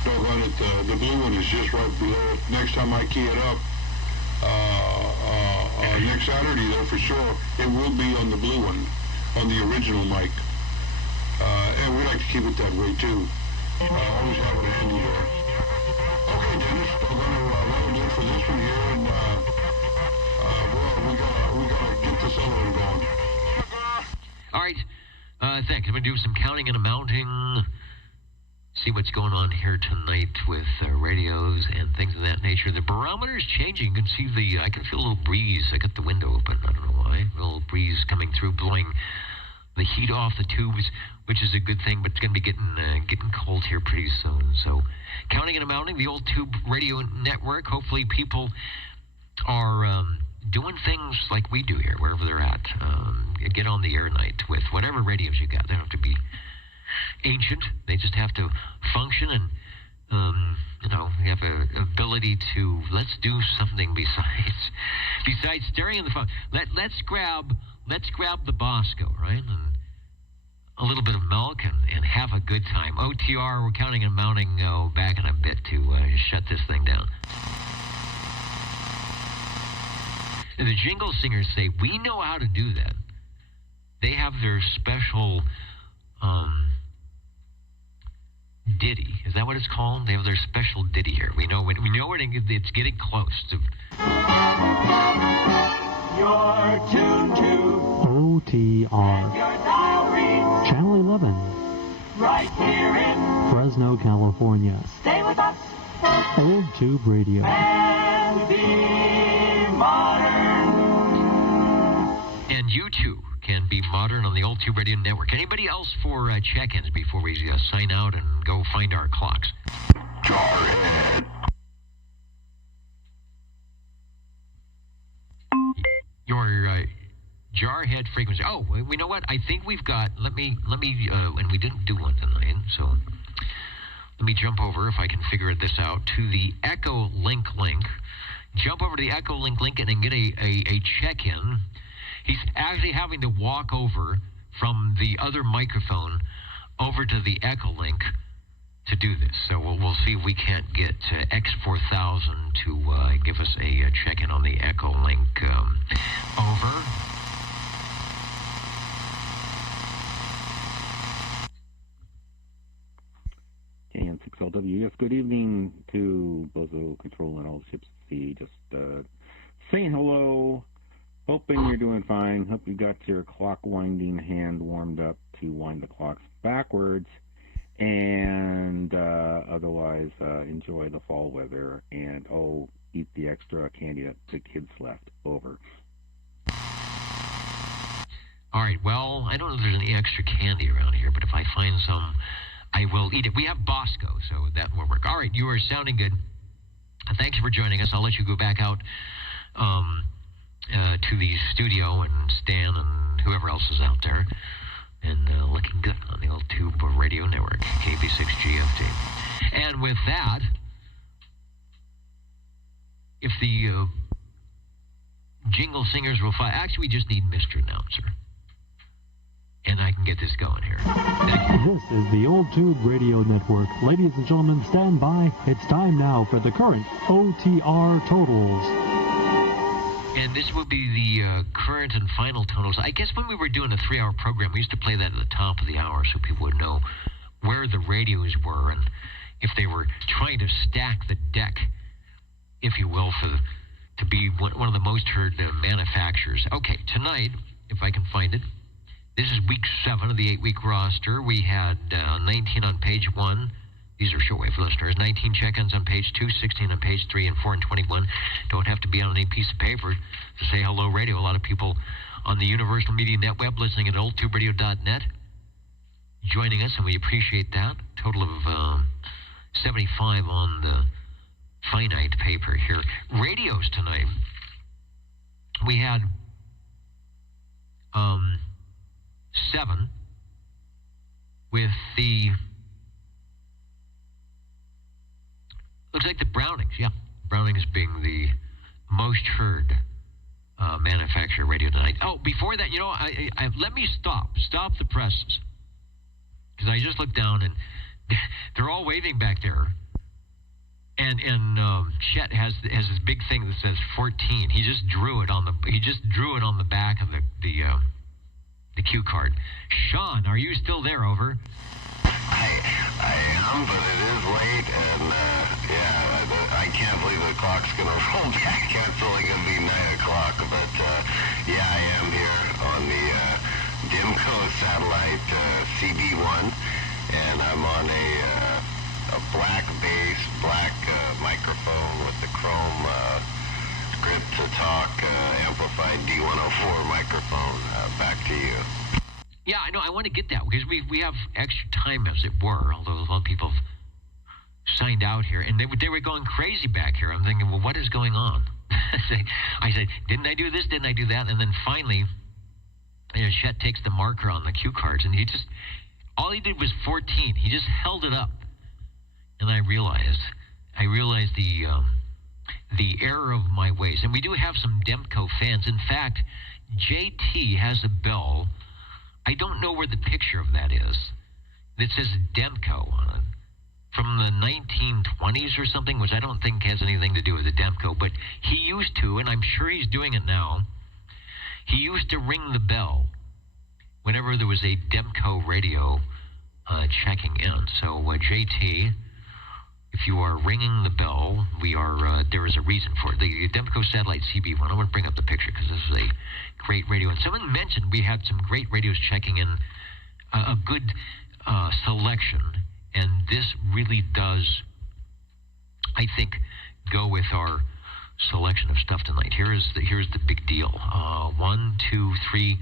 doggone it, the blue one is just right below it. Next time I key it up, next Saturday there for sure, it will be on the blue one, on the original mic. And we like to keep it that way too. Always have it handy here. Okay, Dennis, we're gonna do it for this one here, and we gotta get this other one going. All right, thanks. I'm gonna do some counting and amounting. See what's going on here tonight with radios and things of that nature. The barometer's changing. You can see I can feel a little breeze. I got the window open. I don't know why. A little breeze coming through, blowing the heat off the tubes, which is a good thing, but it's going to be getting cold here pretty soon. So, counting and amounting, the Old Tube Radio Network. Hopefully people are doing things like we do here, wherever they're at. Get on the air night with whatever radios you got. They don't have to be ancient. They just have to function, and you have an ability to, let's do something besides staring at the phone. Let's grab the Bosco, right? And a little bit of milk and have a good time. OTR, we're counting and mounting back in a bit to shut this thing down. And the jingle singers say, we know how to do that. They have their special ditty. Is that what it's called? They have their special ditty here. We know when it's getting close to. You're tuned to OTR. your dial reads Channel 11. right here in Fresno, California. Stay with us Old Tube Radio. and be modern. And you too can be modern on the Old Tube Radio Network. Anybody else for check-ins before we sign out and go find our clocks? Jarhead. Your Jarhead frequency. Oh, we know what? I think we've got. Let me. And we didn't do one tonight, so Let me jump over, if I can figure this out, to the Echo link. Jump over to the Echo link and then get a check-in. He's actually having to walk over from the other microphone over to the Echo link to do this. So we'll see if we can't get X4000 to give us a check-in on the Echo link. Over. KN6LW. Yes, good evening to Bozo Control and all the ships at sea. Just saying hello. Hoping you're doing fine. Hope you got your clock winding hand warmed up to wind the clocks backwards. And otherwise, enjoy the fall weather. And, eat the extra candy that the kids left over. All right, well, I don't know if there's any extra candy around here, but if I find some, I will eat it. We have Bosco, so that will work. All right, you are sounding good. Thanks for joining us. I'll let you go back out to the studio and Stan and whoever else is out there. And looking good on the old Tube Radio Network, KB6GFT. And with that, if the jingle singers will find... Actually, we just need Mr. Announcer. And I can get this going here. This is the Old Tube Radio Network. Ladies and gentlemen, stand by. It's time now for the current OTR totals. And this will be the current and final totals. I guess when we were doing a 3-hour program, we used to play that at the top of the hour so people would know where the radios were and if they were trying to stack the deck, if you will, to be one of the most heard manufacturers. Okay, tonight, if I can find it, this is week 7 of the 8-week roster. We had 19 on page 1. These are shortwave listeners. 19 check-ins on page 2, 16 on page 3, and 4 and 21. Don't have to be on any piece of paper to say hello radio. A lot of people on the Universal Media Net web listening at oldtuberadio.net joining us, and we appreciate that. Total of 75 on the finite paper here. Radios tonight. We had 7 with the... Looks like the Brownings, yeah. Brownings being the most heard manufacturer radio tonight. Oh, before that, let me stop the presses. Because I just looked down and they're all waving back there. And Chet has this big thing that says 14. He just drew it on the back of the cue card. Sean, are you still there? Over. I am, but it is late, and I can't believe the clock's going to roll back. It's only going to be 9 o'clock, but I am here on the Dimco satellite CB1, and I'm on a black bass, black microphone with the Chrome Script to Talk amplified D104 microphone. Back to you. Yeah, I know. I want to get that because we have extra time, as it were, although a lot of people have signed out here. And they were going crazy back here. I'm thinking, well, what is going on? I said, didn't I do this? Didn't I do that? And then finally, Chet takes the marker on the cue cards, and all he did was 14. He just held it up. And I realized the error of my ways. And we do have some Demco fans. In fact, JT has a bell. I don't know where the picture of that is. It says Demco on it. From the 1920s or something, which I don't think has anything to do with the Demco, but he used to, and I'm sure he's doing it now, he used to ring the bell whenever there was a Demco radio checking in. So, JT, if you are ringing the bell, there is a reason for it. The Demco satellite CB1, I want to bring up the picture because this is a great radio. And someone mentioned we had some great radios checking in, a good selection. And this really does, I think, go with our selection of stuff tonight. Here's the big deal. 1, 2, 3,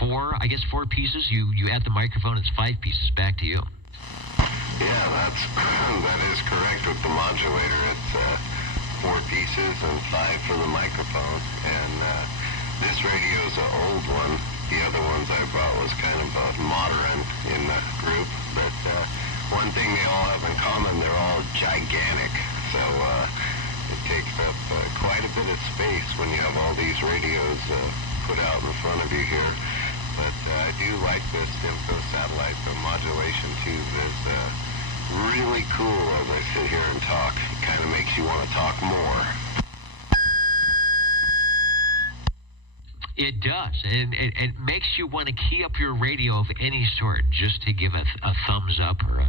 4. I guess 4 pieces. You add the microphone, it's 5 pieces. Back to you. Yeah, that is correct with the modulator. It's 4 pieces and 5 for the microphone. And this radio is an old one. The other ones I brought was kind of a modern in the group, but one thing they all have in common, they're all gigantic. So it takes up quite a bit of space when you have all these radios put out in front of you here. But I do like this Demco satellite. The modulation tube is really cool as I sit here and talk. It kind of makes you want to talk more. It does, and it makes you want to key up your radio of any sort just to give a thumbs up or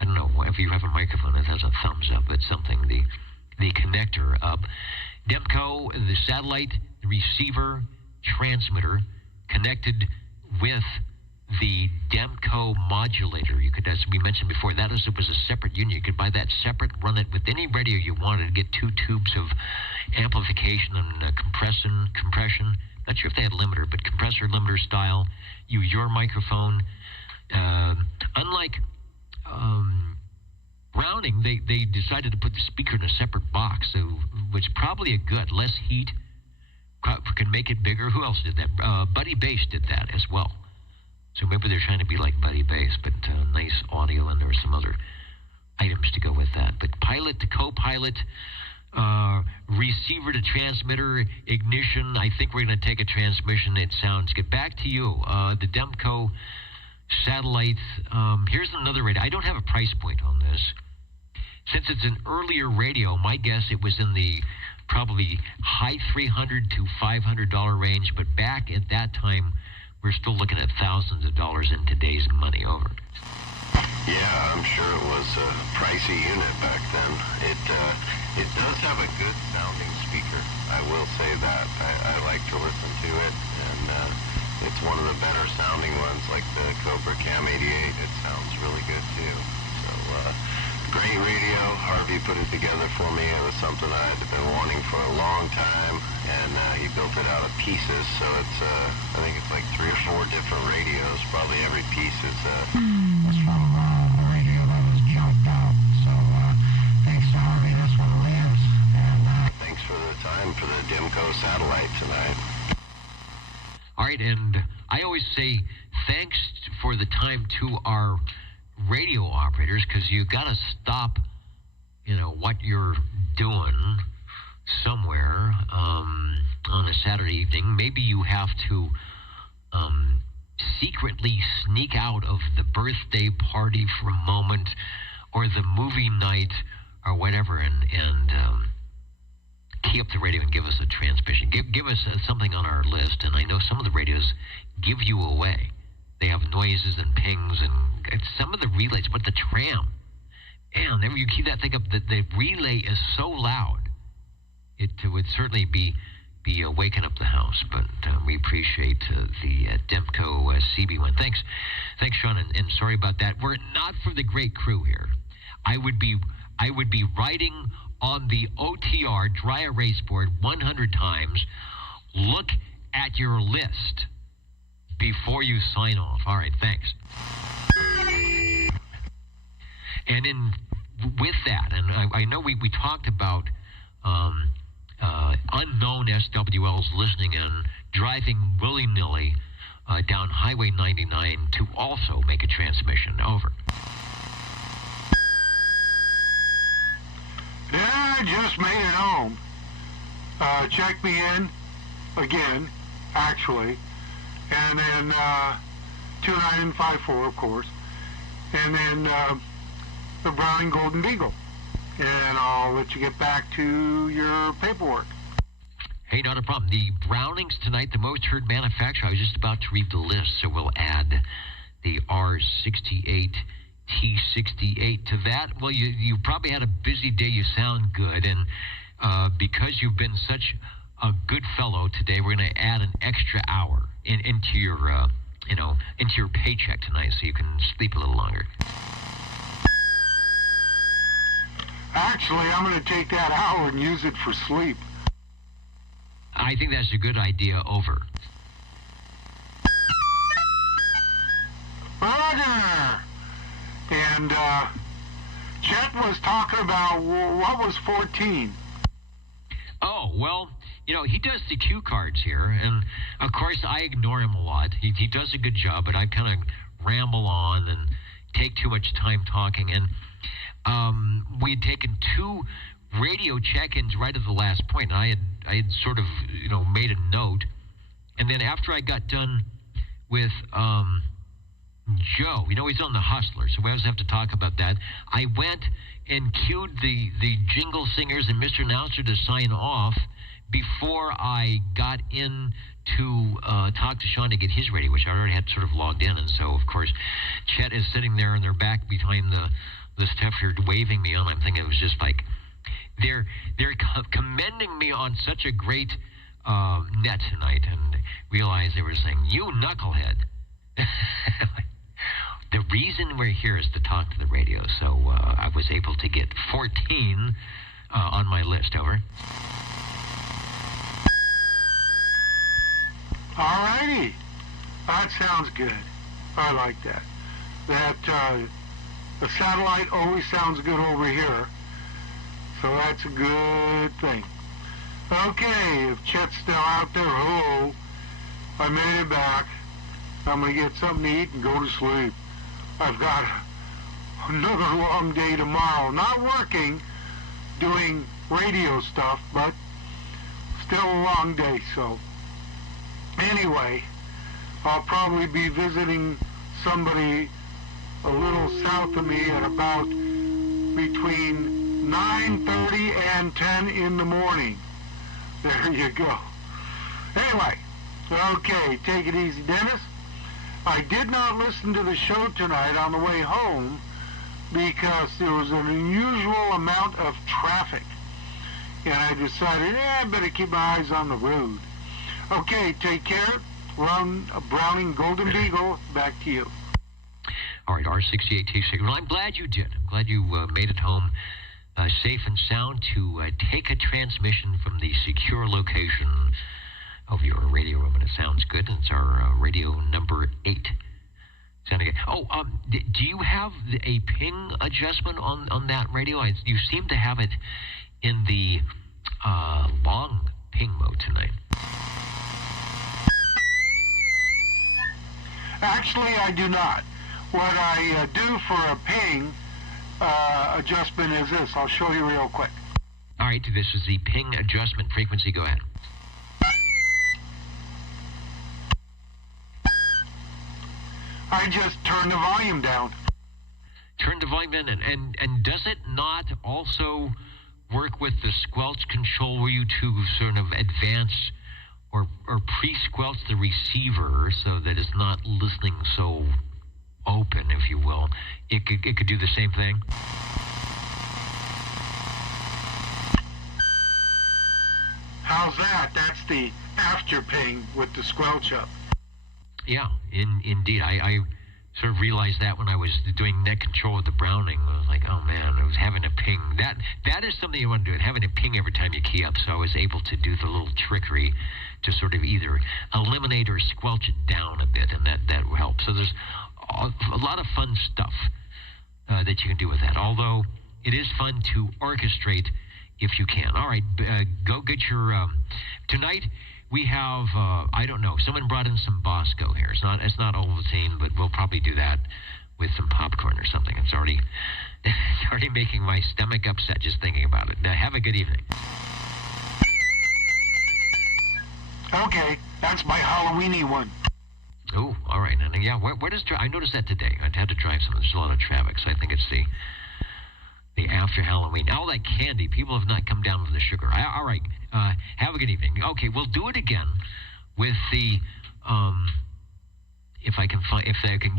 I don't know, if you have a microphone that has a thumbs up, it's something, the connector up. Demco, the satellite receiver transmitter connected with the Demco modulator. You could, as we mentioned before, that was a separate unit. You could buy that separate, run it with any radio you wanted, get 2 tubes of amplification and compression. Not sure if they had limiter, but compressor limiter style. Use your microphone. Unlike Browning, they decided to put the speaker in a separate box, so which probably a good, less heat, can make it bigger. Who else did that? Buddy Bass did that as well. So maybe they're trying to be like Buddy Bass, but nice audio, and there were some other items to go with that. But pilot to co-pilot, receiver to transmitter, ignition. I think we're going to take a transmission. It sounds good. Back to you. The Demco satellites. Here's another radio. I don't have a price point on this. Since it's an earlier radio, my guess it was in the probably high $300 to $500 range, but back at that time, we're still looking at thousands of dollars in today's money. Over. Yeah, I'm sure it was a pricey unit back then. It does have a good sounding speaker. I will say that. I like to listen to it, and it's one of the better sounding ones, like the Cobra Cam 88. It sounds really good too. So great radio. Harvey put it together for me. It was something I had been wanting for a long time, and he built it out of pieces. So it's I think it's like 3 or 4 different radios. Probably every piece is It's from a radio that was junked out. So thanks to Harvey, this one lives. And thanks for the time for the Demco satellite tonight. All right, and I always say thanks for the time to our radio operators, because you got to stop, what you're doing somewhere on a Saturday evening. Maybe you have to secretly sneak out of the birthday party for a moment, or the movie night, or whatever, and key up the radio and give us a transmission. Give us something on our list, and I know some of the radios give you away. They have noises and pings, and some of the relays, but the tram, man, whenever you keep that thing up, the relay is so loud, it would certainly be waking up the house. But we appreciate the Demco CB1. Thanks, Sean, and sorry about that. Were it not for the great crew here, I would be riding on the OTR dry erase board 100 times. Look at your list before you sign off. All right, thanks. And with that, and I know we talked about unknown SWLs listening in, driving willy-nilly down Highway 99 to also make a transmission. Over. Yeah, I just made it home. Check me in again, actually. And then 2954, of course. And then the Browning Golden Beagle. And I'll let you get back to your paperwork. Hey, not a problem. The Brownings tonight, the most heard manufacturer. I was just about to read the list, so we'll add the R68, T68 to that. Well, you probably had a busy day. You sound good. And because you've been such a good fellow today, we're going to add an extra hour into your, into your paycheck tonight, so you can sleep a little longer. Actually, I'm going to take that hour and use it for sleep. I think that's a good idea. Over. Roger! And Chet was talking about what was 14. Oh, well, he does the cue cards here, and of course I ignore him a lot. He does a good job, but I kind of ramble on, and take too much time talking. And we had taken 2 radio check-ins right at the last point. And I had sort of, made a note. And then after I got done with Joe, he's on the Hustler, so we always have to talk about that. I went and cued the jingle singers and Mr. Announcer to sign off before I got in to talk to Sean to get his radio, which I already had sort of logged in. And so, of course, Chet is sitting there in their back behind the stuff here waving me on. I'm thinking it was just like, they're commending me on such a great net tonight, and realized they were saying, "You knucklehead." The reason we're here is to talk to the radio, so I was able to get 14 on my list. Over. All righty. That sounds good. I like that. The satellite always sounds good over here, so that's a good thing. Okay, if Chet's still out there, hello. I made it back. I'm going to get something to eat and go to sleep. I've got another long day tomorrow. Not working, doing radio stuff, but still a long day. So anyway, I'll probably be visiting somebody a little south of me at about between 9:30 and 10 in the morning. There you go. Anyway, okay, take it easy, Dennis. I did not listen to the show tonight on the way home because there was an unusual amount of traffic. And I decided, I better keep my eyes on the road. Okay, take care. Browning Golden Beagle, back to you. All right, R68T6. Well, I'm glad you did. I'm glad you made it home safe and sound to take a transmission from the secure location of your radio room, and it sounds good. It's our radio number 8. Sounding good. Oh, do you have a ping adjustment on that radio? You seem to have it in the long ping mode tonight. Actually, I do not. What I do for a ping adjustment is this. I'll show you real quick. All right, this is the ping adjustment frequency. Go ahead. I just turn the volume down. Turn the volume down, and does it not also work with the squelch control where you to sort of advance or pre-squelch the receiver so that it's not listening so open, if you will? It could do the same thing. How's that? That's the after ping with the squelch up. Yeah, indeed. I sort of realized that when I was doing net control with the Browning. I was like, oh man, I was having a ping. That is something you want to do, having a ping every time you key up. So I was able to do the little trickery to sort of either eliminate or squelch it down a bit, and that will help. So there's a lot of fun stuff that you can do with that, although it is fun to orchestrate if you can. All right, go get your... tonight we have, I don't know, someone brought in some Bosco here. It's not Ovaltine, but we'll probably do that with some popcorn or something. It's already making my stomach upset just thinking about it. Have a good evening. Okay, that's my Halloweeny one. Oh, all right. And yeah, where does I noticed that today? I had to drive some. There's a lot of traffic, so I think it's the after Halloween. All that candy, people have not come down with the sugar. All right. Have a good evening. Okay, we'll do it again with the if I can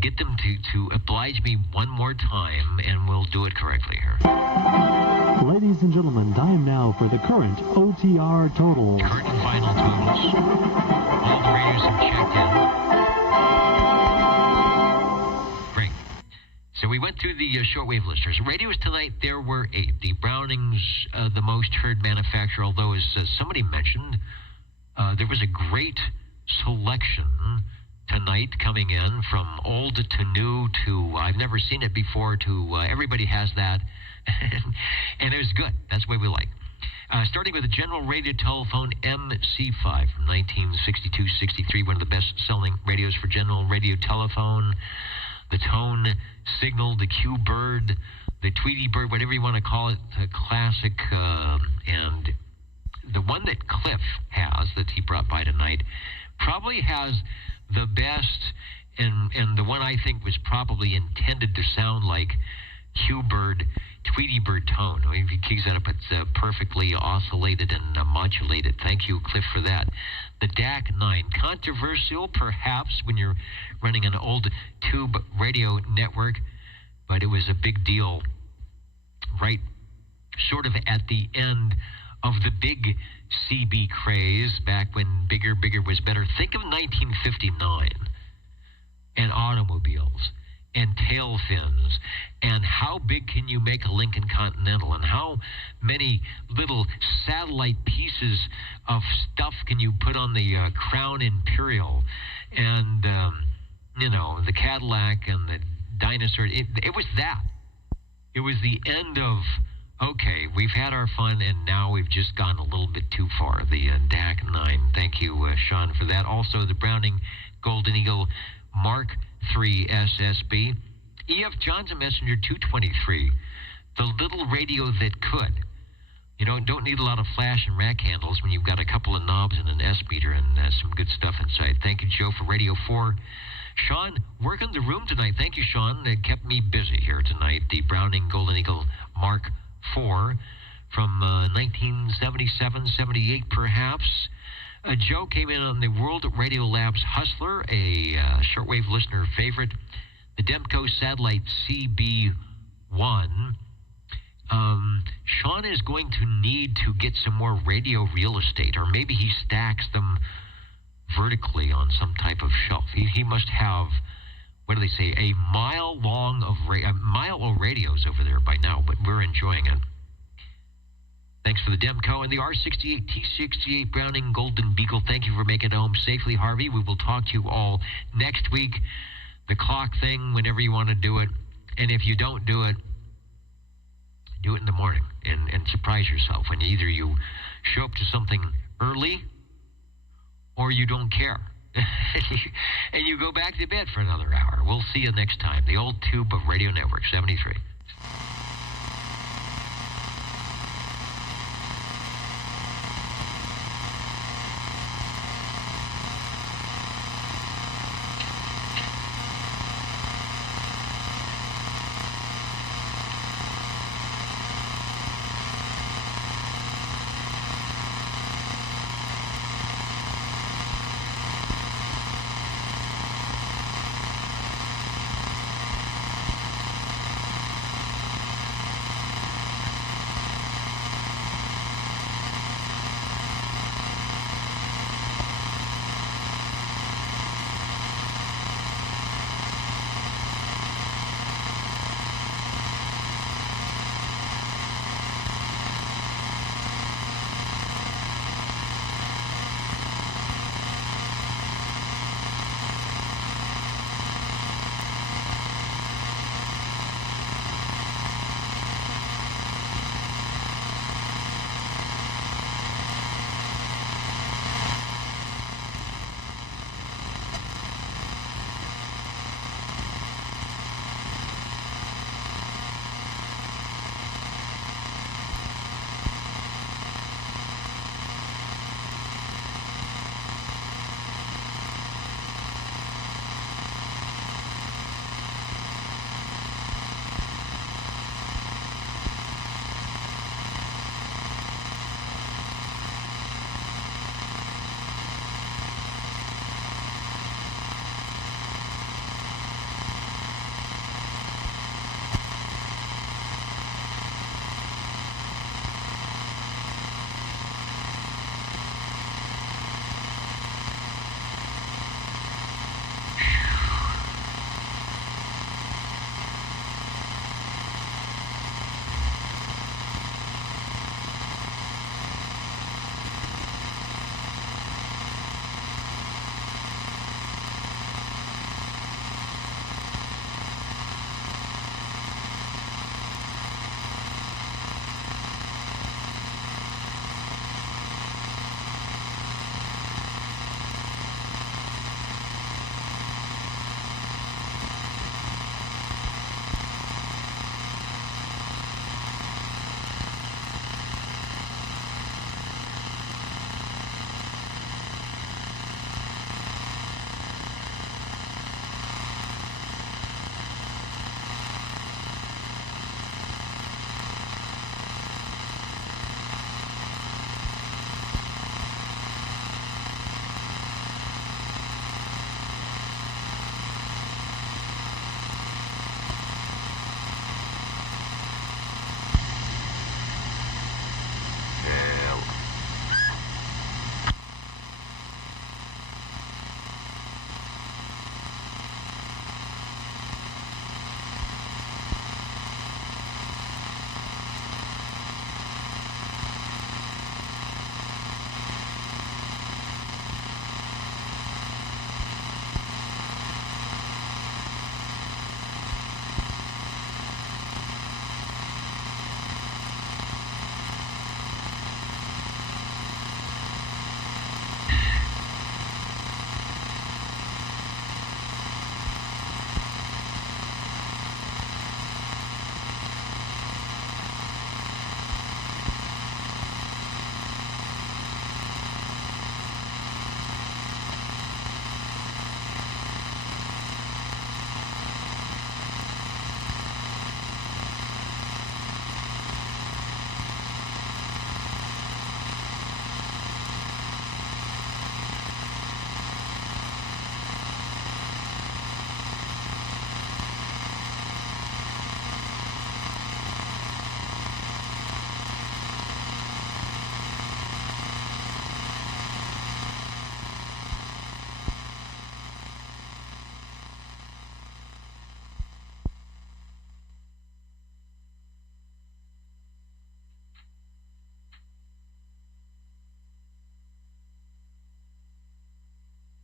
get them to oblige me one more time, and we'll do it correctly here. Ladies and gentlemen, time now for the current OTR totals. Current and final totals. All the radios have checked in. Great. So we went through the shortwave listeners. Radios tonight, there were 8. The Brownings, the most heard manufacturer, although as somebody mentioned, there was a great selection tonight coming in from old to new to I've never seen it before to everybody has that. And it was good. That's the way we like. Starting with the General Radio Telephone MC5 from 1962-63, one of the best-selling radios for General Radio Telephone. the tone signal, the Q bird, the Tweety bird, whatever you want to call it, the classic, and the one that Cliff has that he brought by tonight probably has the best, and the one I think was probably intended to sound like Q bird, Tweety bird tone. I mean, if he keys that up, it's perfectly oscillated and modulated. Thank you, Cliff, for that. The DAC 9, controversial perhaps when you're running an old tube radio network, but it was a big deal right sort of at the end of the big CB craze back when bigger was better. Think of 1959 and automobiles and tail fins, and how big can you make a Lincoln Continental, and how many little satellite pieces of stuff can you put on the Crown Imperial, and the Cadillac and the dinosaur. It was that. It was the end of, okay, we've had our fun, and now we've just gone a little bit too far. The DAC 9. Thank you, Sean, for that. Also, the Browning Golden Eagle Mark III SSB. E.F. Johnson Messenger 223. The little radio that could. You don't need a lot of flash and rack handles when you've got a couple of knobs and an S meter and some good stuff inside. Thank you, Joe, for Radio 4. Sean, working the room tonight. Thank you, Sean. It kept me busy here tonight. The Browning Golden Eagle Mark IV from 1977, 78 perhaps. Joe came in on the World Radio Labs Hustler, a shortwave listener favorite. The Demco Satellite CB1. Sean is going to need to get some more radio real estate, or maybe he stacks them vertically on some type of shelf. He must have, what do they say, a mile of radios over there by now, but we're enjoying it. Thanks for the Demco and the R68 T68 Browning Golden Beagle. Thank you for making it home safely, Harvey. We will talk to you all next week. The clock thing, whenever you want to do it. And if you don't do it, do it in the morning and surprise yourself. And either you show up to something early or you don't care. And you go back to bed for another hour. We'll see you next time. The Old Tube of Radio Network 73.